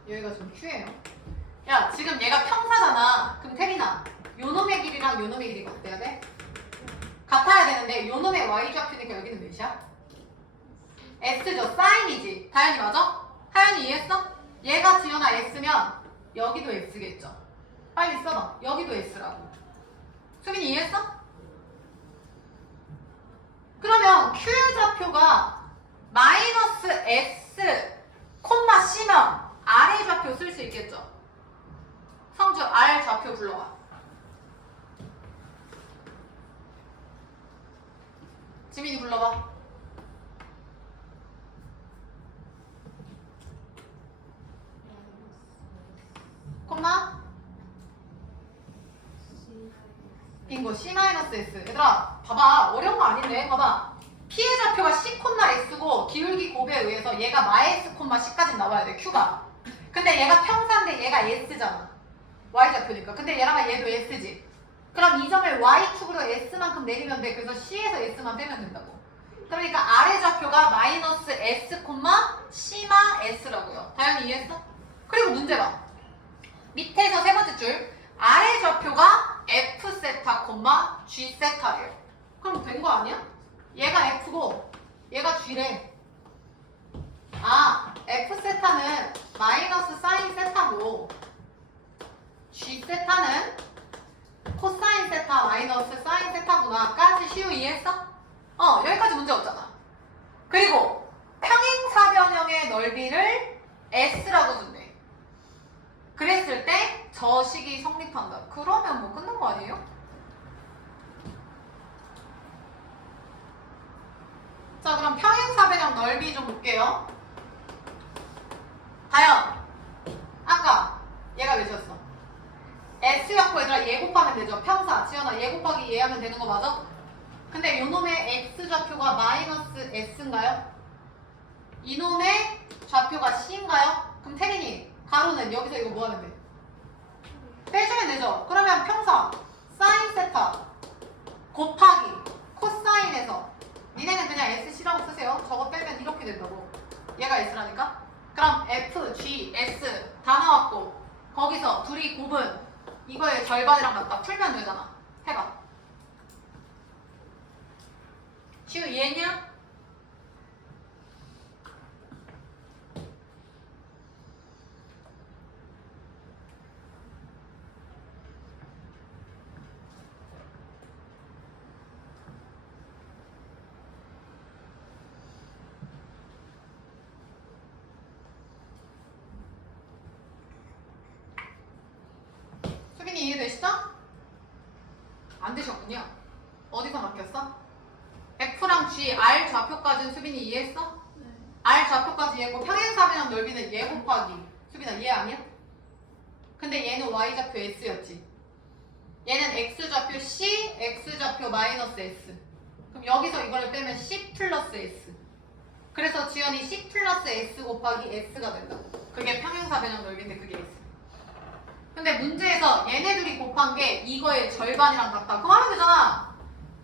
여기가 좀 Q예요. 야, 지금 얘가 평사잖아. 그럼 태린아, 요놈의 길이랑 요놈의 길이가 어때야 돼? 같아야 되는데 요놈의 Y좌표니까 여기는 몇이야? S죠. 사인이지. 다현이 맞아? 하연이 이해했어? 얘가 지연아 S면 여기도 S겠죠. 빨리 써봐. 여기도 S라고. 수빈이 이해했어? 그러면 Q의 좌표가 마이너스 S, C면 R의 좌표 쓸 수 있겠죠? 성주 R 좌표 불러와. 지민이 불러봐. 콤마 빙고 C-S. 얘들아 봐봐. 어려운 거 아닌데. 봐봐. P의 좌표가 C, S고 기울기 곱에 의해서 얘가 마이너스, C까지 나와야 돼. Q가. 근데 얘가 평사인데 얘가 S잖아. Y좌표니까. 근데 얘랑 얘도 S지. 그럼 이 점을 Y축으로 S만큼 내리면 돼. 그래서 C에서 S만 빼면 된다고. 그러니까 R의 좌표가 마이너스 S, C마 S라고요. 다현이 이해했어? 그리고 문제 봐. 밑에서 세 번째 줄. R의 좌표가 F세타, G세타래요. 그럼 된 거 아니야? 얘가 F고 얘가 G래. 아, F세타는 마이너스 사인 세타고 G세타는 코사인 세타 마이너스 사인 세타구나. 까지 시우 이해했어? 여기까지 문제 없잖아. 그리고 평행사변형의 넓이를 S라고 준대. 그랬을 때 저 식이 성립한다. 그러면 뭐 끝난 거 아니에요? 자, 그럼 평행사변형 넓이 좀 볼게요. 다현, 아까 얘가 몇이었어? S였고 얘들아 얘 곱하면 되죠. 평사, 지연아 얘 곱하기 얘 하면 되는 거 맞아? 근데 요놈의 X좌표가 마이너스 S인가요? 이놈의 좌표가 C인가요? 그럼 태린이 가로는 여기서 이거 뭐 하면 돼? 빼주면 되죠. 그러면 평사 사인 세타 곱하기 코사인에서 니네는 그냥 SC라고 쓰세요. 저거 빼면 이렇게 된다고. 얘가 S라니까? 그럼 F, G, S 다 나왔고 거기서 둘이 곱은 이거의 절반이랑 같다. 풀면 되잖아. 해봐. 시우 이해했냐? 수빈이 이해되시죠? 안 되셨군요. 어디서 막혔어? F랑 G, R 좌표까지는 수빈이 이해했어? 네. R 좌표까지 이해했고 평행사변형 넓이는 얘 곱하기 수빈아 얘 아니야? 근데 얘는 Y 좌표 S였지. 얘는 X 좌표 C, X 좌표 마이너스 S. 그럼 여기서 이거를 빼면 C 플러스 S. 그래서 지연이 C 플러스 S 곱하기 S가 된다. 그게 평행사변형 넓이인데 그게 S. 근데 문제에서 얘네들이 곱한 게 이거의 절반이랑 같다. 그럼 하면 되잖아.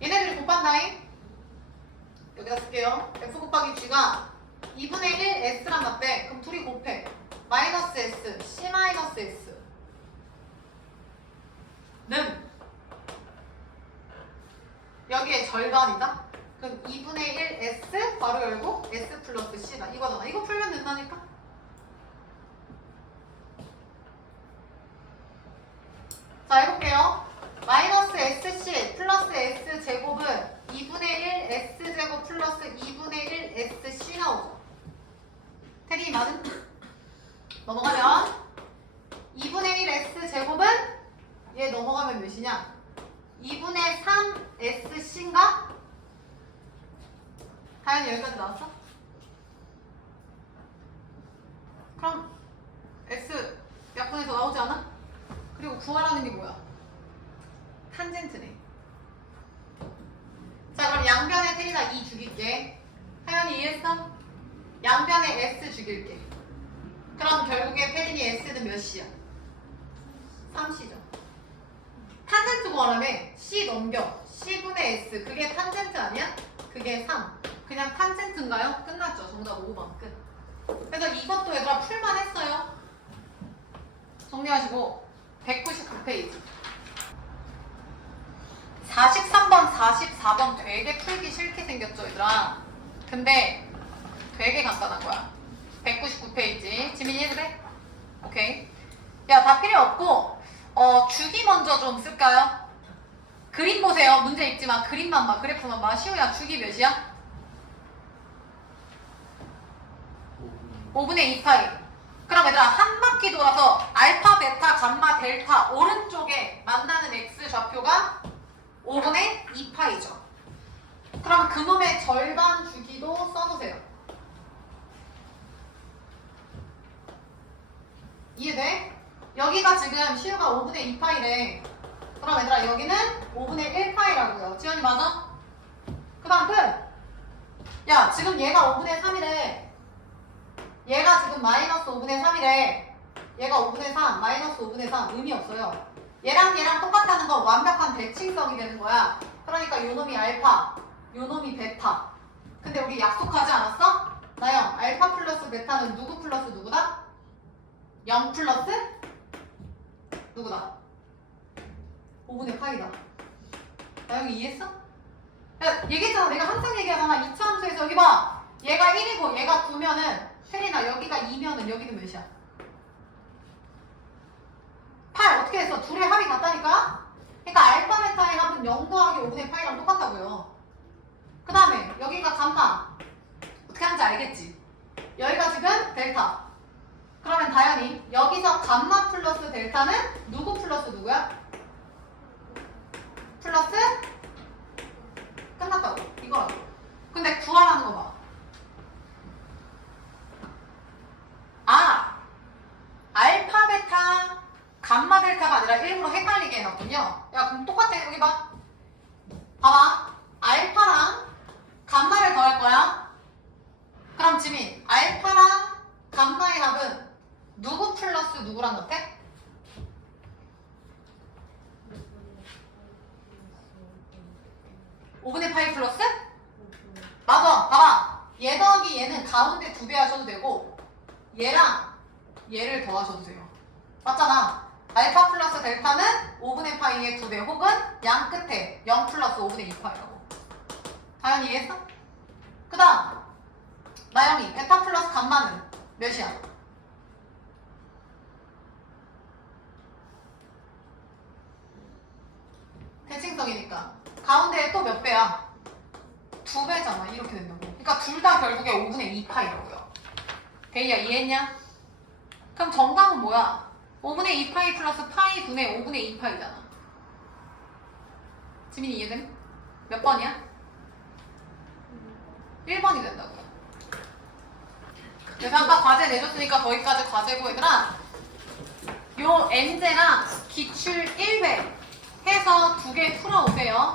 얘네들이 곱한다잉. 여기다 쓸게요. F 곱하기 G가 2분의 1 S랑 같대. 그럼 둘이 곱해. 마이너스 S, C 마이너스 S 는 여기에 절반이다. 그럼 2분의 1 S 바로 열고 S 플러스 C다. 이거잖아. 이거 풀면 된다니까? 자, 해볼게요. 마이너스 SC 플러스 S 제곱은 2분의 1 S 제곱 플러스 2분의 1 SC 나오죠. 테리 맞은? 넘어가면 2분의 1 S 제곱은 얘 넘어가면 몇이냐? 2분의 3 SC인가? 다현이 여기까지 나왔어? 그럼 S 약분해서 나오지 않아? 그리고 구하라는 게 뭐야? 탄젠트네. 자, 그럼 양변에 테리나 2 죽일게. 하연이 이해했어? 양변에 S 죽일게. 그럼 결국에 페린이 S는 몇이야? 3C죠. 탄젠트 구하라며. C 넘겨. C분의 S. 그게 탄젠트 아니야? 그게 3. 그냥 탄젠트인가요? 끝났죠. 정답 5번 끝. 그래서 이것도 얘들아 풀만 했어요. 정리하시고 199페이지 43번, 44번 되게 풀기 싫게 생겼죠 얘들아. 근데 되게 간단한 거야. 199페이지 지민이 해도 돼? 오케이. 야, 다 필요 없고 주기 먼저 좀 쓸까요? 그림 보세요. 문제 읽지 마. 그림만 봐. 그래프만 봐. 시우야, 주기 몇이야? 5분의 2파이. 그럼 얘들아 한 바퀴 돌아서 알파, 베타, 감마, 델타 오른쪽에 만나는 X 좌표가 5분의 2파이죠. 그럼 그놈의 절반 주기도 써놓으세요. 이해돼? 여기가 지금 시우가 5분의 2파이래. 그럼 얘들아 여기는 5분의 1파이라고요. 지연이 맞아? 그 다음 끝! 야, 지금 얘가 5분의 3이래. 얘가 지금 마이너스 5분의 3이래. 얘가 5분의 3, 마이너스 5분의 3 의미 없어요. 얘랑 똑같다는 건 완벽한 대칭성이 되는 거야. 그러니까 요놈이 알파, 요놈이 베타. 근데 우리 약속하지 않았어? 나영, 알파 플러스 베타는 누구 플러스 누구다? 0 플러스 누구다? 5분의 파이다. 나 여기 이해했어? 야, 얘기했잖아. 내가 항상 얘기하잖아. 2차 함수에서 여기 봐. 얘가 1이고 얘가 9면은 혜린아 여기가 2면은 여기는 몇이야? 8 어떻게 했어? 둘의 합이 같다니까? 그러니까 알파 베타의 합은 0 더하기 5분의 파이랑 똑같다고요. 그 다음에 여기가 감마. 어떻게 하는지 알겠지? 여기가 지금 델타. 그러면 다현이 여기서 감마 플러스 델타는 누구 플러스 누구야? 플러스 끝났다고. 이거라고. 근데 구하라는 거 봐. 아, 알파 베타 감마 델타가 아니라 일부러 헷갈리게 해놨군요. 야 그럼 똑같아. 여기 봐. 봐봐. 알파랑 감마를 더할 거야. 그럼 지민 알파랑 감마의 합은 누구 플러스 누구랑 같아? (5분의 파이) 플러스? 맞아. 봐봐. 얘 더하기 얘는 가운데 2배 하셔도 되고 얘랑 얘를 더하셔도 돼요. 맞잖아. 알파 플러스 델타는 5분의 파이의 2배 혹은 양 끝에 0 플러스 5분의 2파이라고. 다현이 이해했어? 그 다음 나영이 베타 플러스 감마는 몇이야? 대칭성이니까 가운데에 또 몇 배야? 2배잖아. 이렇게 된다고. 그러니까 둘 다 결국에 5분의 2파이라고요. 데이야 이해했냐? 그럼 정답은 뭐야? 5분의 2파이 플러스 파이 분의 5분의 2파이잖아. 지민이 이해됨? 몇 번이야? 1번이 된다고요. 그래서 아까 과제 내줬으니까 거기까지 과제고 얘들아 요 N제랑 기출 1회 해서 2개 풀어오세요.